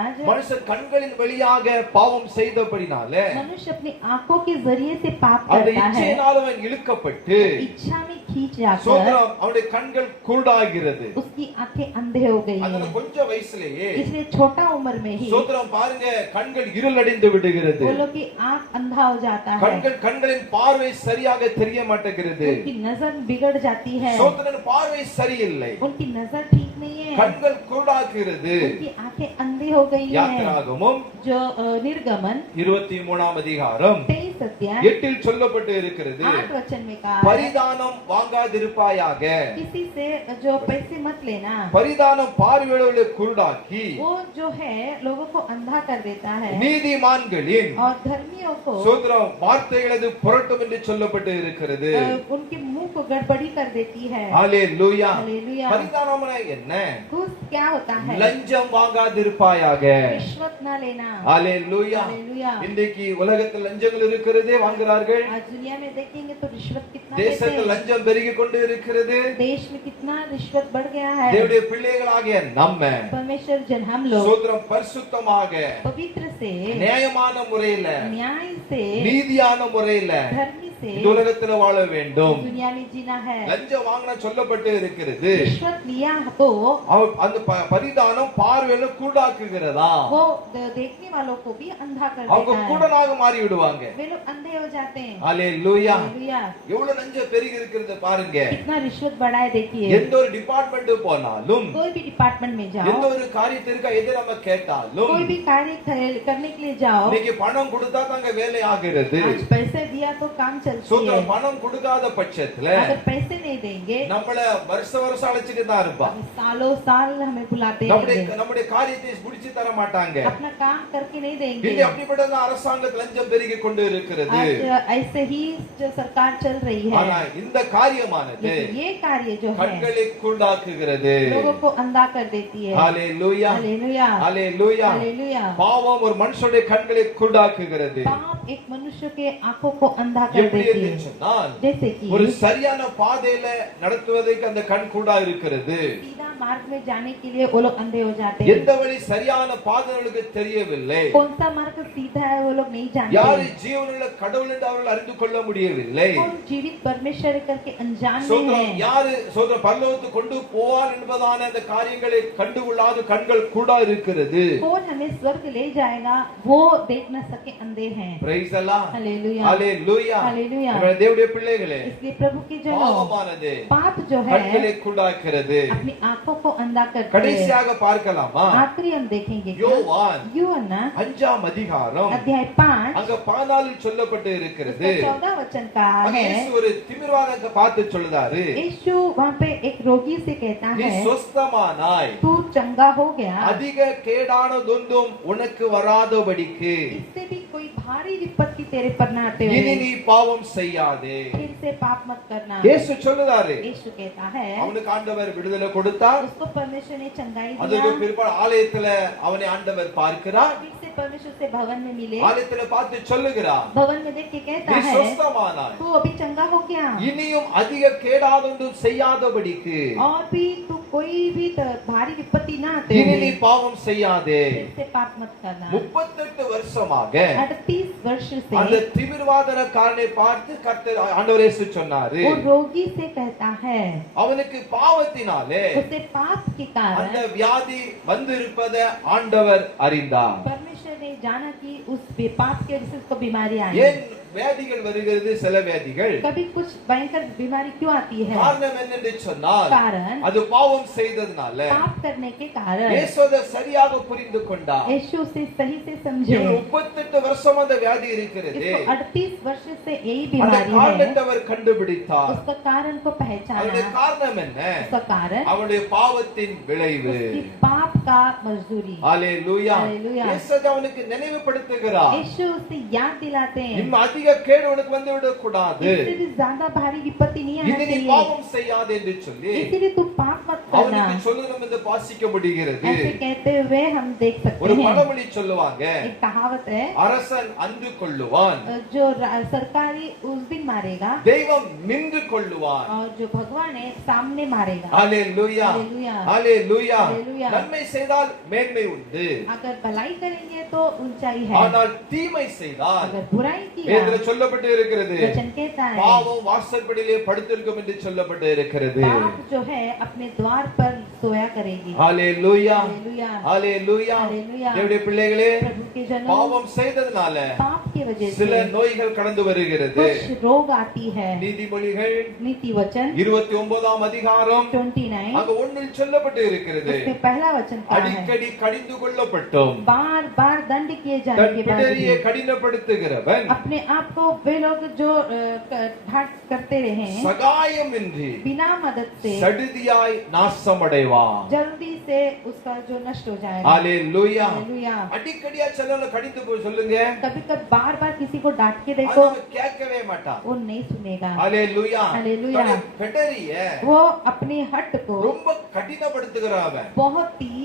आज மனுஷன் கண்களின் வழியாக பாவம் செய்தபடினால मनुष्य अपनी आंखों के जरिए से पाप அந்த करता है, இச்சையினால் அவன் இழுக்கப்பட்டு इच्छा में खींच जाकर சோதரம் அவனுடைய கண்கள் குருடாகிறது. उसकी आंखें अंधे हो गई அந்த हैं। கொஞ்ச வயசுலயே इसलिए छोटा उम्र में ही சோதரம் பாருங்க, கண்கள் இருளடைந்து விடுகிறது. वो लोग की आंख अंधा हो जाता है, கண்களின் பார்வை சரியாக தெரிய மாட்டேங்கிறது. उनकी नजर बिगड़ जाती है, சோதரன் பார்வை சரியில்லை, उनकी नजर ठीक नहीं है, கண்கள் குருடாகிறது. उनकी आंखें अंधी हो गई है। யாத்திராகமம் जो निर्गमन 23 அதிகாரம் 23 अध्याय 8 சொல்லப்பட்டு இருக்கிறது. 8 वचन में कहा है, பரிதானம் வாங்காதிருப்பாயாக. किसी से जो पैसे मत लेना, பரிதானம் பார்வையுள்ள குருடாக்கி वो जो है लोगों को अंधा कर देता है நீதிமான்களின் और धर्मियों को சோதரம் வார்த்தைகளது புரட்டும் என்று சொல்லப்பட்டு இருக்கிறது. उनके मुंह को गड़बड़ी कर देती है। ஹalleluya. हालेलुया। பரிதானம்னா என்ன? घूस क्या होता है? லஞ்சம் வாங்காதிருப்பாயாக. रिश्वत न लेना। ஹalleluya. हालेलुया। இன்றைக்கு உலகத்தில் லஞ்சங்கள் இருக்கிறதே, வாங்குறார்கள். आज दुनिया में देखेंगे तो रिश्वत कितना देते தேசத்தில் हैं। லஞ்சம் பெருகி கொண்டு இருக்கிறது. देश में कितना रिश्वत बढ़ गया है। தேவனுடைய பிள்ளைகளாகிய நம்ம परमेश्वर जन हम लोग சோதரம் பரிசுத்தமாக पवित्र से, நியாயமான முறையில न्याय से, நீதியான முறையில धर्मी से இந்த உலகத்துல வாழ வேண்டும். दुनिया में जीना है। லஞ்சம் வாங்கின சொல்லப்பட்டு இருக்கிறது. रिश्वत लिया तो அந்த பரிதானம் பார்வையில கூடாக்குகிறதா, वो देखने वालों को भी अंधा कर அவங்க देता है, கூடனாக மாறி விடுவாங்க. वे लोग अंधे हो जाते हैं। ஹalleluya. हालेलुया। எவ்வளவு லஞ்சம் பெருகி இருக்கிறது பாருங்க. कितना रिश्वत बढ़ा है देखिए। எந்த ஒரு டிபார்ட்மெண்ட் போனாலும், कोई भी डिपार्टमेंट में जाओ, எந்த ஒரு காரியத்திற்கு எது நம்ம கேட்டாலும், कोई भी कार्य करने के लिए जाओ, இன்னைக்கு பணம் கொடுத்தா தாங்க வேலை ஆகிறது. आज पैसे दिया तो काम चलती है। சோதரம் பணம் கொடுக்காத பட்சத்துல अगर पैसे नहीं देंगे நம்மள வருஷம் அழைச்சிட்டு தான் இருப்பா. सालों साल हमें बुलाते நம்முடைய रहेंगे, நம்முடைய காரியத்தை முடிச்சு தர மாட்டாங்க. अपना काम करके नहीं देंगे। இது அப்படிப்பட்ட அரசாங்கத்தில் லஞ்சம் பெருகி கொண்டு இருக்கிறது. आज ऐसे ही जो सरकार चल रही है, ஆனா இந்த காரியமானது लेकिन ये कार्य जो है கண்களை குருடாக்குகிறது. लोगों को अंधा कर देती है। ஹalleluya. हालेलुया। ஹalleluya. हालेलुया। பாவம் ஒரு மனுஷனுடைய கண்களை குருடாக்குகிறது. पाप एक मनुष्य के आंखों को अंधा कर எப்படி देती है। என்று சொன்னால், जैसे कि ஒரு சரியான பாதையில நடத்துவதற்கு அந்த கண் குருடா இருக்கிறது. सीधा मार्ग में जाने के लिए वो लोग अंधे हो जाते हैं। எந்த வழி சரியான பாதைகளுக்கு தெரியவில்லை. कौन सा मार्ग सीधा है वो लोग नहीं யாரு जानते। ஜீவனுள்ள கடவுள் என்று அவர்கள் அறிந்து கொள்ள முடியவில்லை. कौन जीवित परमेश्वर करके अनजान में சோதரம் है। யாரு சோதரம் பரலோகத்துக்கு கொண்டு போவார் என்பதான அந்த காரியங்களை கண்டுகொள்ளாத கண்கள் குருடா இருக்கிறது. कौन हमें स्वर्ग ले जाएगा वो देख न सके अंधे हैं। Praise the Lord. Hallelujah. Hallelujah. Hallelujah. நம்முடைய தேவனுடைய பிள்ளைகளே, इसलिए प्रभु के जनों, பாவமானது पाप जो கண்களை है குருடாக்குகிறது. अपनी आंखों को अंधा करते हैं। கடைசியாக பார்க்கலாமா? आखिरी हम देखेंगे क्या? யோவான் यूहन्ना 5 அதிகாரம் अध्याय 5 அங்க 14 சொல்லப்பட்டு இருக்கிறது. 14 वचन का அங்க है। இயேசு ஒரு திமிர்வாதத்தை பார்த்து சொல்லுதாரு, यीशु वहाँ पे एक रोगी से कहता நீ है, சொஸ்தமானாய், तू चंगा हो गया, அதிக கேடானதொன்றும் உனக்கு வராதபடிக்கு इससे भी कोई भारी विपत्ति तेरे पर ना आते இனி हुए நீ பாவம் செய்யாதே. फिर से पाप मत करना। இயேசு சொல்லுறாரு, यीशु कहता है அவனுக்கு ஆண்டவர் விடுதலை கொடுத்தார். उसको परमेश्वर ने चंगाई அதுக்கு दिया। பிற்பாடு ஆலயத்துல அவனை ஆண்டவர் பார்க்கிறார். फिर से परमेश्वर से भवन में मिले, ஆலயத்துல பார்த்து சொல்லுகிறார், भवन में देख के कहता நீ है சொஸ்தமானாய். तू अभी चंगा हो गया இனியும் அதிக கேடாதொன்றும் செய்யாதபடிக்கு और भी तू कोई भी भारी विपत्ति ना आते இனி நீ हुए பாவம் செய்யாதே. फिर से पाप मत करना। 38 வருஷமாக 38 वर्ष அந்த से திமிர்வாதனக்காரனை பார்த்து கர்த்தர் ஆண்டவர் இயேசு சொன்னாரு, वो रोगी से कहता है அவனுக்கு பாவத்தினாலே उसे पाप के அந்த कारण வியாதி வந்திருப்பதை ஆண்டவர் அறிந்தார். परमेश्वर ने जाना कि उस पाप के वजह से उसको बीमारी आई। ஏன் வியாதிகள் வருகிறது? சில வியாதிகள் कभी कुछ भयंकर बीमारी क्यों आती है? காரணம் என்னென்று சொன்னால் कारण அது பாவம் செய்ததனால. पाप करने के कारण இயேசு அதை சரியாக புரிந்து கொண்டார். यीशु उसे सही से समझे। இவன் 38 வருஷம் அந்த வியாதி இருக்கிறது. इसको 38 वर्ष से यही அந்த बीमारी है। காரணத்தை அவர் கண்டுபிடித்தார். उसका कारण को पहचाना। அவருடைய காரணம் என்ன? उसका कारण அவருடைய பாவத்தின் விளைவு. उसकी पाप का मजदूरी। ஹalleluya. ஹalleluya। இயேசு அவனுக்கு நினைவுபடுத்துகிறார், यीशु उसे याद दिलाते हैं இன்னும் அதிக கேடு உனக்கு வந்து விடக் கூடாது. इससे भी ज्यादा भारी विपत्ति नहीं आना இனி நீ चाहिए, பாவம் செய்யாதே என்று சொல்லி इसीलिए तू पाप मत करना। அவனுக்கு சொல்லணும் என்று வாசிக்க முடிகிறது. ऐसे कहते हुए हम देख सकते ஒரு हैं, பழமொழி சொல்லுவாங்க, एक कहावत है, அரசன் அன்று கொள்ளுவான், जो सरकारी उस दिन मारेगा தெய்வம் நின்று கொள்ளுவான். और जो भगवान है सामने मारेगा। ஹalleluya. ஹalleluya. ஹalleluya. ஹalleluya. நன்மை செய்தால் மேன்மை உண்டு, अगर भलाई करेंगे तो ऊंचाई है, ஆனால் தீமை செய்தால் अगर बुराई किया வேதத்துல சொல்லப்பட்டு இருக்கிறது, वचन कहता है பாவம் வாசற்படியிலே படுத்திருக்கும் என்று சொல்லப்பட்டு இருக்கிறது. पाप जो है अपने द्वार पर सोया करेगी। ஹalleluya. हालेलुया। ஹalleluya. ஹalleluya। தேவனுடைய பிள்ளைகளே, प्रभु के जनों, பாவம் செய்ததனால पाप की वजह சில से நோய்கள் கடந்து வருகிறது. कुछ रोग आती है। நீதிமொழிகள் नीति वचन 29ஆம் அதிகாரம் 29 அங்க ஒன்றில் சொல்லப்பட்டு இருக்கிறது, उसमें पहला वचन क्या है? அடிக்கடி கடிந்து கொள்ளப்பட்டும் बार बार दंड किए जाने தன் के बाद பிடரியை भी கடினப்படுத்துகிறவன் अपने आप को वे लोग जो ढाट करते रहे சகாயமின்றி बिना मदद से சடுதியாய் நாசமடைவான். जल्दी से उसका जो नष्ट हो जाएगा। ஹalleluya. हालेलुया। அடிக்கடியா சிலரை கடிந்து போய் சொல்லுங்க, कभी कभी बार बार किसी को डांट के ஆனா देखो, அவன் கேட்கவே மாட்டான். वो नहीं सुनेगा। ஹalleluya. ஹalleluya. தன்னுடைய பிடரிய वो अपने हट को ரொம்ப கடினப்படுத்துகிறவன். बहुत ही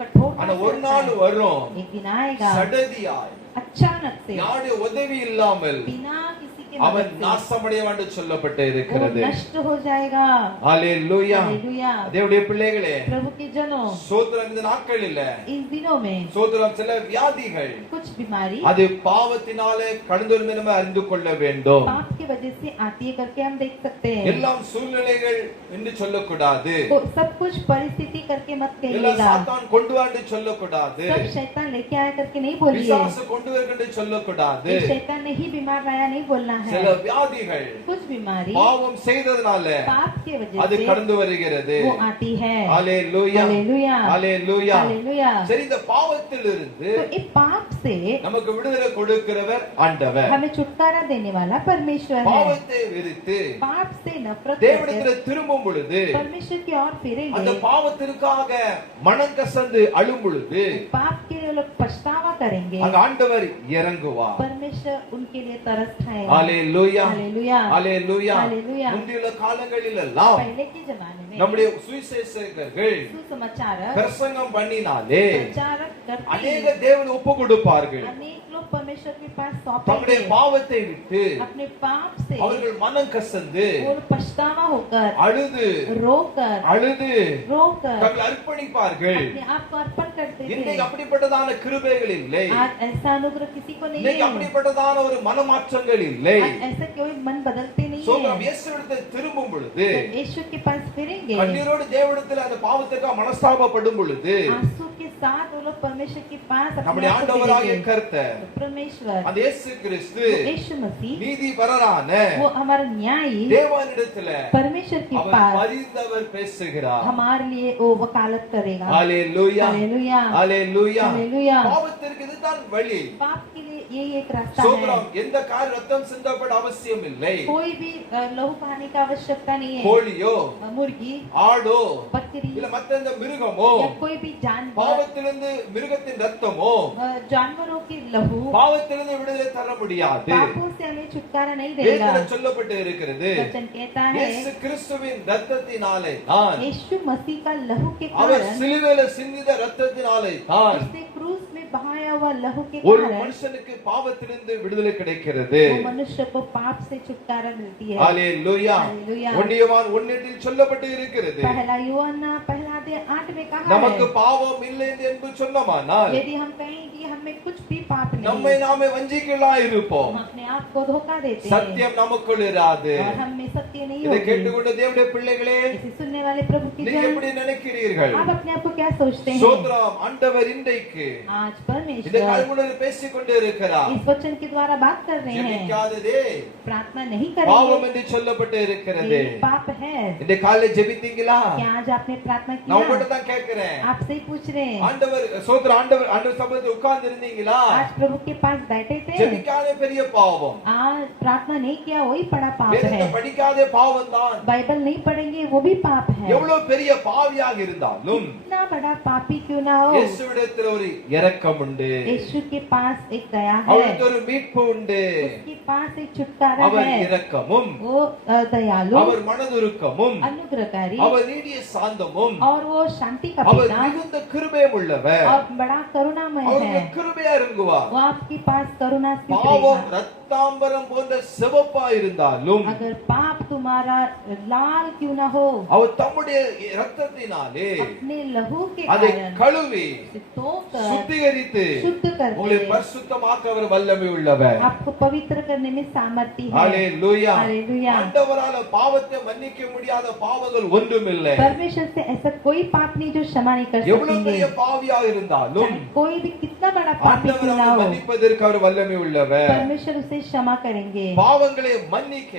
कठोर ஆனா ஒரு நாள் வரும், एक दिन आएगा சடதியாய் अचानक से யாருடைய உதவி இல்லாமல் बिना किसी के அவன் मदद से நாசமடைய வேண்டும் சொல்லப்பட்டு वो இருக்கிறது. नष्ट हो जाएगा। ஹalleluya. हालेलुया। தேவனுடைய பிள்ளைகளே, प्रभु के जनों, சோதரம் இந்த நாட்கள் இல்ல, इन दिनों में சோதரம் சில வியாதிகள் कुछ बीमारी அது பாவத்தினாலே கடந்து வரும் என்று அறிந்து கொள்ள வேண்டும். पाप की वजह से आती है करके हम देख सकते हैं। எல்லாம் சூழ்நிலைகள் என்று சொல்லக்கூடாது, वो सब कुछ परिस्थिति करके मत எல்லாம் कहिएगा, சாத்தான் கொண்டு வா என்று சொல்லக்கூடாது, सब शैतान लेके आया करके नहीं बोलिए, பிசாசு கொண்டு வருகின்ற என்று சொல்லக்கூடாது. ये शैतान ने ही बीमार लाया नहीं बोलना है। சில வியாதிகள் कुछ बीमारी பாவம் செய்ததனால पाप की वजह அது से கடந்து வருகிறது. वो आती है। ஹalleluya. हालेलुया। ஹalleluya. हालेलुया। சரி, இந்த பாவத்திலிருந்து तो इस पाप से நமக்கு விடுதலை கொடுக்கிறவர் ஆண்டவர். हमें छुटकारा देने वाला परमेश्वर है। பாவத்தை வெறுத்து पाप से नफरत தேவனிடத்தில் करके திரும்பும் பொழுது, परमेश्वर की ओर அந்த फिरेंगे, பாவத்திற்காக மனம் கசந்து அழும் பொழுது पाप के लिए लोग पछतावा करेंगे, அங்க ஆண்டவர் இறங்குவார். परमेश्वर उनके लिए तरस खाएगा। ஹalleluya. हालेलुया। ஹalleluya. हालेलुया। முந்தைய காலங்களில் எல்லாம் पहले के जमाने में நம்முடைய சுவிசேஷகர்கள் सुसमाचारक பிரசங்கம் பண்ணினாலே प्रचारक करते அநேக தேவனை ஒப்பு கொடுப்பார்கள். अनेक लोग परमेश्वर के पास தங்களுடைய सौंपेंगे, பாவத்தை விட்டு अपने पाप से அவர்கள் மனம் கசந்து वो पछतावा होकर, அழுது रोकर அழுது रोकर தங்களை அர்ப்பணிப்பார்கள். अपने आप को अर्पण करते இன்னைக்கு थे। அப்படிப்பட்டதான கிருபைகள் இல்லை, आज ऐसा अनुग्रह किसी को नहीं இன்னைக்கு है, அப்படிப்பட்டதான ஒரு மனமாற்றங்கள் இல்லை. आज ऐसा कोई मन बदलते नहीं சோதரம் है। இயேசுவிடத்தில் திரும்பும் பொழுது, जब यीशु के पास फिरेंगे, கண்ணீரோடு தேவனிடத்தில் அந்த பாவத்துக்காக மனஸ்தாபப்படும் பொழுது, आंसू के साथ वो लोग परमेश्वर के पास अपने நம்முடைய आप को ஆண்டவராகிய फिरेंगे। கர்த்தர் परमेश्वर அந்த இயேசு கிறிஸ்து वो यीशु मसीह நீதிபரரான वो हमारा न्यायी தேவனிடத்துல परमेश्वर के அவர் पास பரிந்தவர் பேசுகிறார். हमारे लिए वो वकालत करेगा। ஹalleluya. हालेलुया। ஹalleluya. हालेलुया। பாவத்திற்கு இதுதான் வழி. पाप के लिए यही एक रास्ता சோதரம் है। எந்த கார் ரத்தம் சிந்தப்பட அவசியம் இல்லை. कोई भी लहू बहाने का आवश्यकता नहीं है। கோழியோ मुर्गी, ஆடோ बकरी இல்ல மத்த எந்த மிருகமோ या कोई भी जानवर பாவத்தை பாவத்திலிருந்து மிருகத்தின் ரத்தமோ जानवरों की लहू பாவத்திலிருந்து விடுதலை தர முடியாது. पापों से हमें छुटकारा नहीं देगा। வேதத்தில் சொல்லப்பட்டு இருக்கிறது, वचन कहता है இயேசு கிறிஸ்துவின் ரத்தத்தினாலே தான், यीशु मसीह का लहू के அவர் कारण, சிலுவையில சிந்தின ரத்தத்தினாலே தான் उसने क्रूस में बहाया हुआ लहू के ஒரு कारण மனுஷனுக்கு பாவத்திலிருந்து விடுதலை கிடைக்கிறது. वो मनुष्य को पाप से छुटकारा मिलती है। ஹalleluya. हालेलुया। ஒன்றியவான் 1:8 சொல்லப்பட்டு இருக்கிறது, पहला यूहन्ना पहला अध्याय 8 में कहा நமக்கு है, பாவம் இல்லை என்று சொன்னமானால் यदि हम कहें कि हमें कुछ भी पाप நம்மை नहीं, நாமே வஞ்சிக்கலாய் இருப்போம். हम अपने आप को धोखा देते हैं சத்தியம் நமக்குள் இராது. और हम में सत्य नहीं இதை होती। கேட்டுக்கொண்ட தேவனுடைய பிள்ளைகளே, इसे सुनने वाले प्रभु की நீங்க जन, எப்படி நினைக்கிறீர்கள்? आप अपने आप को क्या सोचते हैं? சோத்ரம். ஆண்டவர் இன்றைக்கு आज இந்த परमेश्वर கல்முனையில் பேசிக் கொண்டு இருக்கிறார். इस वचन के द्वारा बात कर रहे हैं। ஜெபிக்காததே प्रार्थना नहीं பாவம் करेंगे, என்று சொல்லப்பட்டு இருக்கிறது. ये पाप है। இந்த காலையில ஜெபித்தீங்களா? क्या आज आपने प्रार्थना நான் किया? உங்கள்ட்ட தான் கேட்கிறேன். आपसे ही पूछ रहे हैं। ஆண்டவர் சோத்ரம். ஆண்டவர் சமூகத்தில் உட்கார்ந்து இருந்தீங்களா? आज प्रभु के पास बैठे थे, ஜெபிக்காத பெரிய பாவம், आज प्रार्थना नहीं किया वही बड़ा पाप வேதத்தை है। படிக்காத பாவம் தான். बाइबल नहीं पढ़ेंगे वो भी पाप है। எவ்வளவு பெரிய பாவியாக இருந்தாலும் इतना बड़ा पापी क्यों ना हो, இயேசுவிடத்தில் ஒரு இரக்கம் உண்டு, यीशु के पास एक दया है, அவருக்கு ஒரு மீட்பு உண்டு. उसके पास एक छुटकारा அவர் है। இரக்கமும், वो दयालु, அவர் மனதுருக்கமும், अनुग्रहकारी அவர் நீடிய சாந்தமும், और वो शांति का அவர் पिता மிகுந்த கிருபையும் உள்ளவர். और बड़ा करुणामय அவருக்கு है। கிருபையா இறங்குவார். वो आपके पास करुणा से பாவம் उतरेगा। ரத்தாம்பரம் போன்ற சிவப்பா இருந்தாலும் अगर पाप तुम्हारा लाल क्यों ना हो, அவர் தம்முடைய இரத்தத்தினாலே अपने लहू के அதை कारण கழுவி उसे धोकर சுத்திகரித்து शुद्ध உங்களை करके பரிசுத்தமாக்க அவர் வல்லமை உள்ளவர். आपको पवित्र करने में सामर्थ्य है। ஹalleluya. हालेलुया। ஆண்டவரால பாவத்தை மன்னிக்க முடியாத பாவங்கள் ஒன்றுமில்லை. परमेश्वर से ऐसा कोई पाप नहीं जो क्षमा नहीं कर எவ்வளவு सकेंगे। பெரிய பாவியாக இருந்தாலும் चाहे कोई भी कितना बड़ा पापी ஆண்டவர் क्यों ना அவரை हो, மன்னிப்பதற்கு அவர் வல்லமை உள்ளவர். परमेश्वर उसे क्षमा करेंगे। பாவங்களை மன்னிக்க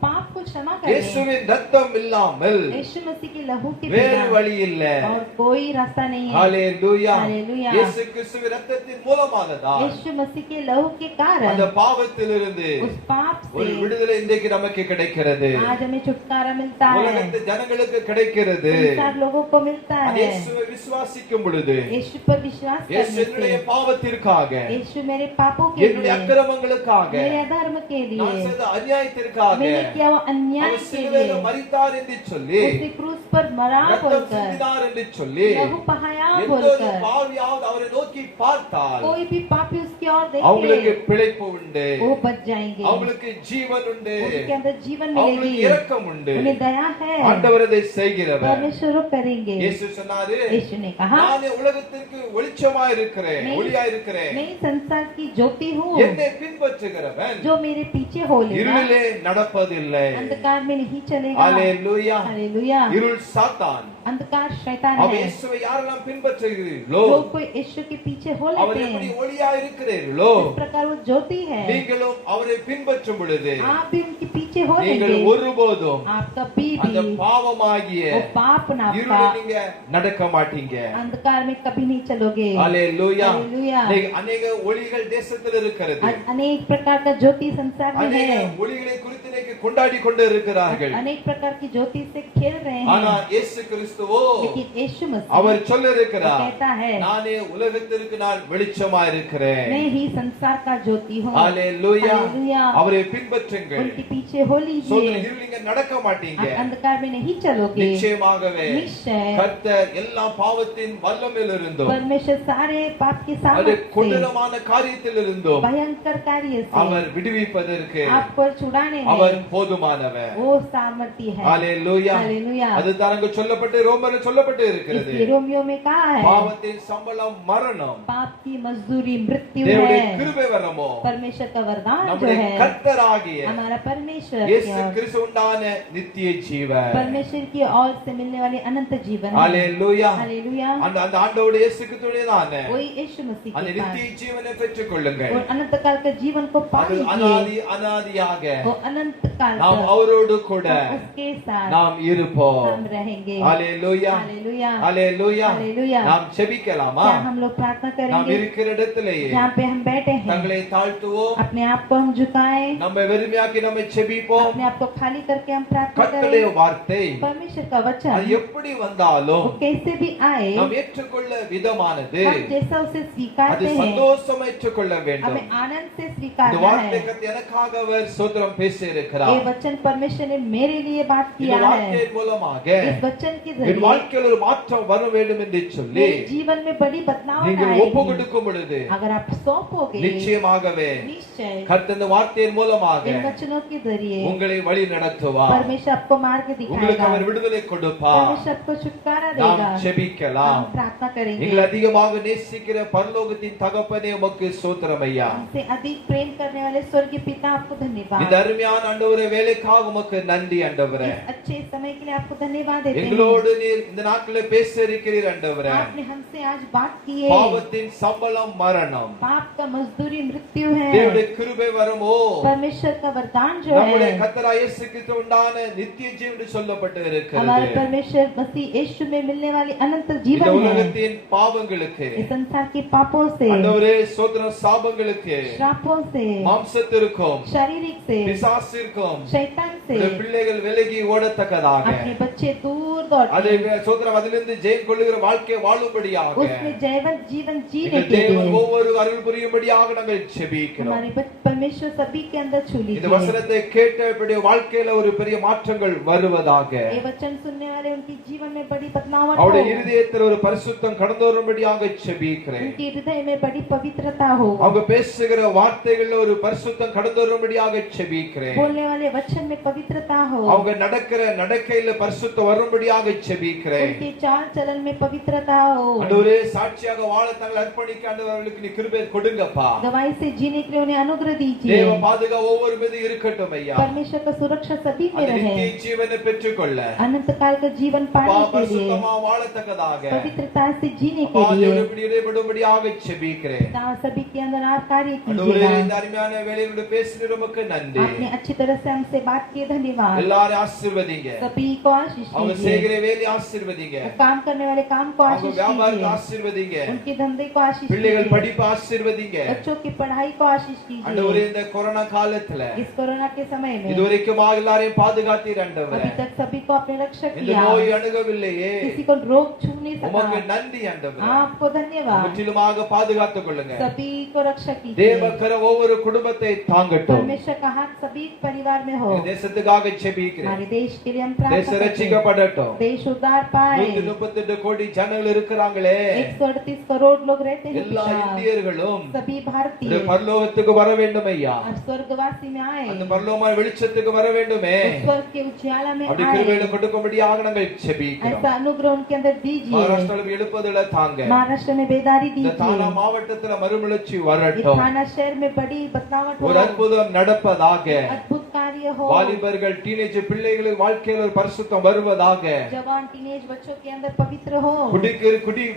पाप को क्षमा करें। இயேசுவின் ரத்தம் இல்லாமல் यीशु मसीह के लहू के வேறு बिना வழி இல்லை. और कोई रास्ता नहीं है। ஹalleluya. हालेलुया। இயேசு கிறிஸ்துவின் ரத்தத்தின் மூலமாக தான் यीशु मसीह के लहू के कारण அந்த பாவத்திலிருந்து उस पाप ஒரு से விடுதலை இன்றைக்கு நமக்கு கிடைக்கிறது. आज हमें छुटकारा मिलता है, உலகத்து ஜனங்களுக்கு கிடைக்கிறது. संसार लोगों को मिलता அது है। இயேசுவை விசுவாசிக்கும் பொழுது, यीशु पर विश्वास இயேசு करने என்னுடைய से, பாவத்திற்காக, यीशु मेरे पापों के என்னுடைய लिए, அக்கிரமங்களுக்காக, मेरे अधर्म के நான் लिए, செய்த அநியாயத்திற்காக मैंने किया वो अन्याय அவர் के சிலுவையில் लिए, மரித்தார் என்று சொல்லி, उसने क्रूस पर मरा ரத்தம் बोलकर, சிந்தினார் என்று சொல்லி, लहू बहाया எந்த ஒரு बोलकर, பாவியாவது அவரை நோக்கி பார்த்தால் कोई भी पापी उसकी ओर அவங்களுக்கு देखे பிழைப்பு உண்டு, वो बच जाएंगे, அவங்களுக்கு ஜீவன் உண்டு, उनके अंदर जीवन அவங்களுக்கு मिलेगी, இரக்கம் உண்டு. उन्हें दया है। ஆண்டவர் அதை செய்கிறவர். परमेश्वर वो करेंगे। இயேசு சொன்னாரு, यीशु ने कहा, நான் உலகத்திற்கு வெளிச்சமாய் இருக்கிறேன், ஒளியாய் இருக்கிறேன். मैं संसार की ज्योति हूँ, என்னை பின்பற்றுகிறவன் जो मेरे पीछे हो लेगा இருளிலே நடப்பதில்லை. अंधकार में नहीं चलेगा। ஹalleluya. हालेलुया। இருள் சாத்தான். अंधकार शैतान அவன் है। இயேசுவை யாரெல்லாம் பின்பற்றுகிறீர்களோ जो कोई यीशु के पीछे हो அவர் लेते எப்படி हैं, ஒளியாய் இருக்கிறீர்களோ इस प्रकार वो ज्योति है। நீங்களும் அவரை பின்பற்றும் பொழுது आप भी उनके पीछे हो நீங்கள் लेंगे, ஒருபோதும் आप कभी அந்த भी பாவமாகிய वो पाप नाम का இருளில் நீங்க நடக்க மாட்டீங்க. अंधकार में कभी नहीं चलोगे। ஹalleluya. हालेलुया। அநேக ஒளிகள் தேசத்தில் இருக்கிறது. अनेक प्रकार का ज्योति संसार में அநேக है, ஒளிகளை குறித்து இன்னைக்கு கொண்டாடி கொண்டு இருக்கிறார்கள். अनेक प्रकार की ज्योति से खेल रहे ஆனா हैं, இயேசு கிறிஸ்துவோ लेकिन यीशु मसीह அவர் சொல்ல वो இருக்கிறார், कहता है, நானே உலகத்திற்கு நான் வெளிச்சமா இருக்கிறேன். मैं ही संसार का ज्योति हूँ। ஹalleluya. हालेलुया। அவரை பின்பற்றுங்கள். उनके पीछे हो लीजिए, சோதனை இருளிங்க நடக்க மாட்டீங்க. आप अंधकार में नहीं चलोगे। நிச்சயமாகவே निश्चय கர்த்தர் எல்லா பாவத்தின் வல்லமையிலிருந்தும் परमेश्वर सारे पाप के அது सामर्थ्य से, கொடூரமான காரியத்திலிருந்தும் भयंकर कार्य से அவர் விடுவிப்பதற்கு आपको छुड़ाने அவர் में போதுமானவர். वो सामर्थ्य है। ஹalleluya. हालेलुया। அது தானங்க சொல்லப்பட்டு ரோமர்ல சொல்லப்பட்டு இருக்கிறது. इसलिए रोमियो में कहा है, பாவத்தின் சம்பளம் மரணம், पाप की मजदूरी मृत्यु தேவனுடைய है, கிருபை வரமோ परमेश्वर का वरदान जो நம்முடைய है கர்த்தராகிய हमारा परमेश्वर இயேசு की ओर- கிறிஸ்து உண்டான நித்திய ஜீவன். परमेश्वर की ओर से मिलने वाली अनंत जीवन है। ஹalleluya. हालेलुया। அந்த அந்த ஆண்டவருடைய இயேசு கிறிஸ்துவுடையதான वही यीशु मसीह அந்த के पास நித்திய ஜீவனை பெற்றுக் கொள்ளுங்கள். और अनंत काल के जीवन को पा அது लीजिए, அனாதியாக वो अनंत काल நாம் तक அவரோடு கூட उसके साथ நாம் இருப்போம். हम रहेंगे। ஹalleluya. ஹalleluya हालेलुया ஹalleluya हालेलुया। நாம் ஜெபிக்கலாமா क्या हम लोग प्रार्थना நாம் करेंगे இருக்கிற இடத்திலேயே जहाँ पे हम बैठे हैं தங்களை தாழ்த்துவோம் अपने आप को हम झुकाएं நம்ம வெறுமையாக்கி நம்ம ஜெபிப்போம் अपने आप को खाली करके हम प्रार्थना கர்த்தருடைய करें வார்த்தை परमेश्वर का அது वचन எப்படி வந்தாலும் वो कैसे भी आए நாம் ஏற்றுக்கொள்ள விதமானது हम जैसा उसे அது स्वीकारते हैं சந்தோஷமா ஏற்றுக்கொள்ள வேண்டும் हमें आनंद से இந்த स्वीकारना வார்த்தை है கர்த்தர் எனக்காக அவர் ஸ்தோத்திரம் பேசி ये இருக்கிறார் वचन परमेश्वर ने मेरे लिए बात இந்த किया है வார்த்தையின் மூலமாக इस वचन के என் जरिए வாழ்க்கையில் ஒரு மாற்றம் வர வேண்டும் என்று சொல்லி मेरे जीवन में बड़ी बदलाव நீங்கள் ஒப்பு आएगी கொடுக்கும் பொழுது अगर आप सौंपोगे நிச்சயமாகவே निश्चय கர்த்தர் இந்த வார்த்தையின் மூலமாக इन वचनों के जरिए உங்களை வழி நடத்துவார் परमेश्वर आपको मार्ग உங்களுக்கு दिखाएगा அவர் விடுதலை கொடுப்பார் परमेश्वर आपको छुटकारा நாம் देगा ஜெபிக்கலாம் हम प्रार्थना करेंगे நீங்கள் அதிகமாக நேசிக்கிற பரலோகத்தின் தகப்பனே உமக்கு ஸ்தோத்திரம் ஐயா हमसे अधिक प्रेम करने वाले स्वर्गीय पिता आपको धन्यवाद இந்த அருமையான ஆண்டவரே வேலைக்காக உமக்கு நன்றி ஆண்டவரே इस अच्छे समय के लिए आपको धन्यवाद देते हैं எங்களோடு நீர் இந்த நாட்களிலே பேச இருக்கிறீர் ஆண்டவரே आपने हमसे आज बात की है பாவத்தின் சம்பளம் மரணம் पाप का मजदूरी मृत्यु है தேவனுடைய கிருபை வரமோ परमेश्वर का वरदान जो நம்முடைய है கர்த்தராகிய இயேசு கிறிஸ்து உண்டான நித்திய ஜீவன் என்று சொல்லப்பட்டு हमारे இருக்கிறது परमेश्वर मसीह यीशु में मिलने वाली अनंत இந்த जीवन है உலகத்தின் பாவங்களுக்கு इस संसार के पापों से ஆண்டவரே சோதன சாபங்களுக்கு श्रापों से மாம்சத்திற்கும் शारीरिक से பிசாசிற்கும் शैतान से உடைய பிள்ளைகள் விலகி ஓடத்தக்கதாக अपने बच्चे दूर दौड़ அதை சோதனம் அதிலிருந்து ஜெயம் கொள்ளுகிற வாழ்க்கை வாழும்படியாக उसमें जैवन जीवन जीने எங்கள் के தேவன் लिए ஒவ்வொரு அருள் புரியும்படியாக நாங்கள் ஜெபிக்கிறோம் हमारे परमेश्वर सभी के अंदर छू இந்த लीजिए வசனத்தை கேட்டபடி வாழ்க்கையில ஒரு பெரிய மாற்றங்கள் வருவதாக ये वचन सुनने वाले उनके जीवन में बड़ी बदलाव அவருடைய हो இருதயத்தில் ஒரு பரிசுத்தம் கடந்து வரும்படியாக ஜெபிக்கிறேன் उनके हृदय में बड़ी पवित्रता हो அவங்க பேசுகிற வார்த்தைகள்ல ஒரு பரிசுத்தம் கடந்து வரும்படியாக ஜெபிக்கிறேன் बोलने वाले वचन में पवित्रता हो அவங்க நடக்கிற நடக்கையில பரிசுத்தம் வரும்படியாக ஜெபிக்கிறேன் उनके चाल चलन में पवित्रता हो ஆண்டவரே சாட்சியாக வாழ தங்களை அர்ப்பணிக்க ஆண்டவர்களுக்கு நீ கிருபை கொடுங்கப்பா गवाही से जीने के लिए उन्हें अनुग्रह दीजिए தேவ பாதுகா ஒவ்வொரு மீது இருக்கட்டும் ஐயா परमेश्वर का सुरक्षा सभी में அந்த रहे நித்திய ஜீவனை பெற்றுக்கொள்ள अनंत काल का जीवन पाने के लिए பரிசுத்தமா வாழத்தக்கதாக पवित्रता से जीने के அப்பா लिए தேவனுடைய இடைபடும்படியாக ஜெபிக்கிறேன் पिता सभी के अंदर आप कार्य ஆண்டவரே कीजिएगा இந்த அருமையான வேளையில பேசின உமக்கு நன்றி आपने अच्छी तरह से हमसे बात की धन्यवाद எல்லாரையும் ஆசீர்வதிங்க सभी को आशीष அவங்க दीजिए செய்கிற வேலையை ஆசீர்வதிங்க वो काम करने वाले काम को அவங்க आशीष வியாபாரத்தை कीजिए ஆசீர்வதிங்க उनके धंधे को आशीष பிள்ளைகள் कीजिए படிப்பு ஆசீர்வதிங்க बच्चों की पढ़ाई को आशीष ஆண்டவரே कीजिए இந்த கொரோனா காலத்துல इस कोरोना के समय में இதுவரைக்கும் எல்லாரையும் பாதுகாத்தீர் ஆண்டவரே अभी तक सभी को आपने रक्षा இந்த किया நோய் அணுகவில்லையே किसी को रोग छू नहीं உமக்கு सका நன்றி ஆண்டவரே आपको धन्यवाद முற்றிலுமாக பாதுகாத்துக் கொள்ளுங்க सभी को रक्षा कीजिए தேவக்கர ஒவ்வொரு குடும்பத்தை தாங்கட்டும் परमेश्वर का हाथ सभी परिवार में हो இந்த தேசத்துக்காக ஜெபிக்கிறேன் हमारे देश के लिए हम தேச प्रार्थना करते हैं ரட்சிக்கப்படட்டும் देश उद्धार पाए 138 கோடி ஜனங்கள் இருக்கிறாங்களே 138 करोड़ लोग रहते हैं எல்லா पिता। இந்தியர்களும் सभी இந்த भारतीय பரலோகத்துக்கு வர வேண்டும் ஐயா और स्वर्गवासी में आए அந்த பரலோகமான வெளிச்சத்துக்கு வர வேண்டுமே उस स्वर्ग के उजाला में அப்படி आए கிருபையில கொடுக்கும்படியாக நாங்கள் ஜெபிக்கிறோம் ऐसा अनुग्रह उनके अंदर दीजिए மகாராஷ்டிராவில் எழுப்புதல தாங்க महाराष्ट्र में बेदारी இந்த தானா दीजिए மாவட்டத்துல மறுமலர்ச்சி इस வரட்டும் थाना शहर में बड़ी बदलावट ஒரு हो அற்புதம் நடப்பதாக अद्भुत कार्य हो வாலிபர்கள் டீனேஜ் பிள்ளைகளுக்கு வாழ்க்கையில் ஒரு பரிசுத்தம் வருவதாக जवान टीनेज बच्चों के अंदर पवित्र हो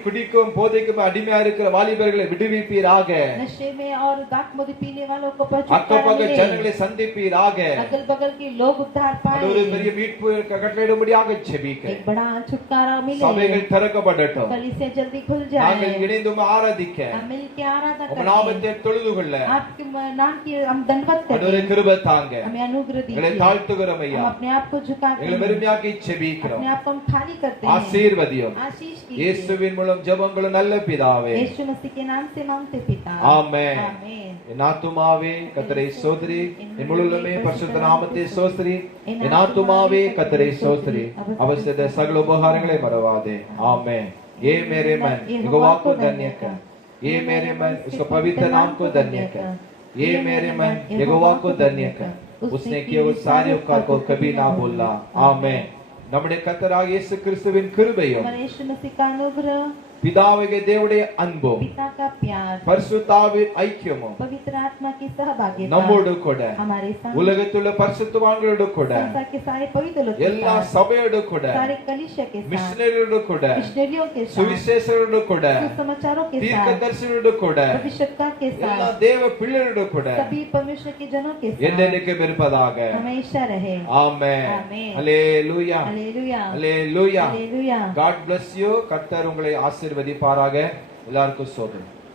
குடிக்கும் போதைக்கும் அடிமையா இருக்கிற வாலிபர்களை விடுவிப்பீராக नशे में और दाखमधु पीने वालों को அக்கப்பக்க छुटकारा ஜனங்களை मिले சந்திப்பீராக अगल बगल के लोग उद्धार அது ஒரு पाए பெரிய மீட்பு கட்டளையிடும்படியாக ஜெபிக்கிறேன் एक बड़ा छुटकारा मिले சபைகள் திறக்கப்படட்டும் कलीसिया जल्दी खुल நாங்கள் जाए இணைந்து ஆராதிக்க हम मिल के आराधना உங்க करें நாமத்தை தொழுது கொள்ள आपके नाम की हम दंडवत அது ஒரு करें கிருபை தாங்க हमें अनुग्रह எங்களை दीजिए தாழ்த்துகிறோம் ஐயா हम अपने आप को झुकाते எங்களை हैं வெறுமையாக்கி ஜெபிக்கிறோம் अपने आप को हम खाली करते हैं ஆசீர்வதியும் आशीष कीजिए இயேசுவின் மூலம் ஜெபங்களும் நல்ல பிதாவே यीशु मसीह के नाम से मांगते पिता ஆமென் आमीन என் ஆத்துமாவே கர்த்தரை ஸ்தோத்திரி என் முழுவதுமே பரிசுத்த நாமத்தை ஸ்தோத்திரி என் ஆத்துமாவே கர்த்தரை ஸ்தோத்திரி அவர் செய்த சகல உபகாரங்களை மறவாதே ஆமென் ये मेरे मन यहोवा को धन्य कर ये मेरे मन उसके पवित्र नाम को धन्य कर ये मेरे मन यहोवा को धन्य कर उसने किए उस सारे उपकार को कभी ना भूलना आमेन நம்முடைய கர்த்தராகிய இயேசு கிறிஸ்துவின் கிருபையும் हमारे यीशु मसीह का अनुग्रह பிதாவாகிய தேவனுடைய அன்பும் पिता का प्यार, பரிசுத்தாவின் ஐக்கியமும் पवित्र आत्मा की सहभागिता நம்மோடு கூட हमारे साथ, உலகத்துள்ள பரிசுத்தவான்களோடு கூட संसार के सारे पवित्र लोग के எல்லா साथ, சபையோடு கூட सारे कलीसिया के साथ, மிஷனரியோடு கூட मिशनरियों के साथ, சுவிசேஷரோடு கூட सुसमाचारों के साथ, தீர்க்கதரிசியோடு கூட भविष्यवक्ता के எல்லா साथ, தேவ பிள்ளைகளோடு கூட सभी परमेश्वर के जनों के साथ என்றென்றைக்கும் இருப்பதாக. हमेशा रहे. ஆமென். ஆமென். ஹalleluya. हालेलुया, ஹalleluya. हालेलुया. God bless you. கர்த்தர் உங்களை ஆசீர்வதிப்பாராக. எல்லாருக்கும் ஸ்தோத்திரம்.